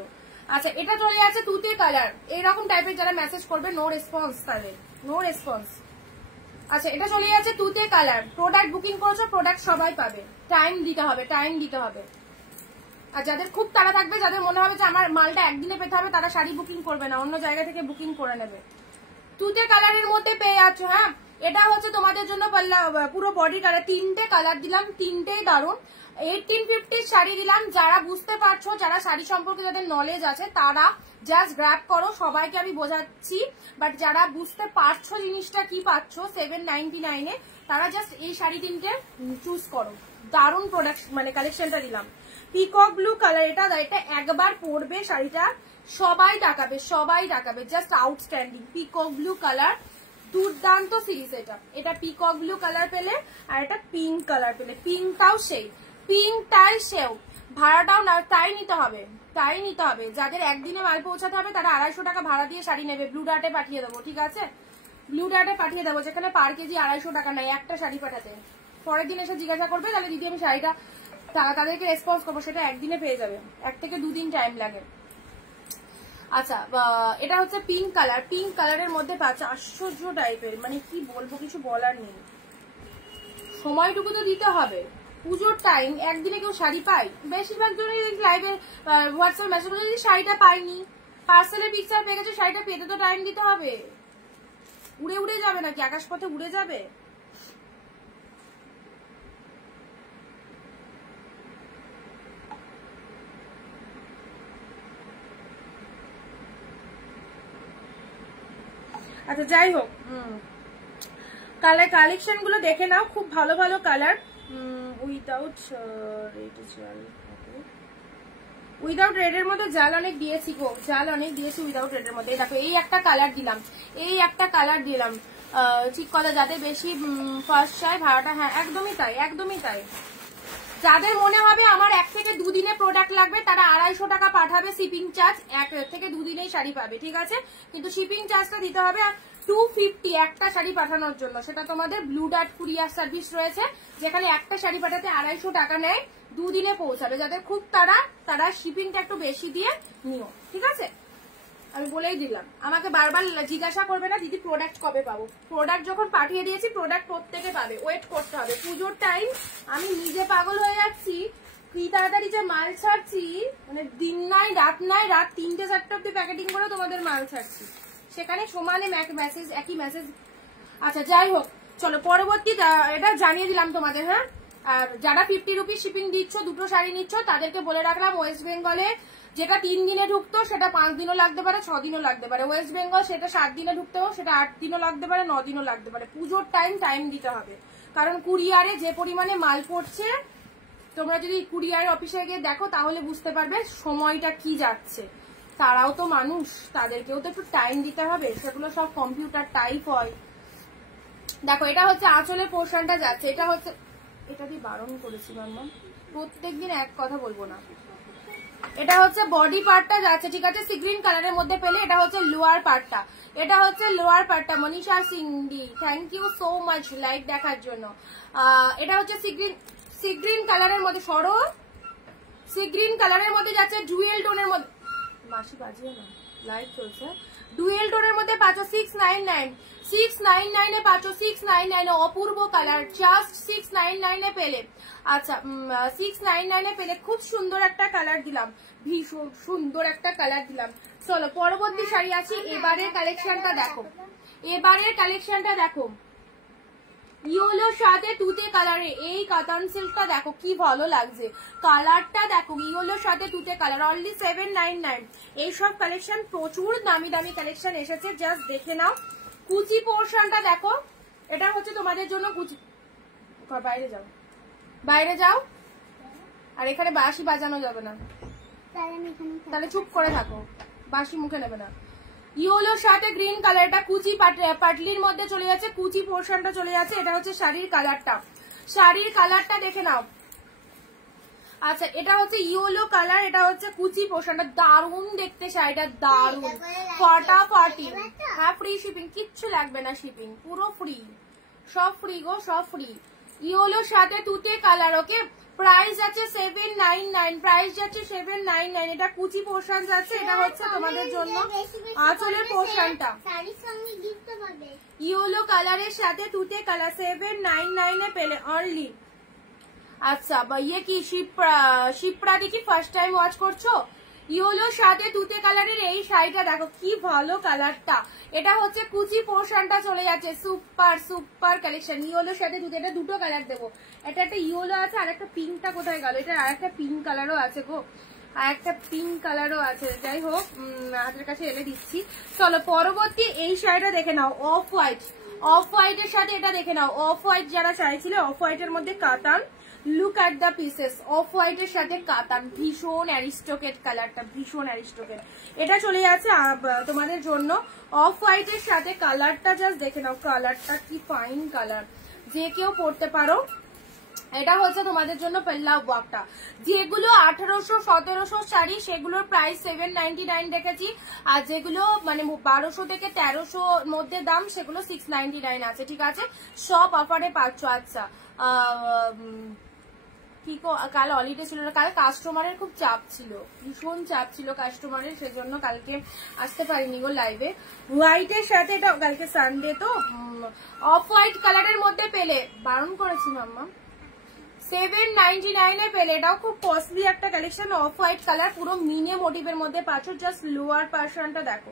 আচ্ছা এটা চলে যাচ্ছে তুতে কালার, এইরকম টাইপের যারা মেসেজ করবে নো রেসপন্স, তাদের নো রেসপন্স। আচ্ছা এটা চলে যাচ্ছে তুতে কালার, প্রোডাক্ট বুকিং করেছো, প্রোডাক্ট সবাই পাবে, টাইম দিতে হবে, টাইম দিতে হবে। আর যাদের খুব তাড়া থাকবে, যাদের মনে হবে যে আমার মালটা একদিনে পেতে হবে, তারা শাড়ি বুকিং করবে না, অন্য জায়গা থেকে বুকিং করে নেবে। তুতে কালারের মধ্যে পেয়ে যাচ্ছ। হ্যাঁ, এটা হচ্ছে তোমাদের জন্য পুরো বডি কালার, 3টে কালার দিলাম, 3টেই দারুণ। 1850 শাড়ি দিলাম। যারা বুঝতে পারছো, যারা শাড়ি সম্পর্কে যাদের নলেজ আছে, তারা জাস্ট গ্র্যাব করো, সবাইকে আমি বোঝাচ্ছি। বাট যারা বুঝতে পারছো জিনিসটা কি পাচ্ছ 799 এ, তারা জাস্ট এই শাড়ি 3টে চুজ করো। দারুণ প্রোডাক্ট, মানে কালেকশনটা দিলাম। পিকক ব্লু কালার, এটা একবার পরবে শাড়িটা, সবাই তাকাবে, সবাই তাকাবে, just outstanding. Peacock blue colour, দুর্দান্ত সিরিজ। এটা পিকক ব্লু কালার পেলে আর এটা পিঙ্ক কালার পেলে, পিঙ্কটাও সেই, পিঙ্কটাই সেও, ভাড়াটাও না তাই নিতে হবে, তাই নিতে হবে। যাদের একদিনে মাল পৌঁছাতে হবে তারা 250 টাকা ভাড়া দিয়ে শাড়ি নেবে, ব্লু ডার্টে পাঠিয়ে দেবো, ঠিক আছে? ব্লু ডার্টে পাঠিয়ে দেবো, যেখানে পার কেজি 250 টাকা নেয় একটা শাড়ি পাঠাতে। পরের দিন এসে জিজ্ঞাসা করবে, তাহলে দিদি আমি শাড়িটা তাদেরকে রেসপন্স করবো, সেটা একদিনে পেয়ে যাবে, 1 থেকে 2 দিন টাইম লাগে। আচ্ছা, এটা হচ্ছে পিঙ্ক কালার, পিঙ্ক কালারের মধ্যে পাচ্ছে আশ্চর্য টাইপের, মানে কি বলবো, কিছু বলার নেই। সময়টুকু তো দিতে হবে, পুজোর টাইম, একদিনে কেউ শাড়ি পায়? বেশিরভাগ জনের লাইভে হোয়াটসঅ্যাপ মেসেজ করে যদি শাড়িটা পাইনি, পার্সেলের পিকচার পেয়ে গেছে, শাড়িটা পেতে তো টাইম দিতে হবে। উড়ে উড়ে যাবে নাকি, আকাশপথে উড়ে যাবে? আচ্ছা যাই হোক, কালার কালেকশন গুলো দেখে নাও, খুব ভালো ভালো কালার। উইদাউট রেডের মধ্যে জাল অনেক দিয়েছি গো, জাল অনেক দিয়েছি উইদাউট রেডের মধ্যে। দেখো এই একটা কালার দিলাম, এই একটা কালার দিলাম, ঠিক কথা, যাতে বেশি ফার্স্ট চাই ভাড়াটা, হ্যাঁ একদমই তাই, একদমই তাই। যাদের মনে হবে আমার 1 থেকে 2 দিনে প্রোডাক্ট লাগবে তারা 250 টাকা পাঠাবে, শিপিং চার্জ 1 থেকে 2 দিনেই শাড়ি পাবে, ঠিক আছে? কিন্তু শিপিং চার্জটা দিতে হবে 250 একটা শাড়ি পাঠানোর জন্য। সেটা তোমাদের ব্লু ডার্ট কুরিয়ার সার্ভিস রয়েছে, যেখানে একটা শাড়ি পাঠাতে 250 টাকা নেয়, 2 দিনে পৌঁছাবে। যাদের খুব তারা শিপিংটা একটু বেশি দিয়ে নিও, ঠিক আছে? আমি বলেই দিলাম, আমাকে বারবার জিজ্ঞাসা করবে না দিদি প্রোডাক্ট কবে পাবো। প্রোডাক্ট যখন পাঠিয়ে দিয়েছি প্রোডাক্ট প্রত্যেকে পাবে, ওয়েট করতে হবে। পুজোর টাইম আমি নিজে পাগল হয়ে যাচ্ছি, কি তাড়াতাড়ি যে মাল ছাড়ছি, মানে দিন নাই রাত নাই, রাত 3টে-4টে অব্দি প্যাকেটিং করে তোমাদের মাল ছাড়ছি, সেখানে সমানে মেসেজ, একই মেসেজ। আচ্ছা যাই হোক, চলো পরবর্তী, এটা জানিয়ে দিলাম তোমাদের। হ্যাঁ, আর যারা 50 রুপিস শিপিং দিচ্ছ, 2টো শাড়ি নিচ্ছ, তাদেরকে বলে রাখলাম ওয়েস্ট বেঙ্গলে যেটা 3 দিনে ঢুকতো সেটা 5 দিনও লাগতে পারে, 6 দিনও লাগতে পারে। ওয়েস্ট বেঙ্গল সেটা 7 দিনে ঢুকতে হবে, সেটা 8 দিনও লাগতে পারে, 9 দিনও লাগতে পারে। পুজোর টাইম দিতে হবে, কারণ কুরিয়ারে যে পরিমাণে মাল পড়ছে, তোমরা যদি কুরিয়ার অফিসে গিয়ে দেখো তাহলে বুঝতে পারবে সময়টা কি যাচ্ছে। তারাও তো মানুষ, তাদেরকেও তো একটু টাইম দিতে হবে, সেগুলো সব কম্পিউটার টাইপ হয়। দেখো এটা হচ্ছে আঁচলের পোর্শনটা যাচ্ছে, এটা হচ্ছে, এটা দিয়ে বারণ করেছি মাম্মা, প্রত্যেকদিন এক কথা বলবো না। এটা হচ্ছে বডি পার্টটা যাচ্ছে, ঠিক আছে? সি গ্রিন কালারের মধ্যে পেলে এটা হচ্ছে লোয়ার পার্টটা, এটা হচ্ছে লোয়ার পার্টটা। মনীষা সিংডি, thank you so much like দেখার জন্য। এটা হচ্ছে সি গ্রিন কালারের মধ্যে, সরো, সি গ্রিন কালারের মধ্যে যাচ্ছে, ডুয়েল টোনের মধ্যে, বাসি বাজিয়ে না, লাইট চলছে। ডুয়েল টোনের মধ্যে পাচ্ছ 699, 699 এ পাচ্ছ, 699 অপূর্ব কালার, জাস্ট 699 এ পেলে। আচ্ছা 699 এ পেলে, খুব সুন্দর একটা কালার দিলাম, ভীষণ সুন্দর একটা কালার দিলাম। চলো পরবর্তী শাড়ি আছে। এবারের কালেকশনটা দেখো, এবারের কালেকশনটা দেখো, ইয়েলোর সাথে তুতে কালারে এই কাতান সিল্কটা দেখো কি ভালো লাগছে, কালারটা দেখো, ইয়েলোর সাথে তুতে কালার, অনলি 799। এইসব কালেকশন প্রচুর দামি দামি কালেকশন এসেছে, জাস্ট দেখে নাও। কুচি পোর্শনটা দেখো, এটা হচ্ছে তোমাদের জন্য কুচি, বাইরে যাও, বাইরে যাও, আর এখানে বাঁশি বাজানো যাবে না, তাহলে চুপ করে থাকো, বাঁশি মুখে নেবে না। ইয়েলোর সাথে গ্রিন কালার, এটা কুচি পাটলির মধ্যে চলে যাচ্ছে, কুচি পোর্শনটা চলে যাচ্ছে। এটা হচ্ছে শাড়ির কালারটা, শাড়ির কালারটা দেখে নাও। আচ্ছা এটা হচ্ছে ইয়েলো কালার, এটা হচ্ছে কুচি পোর্শনটা, দারুণ দেখতে শাড়িটা, দারুণ ফাটাফাটি। হ্যাঁ ফ্রি শিপিং, কিচ্ছু লাগবে না শিপিং, পুরো ফ্রি, সব ফ্রি গো, সব ফ্রি। ইয়েলোর সাথে তুতে কালার, ওকে। প্রাইস আছে 799, প্রাইস যাচ্ছে 799। এটা কুচি পোর্শন যাচ্ছে, এটা হচ্ছে তোমাদের জন্য আঁচলের পোর্শনটা, ইয়েলো কালারের সাথে তুতে কালার, 799 এ পেলে অনলি। আচ্ছা ইয়ে কি শিপ্রা দেখি ফার্স্ট টাইম ওয়াচ করছো? ইয়েলোর সাথে তুতে কালারের এই শাড়িটা দেখো কি ভালো কালারটা, এটা হচ্ছে কুচি পোর্শনটা চলে যাচ্ছে, সুপার সুপার কালেকশন। ইয়েলোর সাথে তুতে, এটা 2টো কালার দেবো, এটা একটা ইয়েলো আছে আর একটা পিঙ্কটা কোথায় গেল, এটা আর একটা পিঙ্ক কালারও আছে গো, আর একটা পিঙ্ক কালারও আছে। যাই হোক হাতের কাছে এনে দিচ্ছি। চলো পরবর্তী এই শাড়িটা দেখে নাও, অফ হোয়াইট, অফ হোয়াইটের সাথে এটা দেখে নাও, অফ হোয়াইট যারা চাইছিলে, অফ হোয়াইটের মধ্যে কাতান, look at the pieces, of হোয়াইটের সাথে কাতান, ভীষণ অ্যারিস্টোকেট কালারটা, ভীষণ অ্যারিস্টোকেট। এটা চলে যাচ্ছে তোমাদের জন্য অফ হোয়াইটের সাথে। কালারটা জাস্ট দেখে নাও, কালারটা কি ফাইন কালার, যে কেউ পরতে পারো। এটা হচ্ছে তোমাদের জন্য পেল্লা ওয়ার্কটা। যেগুলো 1800-1700 শাড়ি সেগুলোর প্রাইস 799 রেখেছি, আর যেগুলো মানে 1200 থেকে 1300 মধ্যে দাম সেগুলো 699 আছে, ঠিক আছে? সব অফারে পাচ্ছ। আচ্ছা কি কাল হলিডে ছিল না, কাল কাস্টমারের খুব চাপ ছিল, ভীষণ চাপ ছিল কাস্টমারের, সেজন্য কালকে আসতে পারিনি গো লাইভে। হোয়াইটের সাথে এটা কালকে সানডে তো, অফ হোয়াইট কালারের মধ্যে পেলে, বারণ করেছি মাম্মা, 799 পেলে। এটাও খুব কস্টলি একটা কালেকশন, অফ হোয়াইট কালার, পুরো মিনে মোটিভের মধ্যে পাচ্ছ। জাস্ট লোয়ার পোরশনটা দেখো,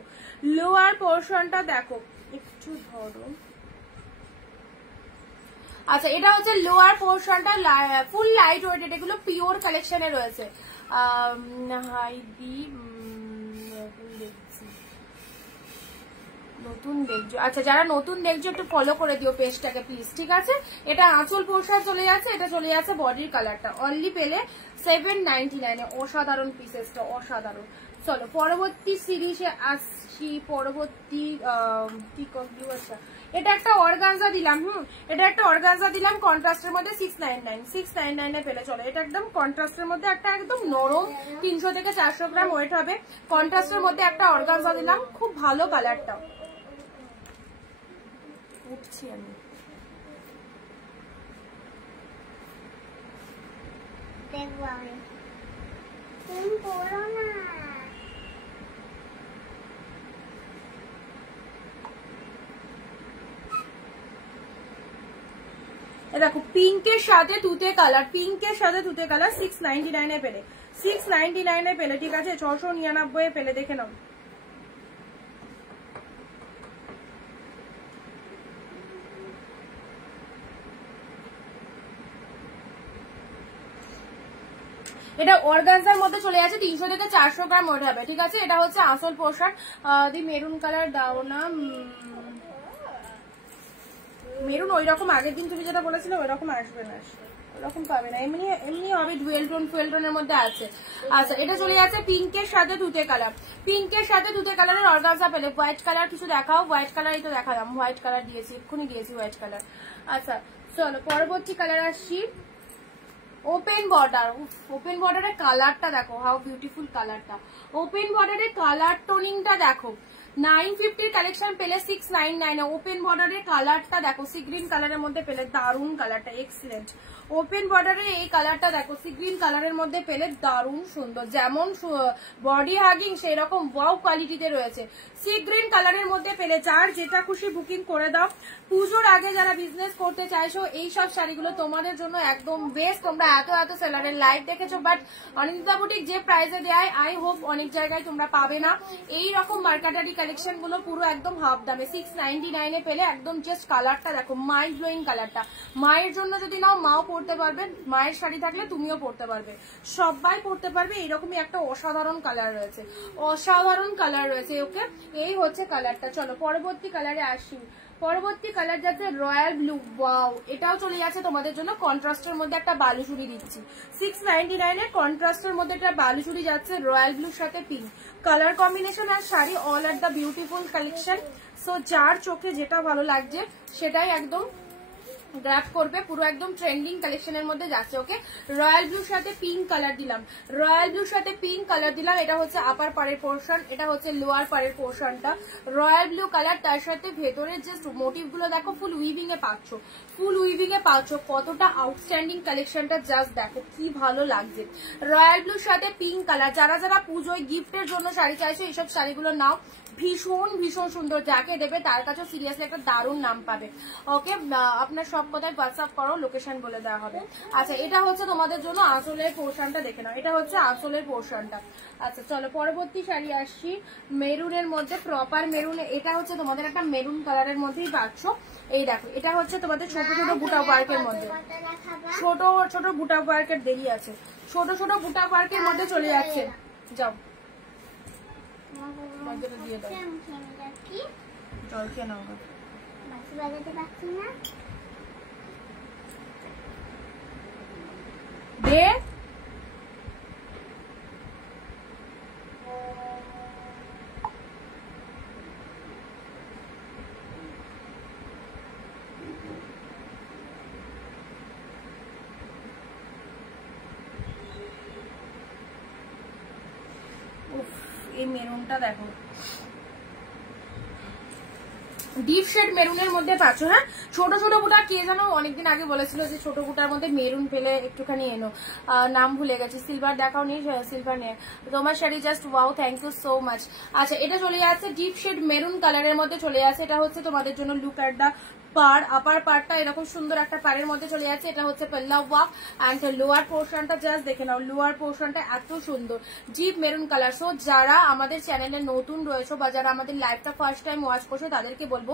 লোয়ার পোরশনটা দেখো, একটু ধরো। আচ্ছা এটা হচ্ছে লোয়ার পোরশনটা, ফুল লাইট ওয়েটেড, এগুলো পিওর কালেকশনে রয়েছে। নতুন দেখছো, আচ্ছা যারা নতুন দেখছো একটু ফলো করে দিও পেজটাকে প্লিজ, ঠিক আছে? এটা আঁচল পোর্শন চলে যাচ্ছে, এটা চলে যাচ্ছে বডির কালারটা, অনলি পেলে 799। অসাধারণ পিসেসটা, অসাধারণ। চলো পরবর্তী সিরিজে আসছি। পরবর্তী কি কমপ্লিউ, আচ্ছা এটা একটা অর্গানজা দিলাম, এটা একটা অর্গানজা দিলাম কন্ট্রাস্টের মধ্যে 699 পেলে। চলো এটা একদম কন্ট্রাস্টের মধ্যে একটা একদম নরম 300 থেকে 400 গ্রাম ওয়েট হবে, কন্ট্রাস্টের মধ্যে একটা অর্গানজা দিলাম, খুব ভালো কালারটা। উঠছি আমি, দেখবো আমি, তুমি পড়ো না। দেখো পিঙ্কের সাথে তুতে কালার, পিঙ্কের সাথে তুতে কালার 699 পেলে, 699 পেলে, ঠিক আছে? 699 পেলে, দেখে নাও। এটা অর্গানজার মধ্যে চলে যাচ্ছে, 300 থেকে 400 গ্রাম ওয়েট হবে, ঠিক আছে? এটা হচ্ছে আসল পোর্শন। দি মেরুন কালার দাও না, মেরুন ওই রকম আগের দিন তুমি যেটা বলেছিলে ওই রকম আসবে না, ওরকম পাবে না, এমনি এমনি হবে, ডুয়েল টোন ফুয়েল টোনের মধ্যে আছে। আচ্ছা এটা চলে যাচ্ছে পিঙ্কের সাথে তুতে কালার, পিঙ্কের সাথে তুতে কালারের অর্গানজা পেলে। হোয়াইট কালার কিছু দেখাও, হোয়াইট কালারই তো দেখালাম, হোয়াইট কালার দিয়েছি, এক্ষুনি দিয়েছি হোয়াইট কালার। আচ্ছা চলো পরবর্তী কালার আসছি, ওপেন বর্ডার। ওপেন বর্ডারের কালারটা দেখো, হাউ বিউটিফুল কালারটা, ওপেন বর্ডারের কালার টোনিংটা দেখো। 950 কালেকশন পেলে 699। ওপেন বর্ডারের কালারটা দেখো, সি গ্রিন কালারের মধ্যে পেলে, দারুন কালারটা, এক্সিলেন্ট। ওপেন বর্ডারের এই কালারটা দেখো, সি গ্রিন কালারের মধ্যে পেলে, দারুন সুন্দর, যেমন বডি হাগিং সেই রকম ওয়াও কোয়ালিটিতে রয়েছে। সি গ্রিন কালারের মধ্যে পেলে, যার যেটা খুশি বুকিং করে দাও। পুজোর আগে যারা বিজনেস করতে চাইছো এই সব শাড়িগুলো তোমাদের জন্য একদম বেস্ট। তোমরা এত সেলারের লাইভ দেখেছো, বাট অনিন্দিতা বুটিক যে প্রাইসে দেয় আই হোপ অনেক জায়গায় তোমরা পাবে না। এই রকম মার্কেটারি কালেকশন গুলো পুরো একদম হাফ দামে 699 পেলে। একদম জাস্ট কালারটা দেখো, মাইন্ড ব্লোয়িং কালারটা। মায়ের জন্য যদি নাও মাও পরতে পারবে, মায়ের শাড়ি থাকলে তুমিও পরতে পারবে, সবাই পরতে পারবে। এইরকমই একটা অসাধারণ কালার রয়েছে, অসাধারণ কালার রয়েছে। ওকে এই হচ্ছে কালারটা। চলো পরবর্তী কালারে আসি। পরবর্তী কালার যাচ্ছে রয়্যাল ব্লু। ওয়াও, এটাও চলে যাচ্ছে তোমাদের জন্য কন্ট্রাস্টের মধ্যে একটা বালুচুরি দিচ্ছি 699 এর। কন্ট্রাস্টের মধ্যে একটা বালুচুরি যাচ্ছে রয়্যাল ব্লুর সাথে পিঙ্ক কালার কম্বিনেশন, আর sari all are the beautiful collection. So যার চোখে যেটা ভালো লাগছে সেটাই একদম গ্র্যাব করবে, পুরো একদম ট্রেন্ডিং কালেকশনের মধ্যে যাচ্ছে। ওকে রয়্যাল ব্লুর সাথে পিঙ্ক কালার দিলাম, রয়্যাল ব্লুর সাথে পিঙ্ক কালার দিলাম। এটা হচ্ছে আপার পাড়ের পোর্শন, এটা হচ্ছে লোয়ার পাড়ের পোর্শনটা। রয়্যাল ব্লু কালার, তার সাথে ভেতরের যে মোটিভ গুলো দেখো ফুল উইভিং এ পাচ্ছ, ফুল উইভিং এ পাচ্ছ। কতটা আউটস্ট্যান্ডিং কালেকশনটা, জাস্ট দেখো কি ভালো লাগছে। রয়্যাল ব্লুর সাথে পিঙ্ক কালার, যারা যারা পুজোয় গিফটের জন্য শাড়ি চাইছো এইসব শাড়িগুলো নাও, ভীষণ ভীষণ সুন্দর। যাকে দেবে তার কাছে সিরিয়াসলি একটা দারুণ নাম পাবে। ওকে আপনার সব কথায় হোয়াটসঅ্যাপ করো, লোকেশন বলে দেওয়া হবে। আচ্ছা এটা হচ্ছে তোমাদের জন্য আঁচলের পোর্শনটা দেখে নাও, এটা হচ্ছে আঁচলের পোর্শনটা। আচ্ছা চলো পরবর্তী শাড়ি আসছি, মেরুনের মধ্যে, প্রপার মেরুন। এটা হচ্ছে তোমাদের একটা মেরুন কালারের মধ্যেই পাচ্ছ। এই দেখো এটা হচ্ছে তোমাদের ছোট ছোট বুটা ওয়ার্কের মধ্যে, ছোট ছোট বুটা ওয়ার্কের দেরি আছে, ছোট ছোট বুটা ওয়ার্কের মধ্যে চলে যাচ্ছে। যাও দিয়ে দাও, জল খেয়ে নাও। দে এই মেরুনটা দেখো, ডিপ শেড মেরুনের মধ্যে পাচ্ছ। হ্যাঁ, ছোট ছোট বুটা কে জানো অনেকদিন আগে বলেছিল যে ছোট বুটার মধ্যে মেরুন পেলে একটুখানি এনো, নাম ভুলে গেছি। সিলভার দেখাও নি, সিলভার নিয়ে তোমার sari just wow, thank you so much. আচ্ছা, এটা চলে যাচ্ছে ডিপ শেড মেরুন কালারের মধ্যে চলে যাচ্ছে। এটা হচ্ছে তোমাদের জন্য লুক অ্যাট দা পার, আপার পার্টটা এরকম সুন্দর একটা পাড়ের মধ্যে চলে যাচ্ছে। এটা হচ্ছে পাল্লা ওয়ার্ক এন্ড লোয়ার পোর্শনটা জাস্ট দেখে নাও, লোয়ার পোর্শনটা এত সুন্দর ডিপ মেরুন কালার। সো যারা আমাদের চ্যানেলে নতুন রয়েছে বা যারা আমাদের লাইভটা ফার্স্ট টাইম ওয়াচ করছো তাদেরকে বলবো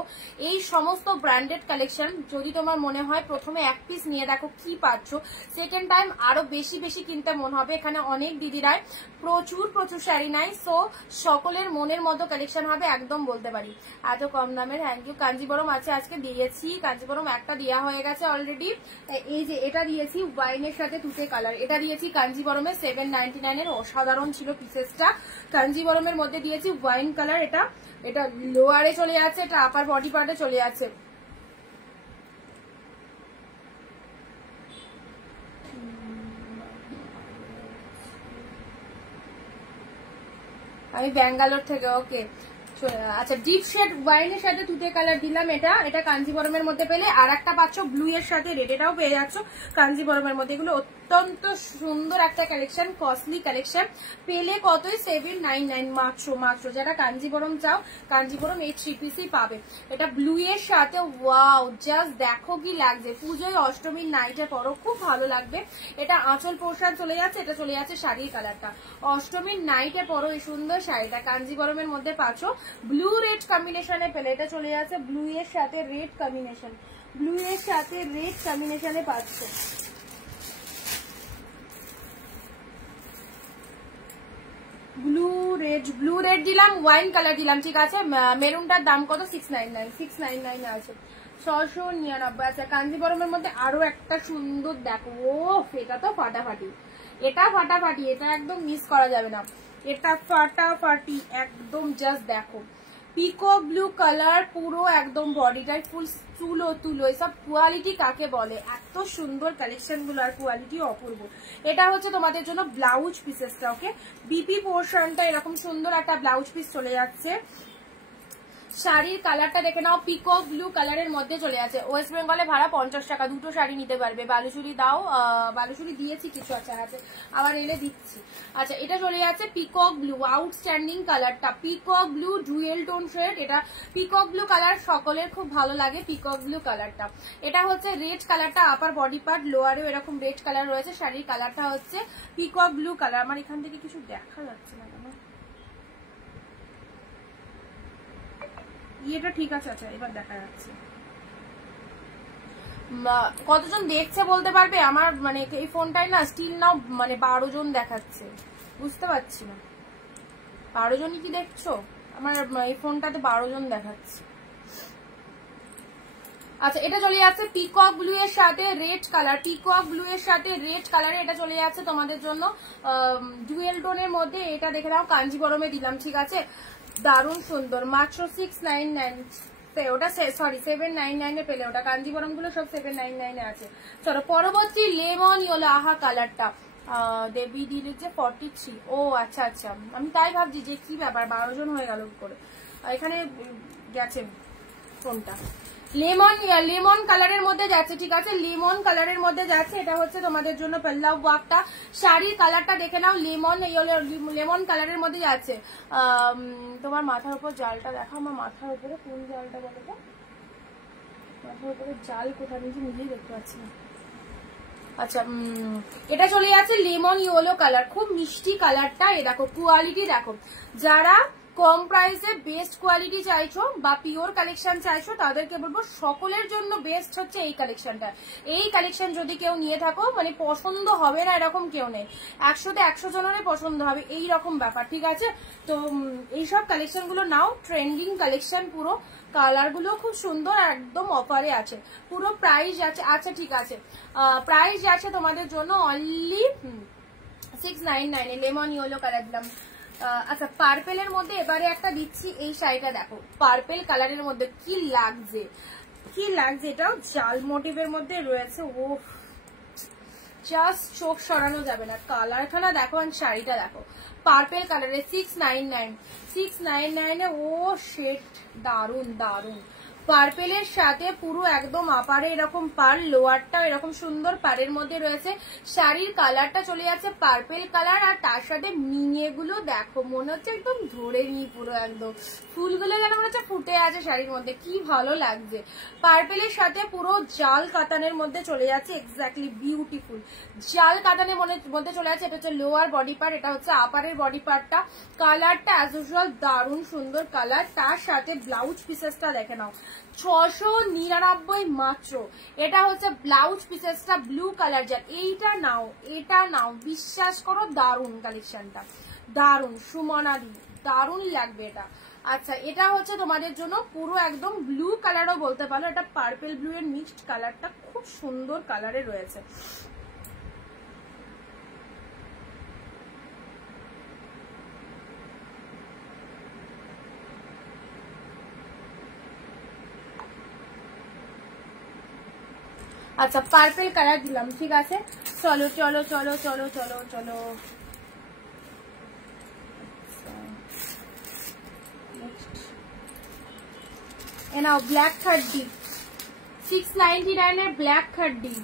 এই সমস্ত ব্র্যান্ডেড কালেকশন যদি তোমার মনে হয় প্রথমে এক পিস নিয়ে দেখো কি পাচ্ছ, সেকেন্ড টাইম আরো বেশি বেশি কিনতে মন হবে। এখানে অনেক দিদিরাই প্রচুর প্রচুর শাড়ি নাই, সো সকলের মনের মতো কালেকশন হবে একদম বলতে পারি। এত কম দামের, থ্যাংক ইউ। কাঞ্জিবরম আছে আজকে দিয়েছি, কাঞ্জিবরম একটা দেওয়া হয়ে গেছে অলরেডি। এই যে এটা দিয়েছি ওয়াইনের সাথে তুতে কালার, এটা দিয়েছি কাঞ্জিবরমের 799 এর, অসাধারণ ছিল পিসেসটা। কাঞ্জিবরমের মধ্যে দিয়েছি ওয়াইন কালার, এটা এটা লোয়ারে চলে যাচ্ছে, এটা আপার বডি পার্টে চলে যাচ্ছে। আমি ব্যাঙ্গালোর থেকে, ওকে। আচ্ছা, ডিপ শেড ওয়াইনের সাথে তুতে কালার দিলাম, এটা এটা কাঞ্জিবরমের মধ্যে পেলে। আর একটা পাচ্ছ ব্লু এর সাথে রেড, এটাও পেয়ে যাচ্ছ কাঞ্জিবরমের মধ্যে। এগুলো অত্যন্ত সুন্দর একটা কালেকশন, কস্টলি কালেকশন। পেলে কতই 799 মাত্র মাত্র। যারা কাঞ্জিবরম চাও, কাঞ্জিবরম এই 3 পিসই পাবে। এটা ব্লু এর সাথে, ওয়াও জাস্ট দেখো কি লাগছে, পুজোয় অষ্টমীর নাইটে পরো খুব ভালো লাগবে। এটা আঁচল পোর্শন চলে যাচ্ছে, এটা চলে যাচ্ছে শাড়ির কালারটা। অষ্টমীর নাইটে পরো এই সুন্দর শাড়িটা কাঞ্জিবরমের মধ্যে পাচ্ছ ব্লু রেড কম্বিনেশনে পেলে। এটা চলে যাচ্ছে ব্লু এর সাথে রেড কম্বিনেশন, ব্লু এর সাথে রেড কম্বিনেশনে পাচ্ছ। ব্লু রেড দিলাম, ওয়াইন কালার দিলাম, ঠিক আছে। মেরুনটার দাম কত? 699 আছে, 699। আচ্ছা, কাঞ্জিবরমের মধ্যে আরো একটা সুন্দর দেখো, ও এটা তো ফাটাফাটি, এটা ফাটাফাটি, এটা একদম মিস করা যাবে না, এটা ফাটাফাটি একদম। জাস্ট দেখো পিকো ব্লু কালার, পুরো একদম বডিটাই ফুল তুলো তুলো। এসব কোয়ালিটি কাকে বলে, এত সুন্দর কালেকশন গুলো আর কোয়ালিটি অপূর্ব। এটা হচ্ছে তোমাদের জন্য ব্লাউজ পিসেসটা, ওকে। বিপি পোর্শনটা এরকম সুন্দর একটা ব্লাউজ পিস চলে যাচ্ছে। শাড়ির কালারটা দেখে নাও, পিকক ব্লু কালারের মধ্যে চলে আছে। ওয়েস্ট বেঙ্গলে ভাড়া 50 টাকা, দুটো শাড়ি নিতে পারবে। বালুচুরি দাও, বালুচুরি দিয়েছি কিছু, আচ্ছা আছে আবার এলে দিচ্ছি। আচ্ছা, এটা চলে যাচ্ছে পিকক ব্লু, আউটস্ট্যান্ডিং কালারটা peacock blue dual tone shade. এটা পিকক ব্লু কালার সকলের খুব ভালো লাগে, পিকক ব্লু কালারটা। এটা হচ্ছে রেড কালারটা, আপার বডি পার্ট, লোয়ারেও এরকম রেড কালার রয়েছে। শাড়ির কালারটা হচ্ছে পিকক ব্লু কালার। আমার এখান থেকে কিছু দেখা যাচ্ছে না কেন, এটা ঠিক আছে। আচ্ছা, এবার দেখা যাচ্ছে। কতজন দেখছে বলতে পারবে? আমার মানে এই ফোনটাই না স্টিল নাও মানে 12 জন দেখাচ্ছে, বুঝতে পারছি না 12 জনই কি দেখছো? আমার এই ফোনটাতে 12 জন দেখাচ্ছে। আচ্ছা, এটা চলে যাচ্ছে পিকক ব্লু এর সাথে রেড কালার, পিকক ব্লু এর সাথে রেড কালারে এটা চলে যাচ্ছে তোমাদের জন্য ডুয়েল টোনের মধ্যে। এটা দেখে নাও, কাঞ্জিবরমে দিলাম, ঠিক আছে। দারুণ সুন্দর, মাত্র 699, ওটা সরি 799 এ পেলে। ওটা কাঞ্জিবরম গুলো সব 799 এ আছে। চলো পরবর্তী লেমন ইয়েলো, আহা কালারটা দেবী দিয়েছে 43। ও আচ্ছা আচ্ছা, আমি তাই ভাবছি যে কি ব্যাপার 12 জন হয়ে গেল করে, এখানে গেছে কোনটা। লেমন কালারের মধ্যে যাচ্ছে, ঠিক আছে, লেমন কালারের মধ্যে যাচ্ছে। এটা হচ্ছে তোমাদের জন্য পাল্লা ওয়ার্কটা। শাড়ির কালারটা দেখে নাও, লেমন কালারের মধ্যে যাচ্ছে। তোমার মাথার উপর জালটা দেখো, আমার মাথার উপরে কোন জালটা বলো তো, মাথার উপরে জাল কোথায় নিজেই দেখতে পাচ্ছি না। আচ্ছা, এটা চলে যাচ্ছে লেমন ইয়েলো কালার, খুব মিষ্টি কালারটা। এ দেখো কোয়ালিটি দেখো, যারা কম প্রাইসে বেস্ট কোয়ালিটি চাইছো বা পিওর কালেকশন চাইছো তাদেরকে বলবো সকলের জন্য বেস্ট হচ্ছে এই কালেকশনটা। এই কালেকশন যদি কেউ নিয়ে থাকো মানে পছন্দ হবে না এরকম কেউ নেই, 100তে 100 জনেরই পছন্দ হবে এই রকম ব্যাপার, ঠিক আছে? তো এইসব কালেকশন গুলো নাও, ট্রেন্ডিং কালেকশন পুরো, কালার গুলো খুব সুন্দর, একদম অফারে আছে। পুরো প্রাইস আছে, আচ্ছা ঠিক আছে, প্রাইস আছে তোমাদের জন্য অনলি 699 লেমন ইয়েলো কালার দিলাম। আচ্ছা পার্পেলের মধ্যে এবারে একটা দিচ্ছি, এই শাড়িটা দেখো পার্পেল কালারের মধ্যে কি লাগছে, কি লাগছে, এটাও জাল মোটিভের মধ্যে রয়েছে। ও জাস্ট চোখ সরানো যাবে না, কালারখানা দেখো আর শাড়িটা দেখো, পার্পেল কালারের 699 ও শেড, দারুন দারুন। পার্পেলের সাথে পুরো একদম আপারে এরকম পার, লোয়ারটা এরকম সুন্দর পারের মধ্যে রয়েছে। শাড়ির কালারটা চলে যাচ্ছে পার্পেল কালার, আর তার সাথে মিনে গুলো দেখো মনে হচ্ছে একদম ধরে নি, পুরো একদম ফুলগুলো যেন মনে হচ্ছে ফুটে আছে শাড়ির মধ্যে, কি ভালো লাগছে। পার্পেলের সাথে পুরো জাল কাতানের মধ্যে চলে যাচ্ছে, এক্স্যাক্টলি বিউটিফুল জাল কাতানের মধ্যে চলে যাচ্ছে। এটা হচ্ছে লোয়ার বডি পার্ট, এটা হচ্ছে আপারের বডি পার্টটা। কালারটা অ্যাজ ইউজুয়াল দারুণ সুন্দর কালার, তার সাথে ব্লাউজ পিসেসটা দেখে নাও 699 মাত্র। এটা হচ্ছে ব্লাউজ পিসেসটা ব্লু কালার, যার এইটা নাও, এটা নাও, বিশ্বাস করো দারুণ কালেকশনটা, দারুণ সুমনাদি, দারুণ লাগবে এটা। আচ্ছা এটা হচ্ছে তোমাদের জন্য পুরো একদম ব্লু কালারও বলতে পারো, এটা পার্পেল ব্লু এর মিক্সড কালারটা খুব সুন্দর কালারে রয়েছে। আচ্ছা পার্পেল কালার দিলাম, ঠিক আছে? চলো চলো চলো চলো চলো চলো, এনাও ব্ল্যাক খাড্ডি 699 এর ব্ল্যাক খাড্ডি,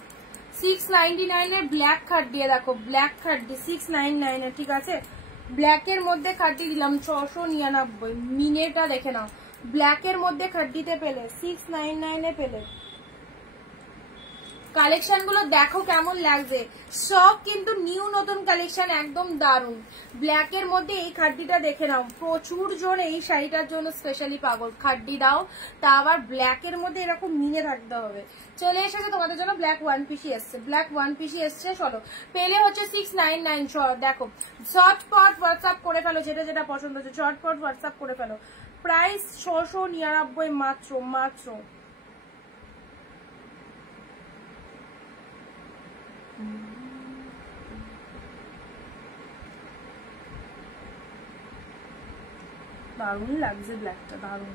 699 এর ব্ল্যাক খাড্ডি, দেখো ব্ল্যাক খাড্ডি 699 এর, ঠিক আছে? ব্ল্যাকের মধ্যে খাড্ডি দিলাম 699, মিনেটা দেখে নাও, ব্ল্যাকের মধ্যে খাড্ডিতে পেলে 699 এ পেলে। কালেকশন গুলো দেখো কেমন লাগছে, সব কিন্তু নিউ নতুন কালেকশন, একদম দারুন। ব্ল্যাকের মধ্যে এই খাড্ডিটা দেখে নাও, প্রচুর জন এই শাড়িটার জন্য স্পেশালি পাগল, খাড্ডি দাও তা আবার ব্ল্যাকের মধ্যে এরকম মিনে থাকতে হবে। চলে এসেছে তোমাদের জন্য ব্ল্যাক ওয়ান পিসি এসছে, ব্ল্যাক ওয়ান পিসি এসছে। চলো পেলে হচ্ছে 699, দেখো ঝটপট হোয়াটসঅ্যাপ করে ফেলো, যেটা যেটা পছন্দ হচ্ছে ঝটপট হোয়াটসঅ্যাপ করে ফেলো। প্রাইস 699 মাত্র, মাত্র। দারুণ লাগছে ব্ল্যাকটা, দারুণ।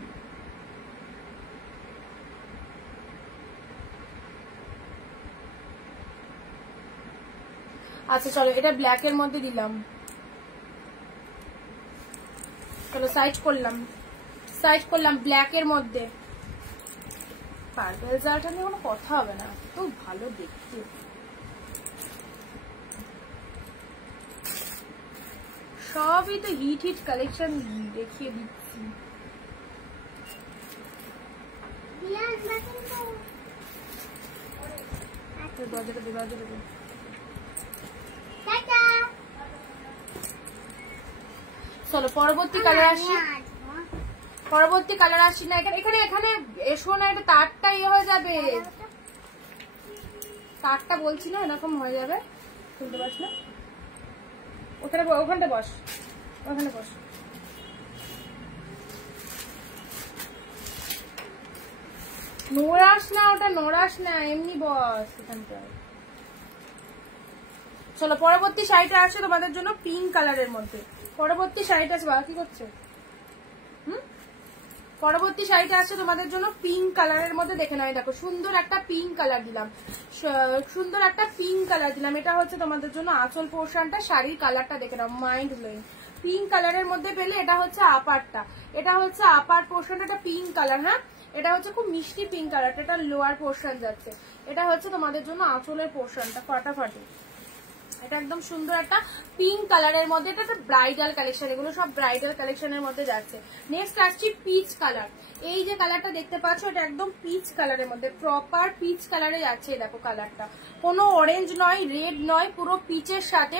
আচ্ছা চলো এটা ব্ল্যাকের মধ্যে দিলাম, চলো সাইজ করলাম ব্ল্যাকের মধ্যে। পার্পেল জালটা নিয়ে কোনো কথা হবে না, এত ভালো দেখতে। সবই তো হিট হিট কালেকশন দেখিয়ে দিচ্ছি। চলো পরবর্তী কালার আসি, পরবর্তী কালার আসি না, এখানে এখানে এসো না, এটা তারটা ইয়ে হয়ে যাবে, তারটা বলছি না এরকম হয়ে যাবে, শুনতে পাচ্ছ না? ওখানটা বস, ওখানে বস। নোড়াস না, ওটা নোড়াস না, এমনি বস এখানটা। চলো পরবর্তী শাড়িটা আসছে তোমাদের জন্য পিঙ্ক কালারের মধ্যে, পরবর্তী শাড়িটা আছে। বাবা কি করছে? পরবর্তী শাড়িটা আছে তোমাদের জন্য পিঙ্ক কালারের মধ্যে, দেখে নাও দেখো সুন্দর একটা পিঙ্ক কালার দিলাম, সুন্দর একটা পিঙ্ক কালার দিলাম। এটা হচ্ছে তোমাদের জন্য আঁচল পোর্শনটা, শাড়ির কালারটা দেখে নাও মাইন্ড ব্লোয়িং, পিঙ্ক কালারের মধ্যে পেলে। এটা হচ্ছে আপারটা, এটা হচ্ছে আপার পোর্শন, এটা পিঙ্ক কালার, হ্যাঁ এটা হচ্ছে খুব মিষ্টি পিঙ্ক কালারটা, এটা লোয়ার পোর্শন যাচ্ছে। এটা হচ্ছে তোমাদের জন্য আঁচলের পোর্শনটা, ফাটাফাটি। এটা একদম সুন্দর একটা পিঙ্ক কালারের মধ্যে, এটা একটা ব্রাইডাল কালেকশন, এগুলো সব ব্রাইডাল কালেকশনের মধ্যে যাচ্ছে। নেক্সট আসছি পিচ কালার, এই যে কালারটা দেখতে পাচ্ছ এটা একদম পিচ কালারের মধ্যে, প্রপার পিচ কালারে যাচ্ছে। দেখো কালারটা কোনো অরেঞ্জ নয়, রেড নয়, পুরো পিচের সাথে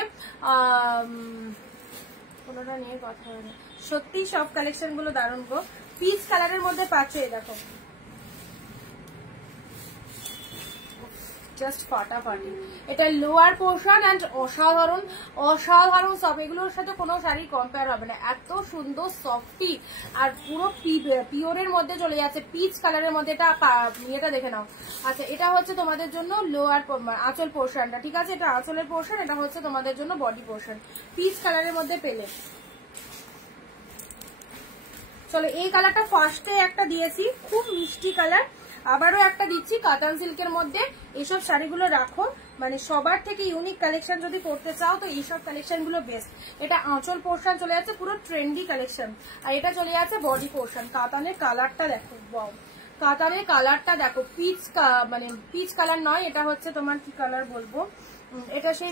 কোনো পুরোটা নিয়ে কথা হয় না, সত্যি সব কালেকশন গুলো দারুণ গো। পিচ কালারের মধ্যে পাচ্ছ, এই দেখো জাস্ট ফাটাফাটি। এটা লোয়ার পোর্শন এন্ড অসাধারণ অসাধারণ সব, এগুলোর সাথে কোনো শাড়ি কম্পেয়ার হবে না, এত সুন্দর সফটি আর পুরো পিওরের মধ্যে চলে যাচ্ছে, পিচ কালারের মধ্যে। এটা ইয়েটা দেখে নাও। আচ্ছা, এটা হচ্ছে তোমাদের জন্য লোয়ার আঁচল পোর্শনটা, ঠিক আছে, এটা আঁচলের পোর্শন, এটা হচ্ছে তোমাদের জন্য বডি পোর্শন, পিচ কালারের মধ্যে পেলে। চলো, এই কালারটা ফার্স্টে একটা দিয়েছি, খুব মিষ্টি কালার, আবারও একটা দিচ্ছি কাতান সিল্কের মধ্যে। এইসব শাড়িগুলো রাখো, মানে সবার থেকে ইউনিক কালেকশন যদি করতে চাও তো এইসব কালেকশন গুলো বেস্ট। এটা আঁচল পোর্শন চলে যাচ্ছে পুরো ট্রেন্ডি কালেকশন, আর এটা চলে যাচ্ছে বডি পোর্শন। কাতানের কালারটা দেখো, ওয়াও, কাতানের কালারটা দেখো, পিচ মানে পিচ কালার নয়, এটা হচ্ছে তোমার কি কালার বলবো, এটা সেই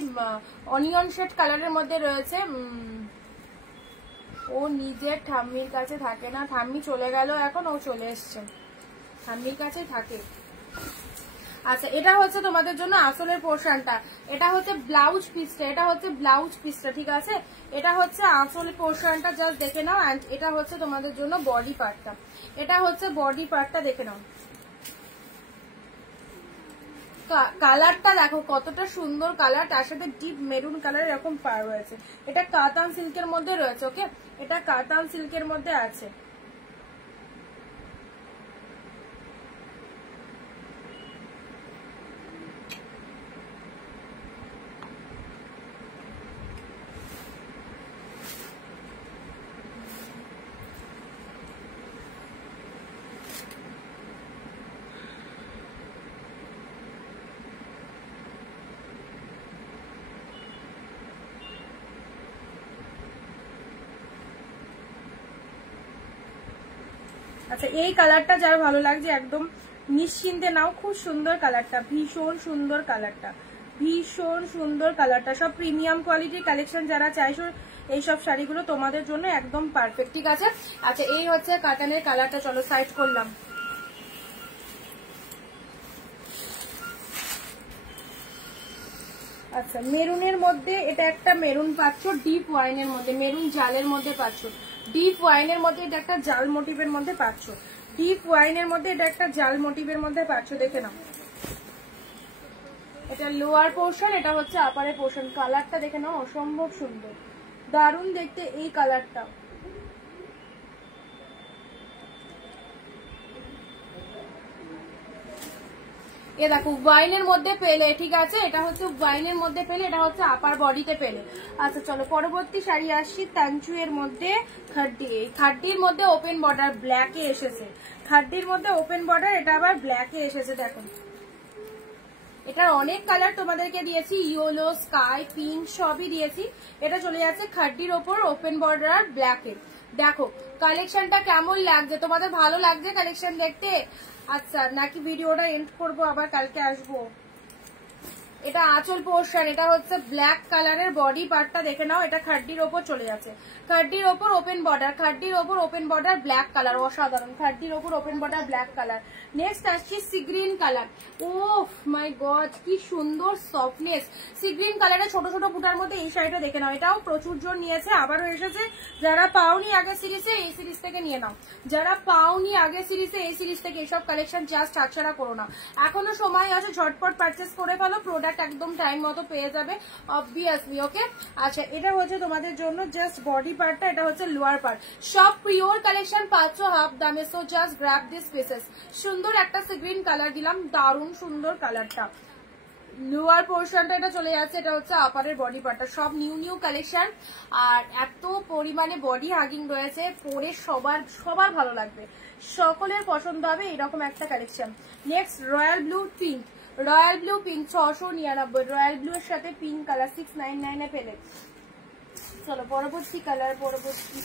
অনিয়ন শেড কালারের মধ্যে রয়েছে। ও নিজের ঠাম্মির কাছে থাকে না, ঠাম্মি চলে গেল এখন, ও চলে এসছে, ঠাম্মির কাছে থাকে। আচ্ছা, এটা হচ্ছে তোমাদের জন্য আসলের পোর্শনটা, এটা হচ্ছে ব্লাউজ পিসটা, এটা হচ্ছে ব্লাউজ পিসটা, ঠিক আছে, এটা হচ্ছে আসলের পোর্শনটা, জাস্ট দেখে নাও। এন্ড এটা হচ্ছে তোমাদের জন্য বডি পার্টটা, এটা হচ্ছে বডি পার্টটা, দেখে নাও। কালারটা দেখো কতটা সুন্দর কালার, তার সাথে ডিপ মেরুন কালার এরকম পার রয়েছে। এটা কাতান সিল্কের মধ্যে রয়েছে, ওকে, এটা কাতান সিল্কের মধ্যে আছে। আচ্ছা, এই কালারটা যার ভালো লাগছে একদম নিশ্চিন্তে নাও, খুব সুন্দর কালারটা, ভীষণ সুন্দর কালারটা, ভীষণ সুন্দর কালারটা। সব প্রিমিয়াম কোয়ালিটির কালেকশন যারা চাইছো এইসব শাড়িগুলো তোমাদের জন্য একদম পারফেক্ট, ঠিক আছে। আচ্ছা, এই হচ্ছে কাতানের কালারটা, চলো সাইড করলাম। আচ্ছা, মেরুনের মধ্যে এটা একটা মেরুন পাচ্ছ, ডিপ ওয়াইনের মধ্যে, মেরুন জালের মধ্যে পাচ্ছ, ডিপ ওয়াইনের মধ্যে এটা একটা জাল মোটিভের মধ্যে পাচ্ছ, ডিপ ওয়াইনের মধ্যে এটা একটা জাল মোটিভের মধ্যে পাচ্ছ, দেখে নাও। এটা লোয়ার পোর্শন, এটা হচ্ছে আপারের পোর্শন। কালারটা দেখে নাও, অসম্ভব সুন্দর, দারুণ দেখতে এই কালারটা। এ দেখো ওয়াইনের মধ্যে পেলে, ঠিক আছে, এটা হচ্ছে ওয়াইনের মধ্যে পেলে, এটা হচ্ছে আপার বডিতে পেলে। আচ্ছা চলো, পরবর্তী শাড়ি আসছি তাঞ্চু এর মধ্যে খাড্ডি। খাড্ডির মধ্যে ওপেন বর্ডার ব্ল্যাকে এসেছে, খাড্ডির মধ্যে ওপেন বর্ডার, এটা আবার ব্ল্যাকে এসেছে। দেখো, এটার অনেক কালার তোমাদেরকে দিয়েছি, ইয়েলো, স্কাই, পিঙ্ক সবই দিয়েছি। এটা চলে যাচ্ছে খাড্ডির ওপর ওপেন বর্ডার আর ব্ল্যাকে। দেখো কালেকশনটা কেমন লাগছে, তোমাদের ভালো লাগছে কালেকশন দেখতে? আচ্ছা, নাকি ভিডিওটা এন্ড করবো, আবার কালকে আসবো। এটা আঁচল পোর্শন, এটা হচ্ছে ব্ল্যাক কালারের বডি পার্টটা, দেখে নাও। এটা খাড্ডির ওপর চলে যাচ্ছে, খাড্ডির ওপর ওপেন বর্ডার, খাড্ডির ওপর ওপেন বর্ডার ব্ল্যাক কালার, অসাধারণ, খাড্ডির ওপর open border black colour. Next আসছি সি গ্রিন কালার। ও মাই গড, কি সুন্দর সফটনেস, সি গ্রিন কালারের ছোট ছোট বুটার মধ্যে এই শাড়িটা দেখে নাও। এটাও প্রচুর জন নিয়েছে, আবারও এসেছে। যারা পাওনি আগের সিরিজে, এই সিরিজ থেকে নিয়ে নাও। যারা পাওনি আগের সিরিজে, এই সিরিজ থেকে এসব কালেকশন জাস্ট হাতছাড়া করো না, এখনো সময় আছে, ঝটপট পারচেস করে ফেলো, প্রোডাক্ট একদম টাইম মতো পেয়ে যাবে অবভিয়াসলি, ওকে। আচ্ছা, এটা হচ্ছে তোমাদের জন্য জাস্ট বডি পার্টটা, এটা হচ্ছে লোয়ার পার্ট। সব পিওর কালেকশন পাচ্ছ হাফ দামে, so just grab this pieces. সুন্দর একটা সি গ্রিন কালার দিলাম, দারুণ সুন্দর কালারটা। লোয়ার পোর্শনটা এটা চলে যাচ্ছে, এটা হচ্ছে আপারের বডি পার্টটা। সব নিউ নিউ কালেকশন, আর এত পরিমাণে বডি হাগিং রয়েছে, পরে সবার ভালো লাগবে, সকলের পছন্দ হবে এরকম একটা collection. Next royal blue pink, royal blue pink 699, royal blue এর সাথে পিঙ্ক কালার 699 এ পেলে। চলো পরবর্তী কালার, পরবর্তী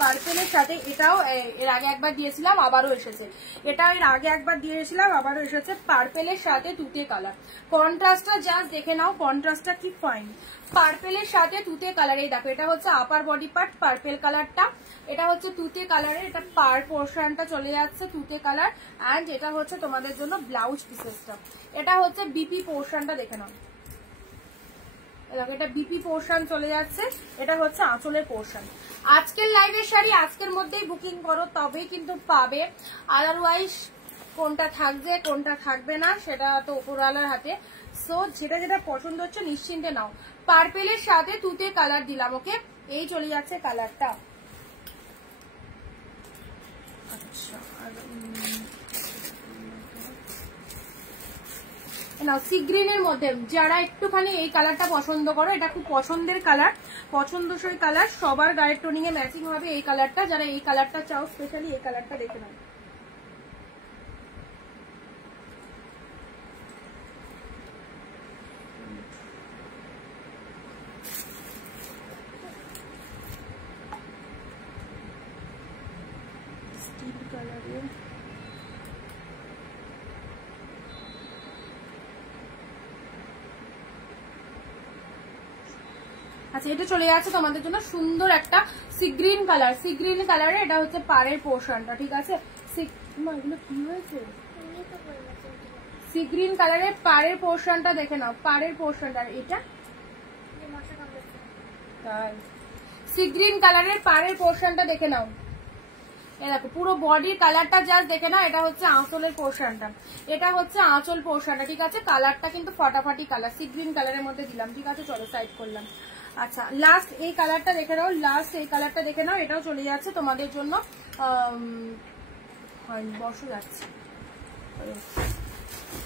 পার্পেলের সাথে, এটাও এর আগে একবার দিয়েছিলাম, আবারও এসেছে। এটাও এর আগে একবার দিয়েছিলাম, আবারও এসেছে। পার্পেলের সাথে তুতে কালার, কন্ট্রাস্টটা জাস্ট দেখে নাও, কন্ট্রাস্টটা কি ফাইন। পার্পেলের সাথে তুতে কালার, এই দেখো, এটা হচ্ছে আপার বডি পার্ট পার্পেল কালারটা, এটা হচ্ছে তুতে কালারের, এটা পার পোর্শনটা চলে যাচ্ছে তুতে কালার। অ্যান্ড এটা হচ্ছে তোমাদের জন্য ব্লাউজ পিসেসটা, এটা হচ্ছে বিপি পোর্শনটা, দেখে নাও। দেখো এটা বিপি পোর্শন চলে যাচ্ছে, এটা হচ্ছে আঁচলের পোর্শন। আজকের লাইভের শাড়ি আজকের মধ্যেই বুকিং করো, তবেই কিন্তু পাবে, আদারওয়াইজ কোনটা থাকবে কোনটা থাকবে না সেটা তো উপরওয়ালার হাতে। সো যেটা যেটা পছন্দ হচ্ছে নিশ্চিন্তে নাও। পার্পেলের সাথে তুতে কালার দিলাম, ওকে, এই চলে যাচ্ছে কালারটা। আচ্ছা, আর নাও সি গ্রিনের মধ্যে যারা একটুখানি এই কালারটা পছন্দ করো, এটা খুব পছন্দের কালার, পছন্দসই কালার, সবার গায়ের টোনিং এ ম্যাচিং হবে এই কালারটা। যারা এই কালারটা চাও স্পেশালি এই কালারটা দেখে নাও। স্টিল কালারের আচ্ছা, এটা চলে যাচ্ছে তোমাদের জন্য সুন্দর একটা sea green colour, sea green কালারে এটা হচ্ছে পাড়ের পোর্শনটা, ঠিক আছে। এগুলো কি হয়েছে, সি গ্রিন কালারের পাড়ের পোর্শনটা দেখে নাও, পাড়ের পোর্শনটা এটা সি গ্রিন কালারের পাড়ের পোর্শনটা দেখে নাও। দেখো পুরো বডির কালারটা জাস্ট দেখে নাও, এটা হচ্ছে আঁচলের পোর্শনটা, এটা হচ্ছে আঁচল পোর্শনটা, ঠিক আছে। কালারটা কিন্তু ফাটাফাটি কালার, সি গ্রিন কালারের মধ্যে দিলাম, ঠিক আছে। চলো সাইড করলাম। আচ্ছা, লাস্ট এই কালারটা দেখে নাও, লাস্ট এই কালারটা দেখে নাও, এটাও চলে যাচ্ছে তোমাদের জন্য। বসে যাচ্ছে,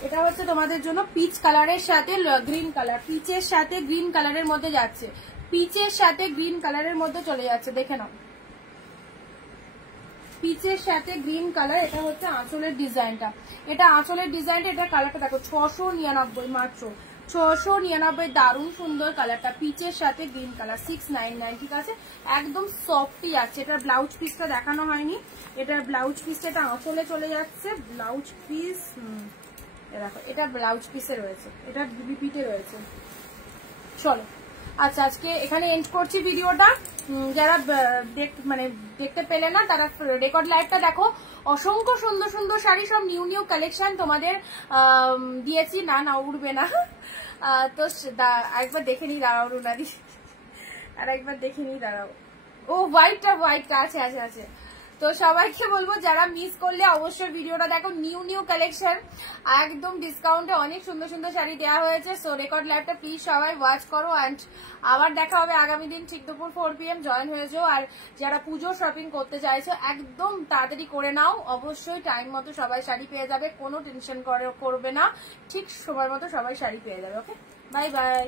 এটা হচ্ছে তোমাদের জন্য পিচ কালারের সাথে গ্রিন কালার, পিচের সাথে গ্রিন কালারের মধ্যে যাচ্ছে, পিচের সাথে গ্রিন কালারের মধ্যে চলে যাচ্ছে, দেখে নাও। পিচের সাথে গ্রিন কালার, এটা হচ্ছে আঁচলের ডিজাইনটা, এটা আঁচলের ডিজাইনটা, এটা কালারটা দেখো 699 মাত্র, 699, দারুণ সুন্দর কালারটা, পিচের সাথে গ্রিন কালার, 699, ঠিক আছে। একদম সফটই আছে। এটার ব্লাউজ পিসটা দেখানো হয়নি, এটার ব্লাউজ পিসটা এটা আঁচলে চলে যাচ্ছে, ব্লাউজ পিস দেখো, এটা ব্লাউজ পিসে রয়েছে, এটা বিপিতে রয়েছে। চলো, আচ্ছা আজকে এখানে এন্ড করছি ভিডিওটা। যারা মানে দেখতে পেলে না তারা রেকর্ড লাইভটা দেখো। অসংখ্য সুন্দর সুন্দর শাড়ি, সব নিউ নিউ কালেকশন তোমাদের দিয়েছি। না না উড়বে না, তো একবার দেখে নি, দাঁড়াও রুনাদি, আর একবার দেখে নি, দাঁড়াও। ও হোয়াইটটা আছে আছে আছে। তো সবাইকে বলবো যারা মিস করলে অবশ্যই ভিডিওটা দেখো, নিউ নিউ কালেকশন, একদম ডিসকাউন্টে অনেক সুন্দর সুন্দর শাড়ি দেওয়া হয়েছে। সো রেকর্ড লাইভটা প্লিজ সবাই ওয়াচ করো, অ্যান্ড আবার দেখা হবে আগামী দিন ঠিক দুপুর 4 PM, জয়েন হয়ে যাও। আর যারা পুজো শপিং করতে চাইছো একদম তাড়াতাড়ি করে নাও, অবশ্যই টাইম মতো সবাই শাড়ি পেয়ে যাবে, কোনো টেনশন করবে না, ঠিক সময় মতো সবাই শাড়ি পেয়ে যাবে। ওকে, বাই বাই।